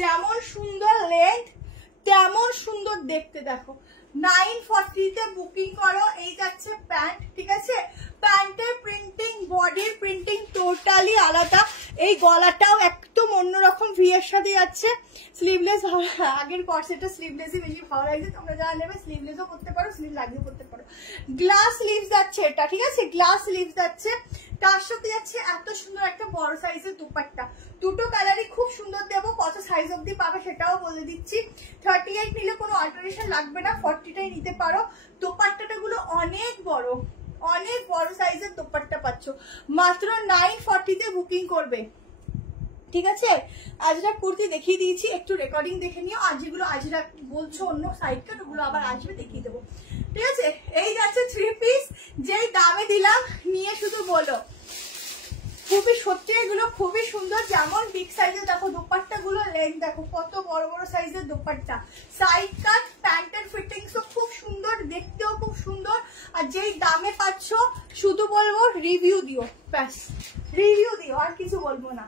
যেমন সুন্দর লেন্থ তেমন সুন্দর দেখতে, দেখো 940-তে বুকিং করো। এই যাচ্ছে প্যান্ট, ঠিক আছে, প্যান্টের প্রিন্টিং, বডির প্রিন্টিং টোটালি আলাদা, এই গলাটাও একদম অন্যরকম ভি এর সাথে যাচ্ছে, স্লিভলেস, আগের কর্সেটটা স্লিভলেসই বেশি ভালো লাগছে, তোমরা যারা নেবে স্লিভলেসও করতে পারো, স্লিভ লাগিয়েও করতে পারো। গ্লাস স্লিভস যাচ্ছে এটা, ঠিক আছে, গ্লাস স্লিভস যাচ্ছে, তার সাথে যাচ্ছে এত সুন্দর একটা বড় সাইজের দুপাট্টা, দুটো কালারই খুব সুন্দর দেবো, কত সাইজ অব্দি পাবে সেটাও বলে দিচ্ছি। 38 নিলে কোনো অল্টারেশন লাগবে না, 40টাই নিতে পারো। দোপাট্টাটা গুলো অনেক বড়, অনেক বড় সাইজের দোপাট্টা পাচ্ছ, মাত্র 940-তে বুকিং করবে, ঠিক আছে। আজরা কুর্তি দেখিয়ে দিয়েছি, একটু রেকর্ডিং দেখে নিও, আর যেগুলো আজরা বলছো অন্য সাইড কাট ওগুলো আবার আসবে, দেখিয়ে দেবো, ঠিক আছে। এই যাচ্ছে 3 পিস, যেই দামে দিলাম নিয়ে শুধু বলো খুবই সত্যি এগুলো খুবই সুন্দর। যেমন বিগ সাইজের দেখো দোপাট্টা গুলো লেন্থ দেখো কত বড় বড় সাইজের দোপাট্টা, সাইড কাট, প্যান্টের ফিটিংসও খুব সুন্দর, দেখতেও খুব সুন্দর। আর যেই দামে পাচ্ছ শুধু বলবো রিভিউ দিও, ব্যাস রিভিউ দিও, আর কিছু বলবো না।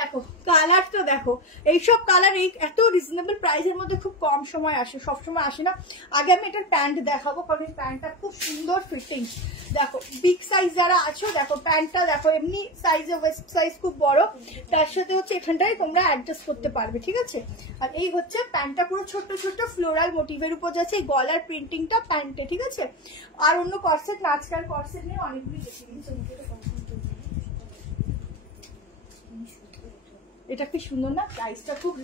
দেখো কালারটা দেখো, এইসব কালার এই এত রিজনেবল প্রাইসের মধ্যে খুব কম সময় আসে, সবসময় আসে না। আগে আমি এটার প্যান্ট দেখাবো, কারণ এই প্যান্টটা খুব সুন্দর ফিটিং। দেখো বিগ সাইজ যারা আছো দেখো প্যান্টটা দেখো, এমনি সাইজে ওয়েস্ট সাইজ খুব বড়, তার সাথে হচ্ছে এখানটায় তোমরা অ্যাডজাস্ট করতে পারবে, ঠিক আছে। আর এই হচ্ছে প্যান্টটা পুরো ছোট্ট ছোট্ট ফ্লোরাল মোটিভের উপর যাচ্ছে, এই গলার প্রিন্টিংটা প্যান্টে, ঠিক আছে। আর অন্য কর্সেট না, আজকাল কর্সেট নিয়ে অনেকগুলি দেখি দিচ্ছে। এটা কি সুন্দর না, প্রাইসটা খুব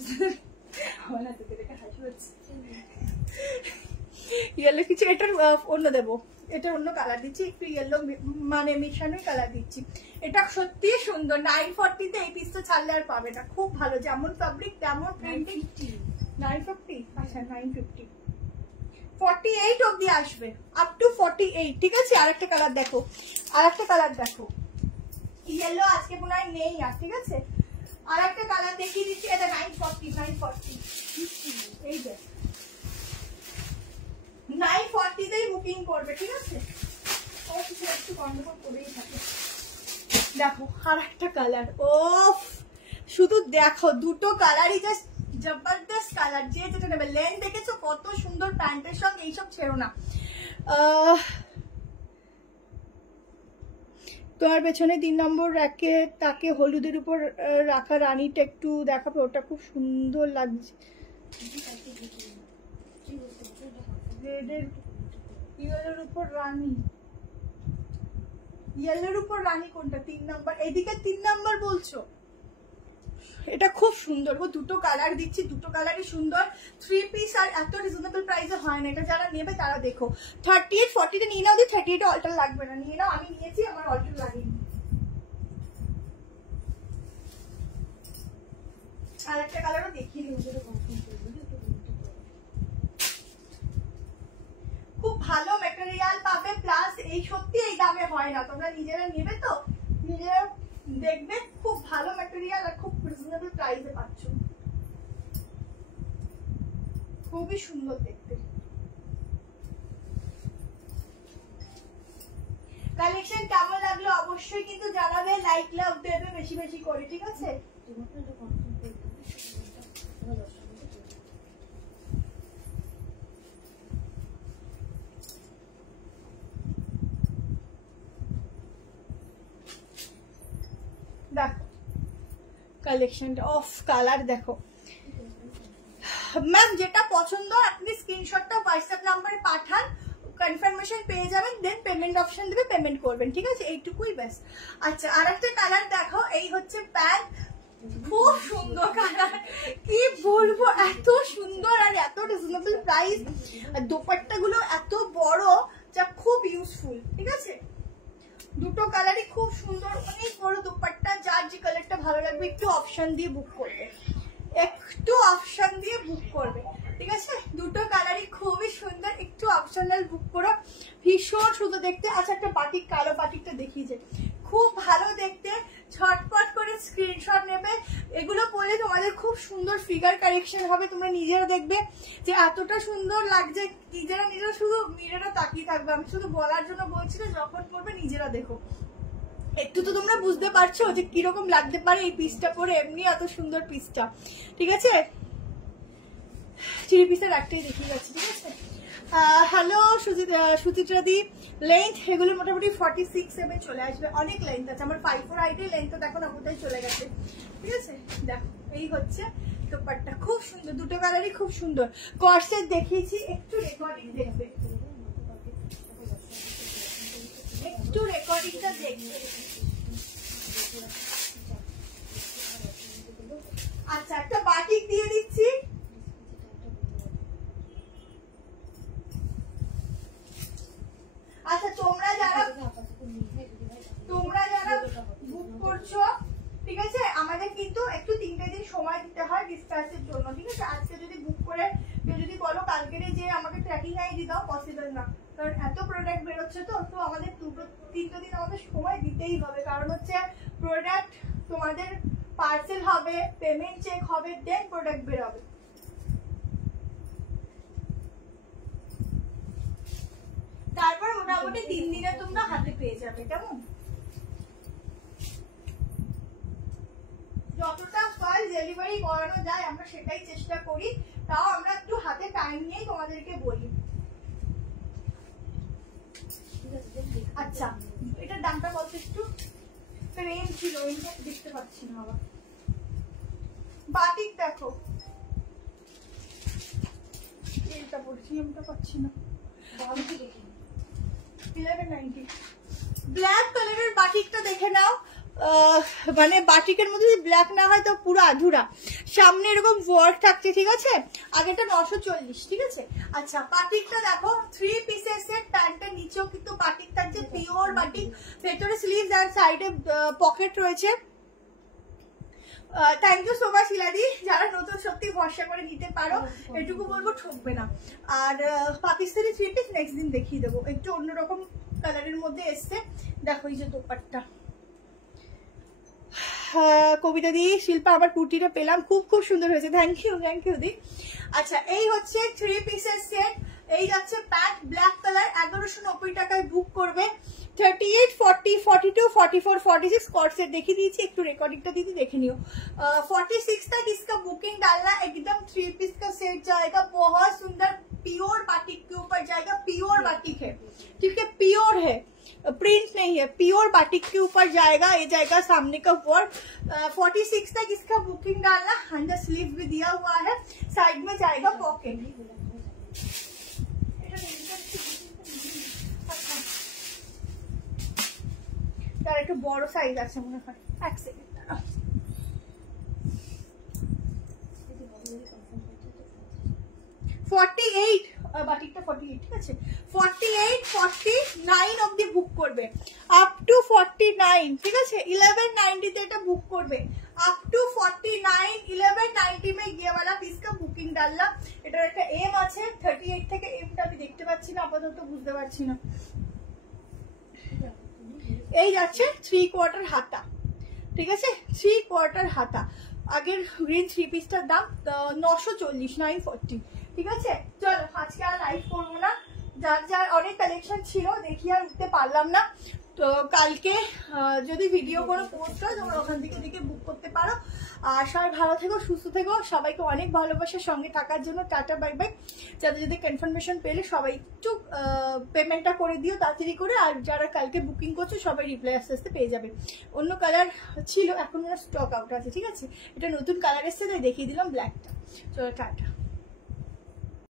ইয়েলো কিছু, এটার অন্য দেবো, এটা অন্য কালার দিচ্ছি, একটু ইয়েলো মানে মিশানোই কালার দিচ্ছি। এটা সত্যি সুন্দর, 940-তে এই পিসটা ছাড়লে আর পাবে না, খুব ভালো, যেমন ফ্যাব্রিক তেমন প্রিন্টিং। 950, আচ্ছা 950, 48 অব্দি আসবে, আপ টু 48, ঠিক আছে। আরেকটা কালার দেখো, আরেকটা কালার দেখো, ইয়েলো আজকে মনে হয় নেই আর, ঠিক আছে। আর একটা কালার দেখিয়ে দিচ্ছি, এটা 940, এই যে 940-তেই বুকিং করবে, ঠিক আছে। একটু গন্ডগোল করেই থাকে। দেখো আর একটা কালার, ও শুধু দেখো দুটো কালারই জাস্ট জবরদস্ত কালার। যে যেটা নেবে, লেন দেখেছো কত সুন্দর, প্যান্টের সঙ্গে এইসব ছেড়ো না। তোমার পেছনে 3 নম্বর র্যাকে তাকে হলুদের উপর রাখা রানীটা একটু দেখাবে, ওটা খুব সুন্দর লাগছে। ইয়েলোর উপর রানী, ইয়েলোর উপর রানী কোনটা? 3 নম্বর, এদিকে 3 নম্বর বলছো। এটা খুব সুন্দর গো, দুটো কালার দিচ্ছি, দুটো কালারই সুন্দর। 3 পিস আর এত রিজনেবল প্রাইসে হয় না, এটা যারা নেবে তারা দেখো। 38, 40-তে নিয়ে নাও, 38-এ অল্টার লাগবে না, নিয়ে নাও। আমি নিয়েছি, আমার অল্টার লাগেনি। আর একটা কালারও দেখিয়ে দিই, খুব ভালো ম্যাটেরিয়াল পাবে, প্লাস এই সত্যি এই দামে হয় না। তোমরা নিজেরা নেবে তো নিজেরা দেখবে, খুব ভালো ম্যাটেরিয়াল আর খুব রিজনেবল প্রাইসে পাচ্ছ, খুবই সুন্দর দেখতে। কালেকশন কেমন লাগলো অবশ্যই কিন্তু জানাবে, লাইক লাভ দেবে বেশি বেশি করে, ঠিক আছে। দেখো কালেকশনটা, অফ কালার দেখো। ম্যাম যেটা পছন্দ আপনি স্ক্রিনশটটা হোয়াটসঅ্যাপ নাম্বারে পাঠান, কনফার্মেশন পেয়ে যাবেন, দেন পেমেন্ট অপশন দেবে, পেমেন্ট করবেন, ঠিক আছে। এইটুকুই ব্যাস। আচ্ছা আর একটা কালার দেখো, এই হচ্ছে প্যান্ট, খুব সুন্দর কালার, কি বলবো, এত সুন্দর আর এত রিজনেবল প্রাইস। আর দোপাট্টা গুলো এত বড়, যা খুব ইউজফুল, ঠিক আছে। দুটো কালারই খুব সুন্দর, অনেক বড় দোপাট্টা। যার যে কালারটা ভালো লাগবে একটু অপশন দিয়ে বুক করবে, একটু অপশন দিয়ে বুক করবে, ঠিক আছে। দুটো কালারই খুবই সুন্দর, একটু অপশনাল বুক করো, ভীষণ সুন্দর দেখতে। আচ্ছা একটা বাটিক, কালো বাটিকটা দেখিয়ে যে, খুব ভালো দেখতে, ঝটপট করে স্ক্রিনশট নেবে। এগুলো পরলে তোমাদের খুব সুন্দর ফিগার কারেকশন হবে, তোমরা নিজেরা দেখবে যে এতটা সুন্দর লাগছে, নিজেরা শুধু মিররে তাকিয়ে থাকবে। আমি শুধু বলার জন্য বলছি না, যখন পরবে নিজেরা দেখো, একটু তো তোমরা বুঝতে পারছো যে কিরকম লাগতে পারে এই পিসটা পরে, এমনি এত সুন্দর পিসটা, ঠিক আছে। 3 পিসের একটাই দেখিয়ে যাচ্ছে, ঠিক আছে। হ্যালো সুচিত্রা দি, লেন্থ এগুলো মোটামুটি 46 চলে আসবে, অনেক লেন্থ আছে। আমার 54 হাইটের লেন্থটা দেখো না কোথায় চলে গেছে, ঠিক আছে। দেখো এই হচ্ছে দোপাট্টা, খুব সুন্দর, দুটো কালারই খুব সুন্দর। কর্সেট দেখিয়েছি, একটু রেকর্ডিং দেখবে, একটু রেকর্ডিংটা দেখবে। আচ্ছা একটা বাটিক দিয়ে দিচ্ছি, আচ্ছা তোমরা যারা বুক করছো, ঠিক আছে, আমাদের কিন্তু একটু 3টে দিন সময় দিতে হয় ডিসপ্যাচের জন্য, ঠিক আছে। আজকে যদি বুক করে কেউ যদি বলো কালকের যে আমাকে ট্র্যাকিং আইডি দাও, পসিবল না, কারণ এত প্রোডাক্ট বেরোচ্ছে তো আমাদের 2-3 দিন আমাদের সময় দিতেই হবে। কারণ হচ্ছে প্রোডাক্ট তোমাদের পার্সেল হবে, পেমেন্ট চেক হবে, দেন প্রোডাক্ট বেরোবে। তারপর মোটামুটি 3 দিনে তোমরা হাতে পেয়ে যাবে। কেমন? যতটা ফাস্ট ডেলিভারি করানো যায় আমরা সেটাই চেষ্টা করি, তাও আমরা একটু হাতে টাইম নিয়ে তোমাদেরকে বলি। আচ্ছা, এটার দামটা কত? একটু ফ্রেম ছিল, এটা দেখতে পাচ্ছি না। আবার বাটিক দেখো, এইটা পড়ছি, এমটা পাচ্ছি না। 1190 ব্ল্যাক কালারের বাটিকটা দেখে নাও। মানে বাটিকের মধ্যে যদি ব্ল্যাক না হয় তো পুরো আধুরা। সামনে এরকম ওয়ার্ক থাকছে, ঠিক আছে। আগেটা 940, ঠিক আছে। আচ্ছা, বাটিকটা দেখো 3 পিসের সেট, প্যান্টের নিচেও কিন্তু বাটিক থাকছে, পিওর বাটিক। ভেতরে স্লিভস আর সাইডে পকেট রয়েছে। থ্যাংক ইউ সো মাচ হিলাদি, যারা নতুন সত্যি ভরসা করে নিতে পারো, এটুকু বলবো ঠকবে না। আর পাকিস্তানি 3 পিস নেক্সট দিন দেখিয়ে দেবো, একটু অন্যরকম কালারের মধ্যে এসছে। দেখো এই যে দোপাট্টা, কবিতা দি, শিল্পা আবার কুর্তিটা পেলাম, খুব খুব সুন্দর হয়েছে, থ্যাংক ইউ দি। আচ্ছা, এই হচ্ছে 3 পিসের সেট। এই যাচ্ছে প্যান্ট ব্ল্যাক কালার, 1190 টাকায় বুক করবে। 38, 40, 42, 44, 46 कॉर्ड सेट देखी दीजिए, एक तो रिकॉर्डिंग तो दीदी देखी नहीं हो। 46 तक इसका बुकिंग डालना, एकदम 3 पीस का सेट जाएगा, बहुत सुंदर प्योर बाटिक के ऊपर जाएगा। प्योर बाटिक है, ठीक है, प्योर है, प्रिंट नहीं है, प्योर बाटिक के ऊपर जाएगा। ये जाएगा सामने का वर्क। 46 तक इसका बुकिंग डालना, अंडर स्लीव भी दिया हुआ है, साइड में जाएगा पॉकेट। তার একটু বড় সাইজ আছে মনে হয়, এক সেকেন্ড দাঁড়াও। 48 বাটিকটা 48, ঠিক আছে। 48, 49 অবধি বুক করবে, আপ টু 49, ঠিক আছে। 1190 তে এটা বুক করবে, আপ টু 49, 1190 में ये वाला पीस का बुकिंग डालना। এটার একটা এম আছে, 38 থেকে এমটা আমি দেখতে পাচ্ছি না, আপাতত বুঝতে পারছি না। এই যাচ্ছে 3/4 হাতা, ঠিক আছে, 3/4 হাতা। আগের গ্রিন 3 পিসটার দাম 940, 940, ঠিক আছে। চলো আজকে আর লাইভ করবো না, যার যার অনেক কালেকশন ছিল দেখি আর উঠতে পারলাম না। তো কালকে যদি ভিডিও কোনো পোস্ট হয় তোমরা ওখান থেকে দেখে বুক করতে পারো। আর সবাই ভালো থেকো, সুস্থ থেকো, সবাইকে অনেক ভালোবাসা সঙ্গে থাকার জন্য। Tata bye bye. যাদের যাদের কনফার্মেশন পেলে সবাই একটু পেমেন্টটা করে দিও তাড়াতাড়ি করে। আর যারা কালকে বুকিং করছো সবাই রিপ্লাই আস্তে আস্তে পেয়ে যাবে। অন্য কালার ছিল, এখন স্টক আউট আছে, ঠিক আছে। এটা নতুন কালার এসছে তাই দেখিয়ে দিলাম ব্ল্যাকটা। চলো টাটা।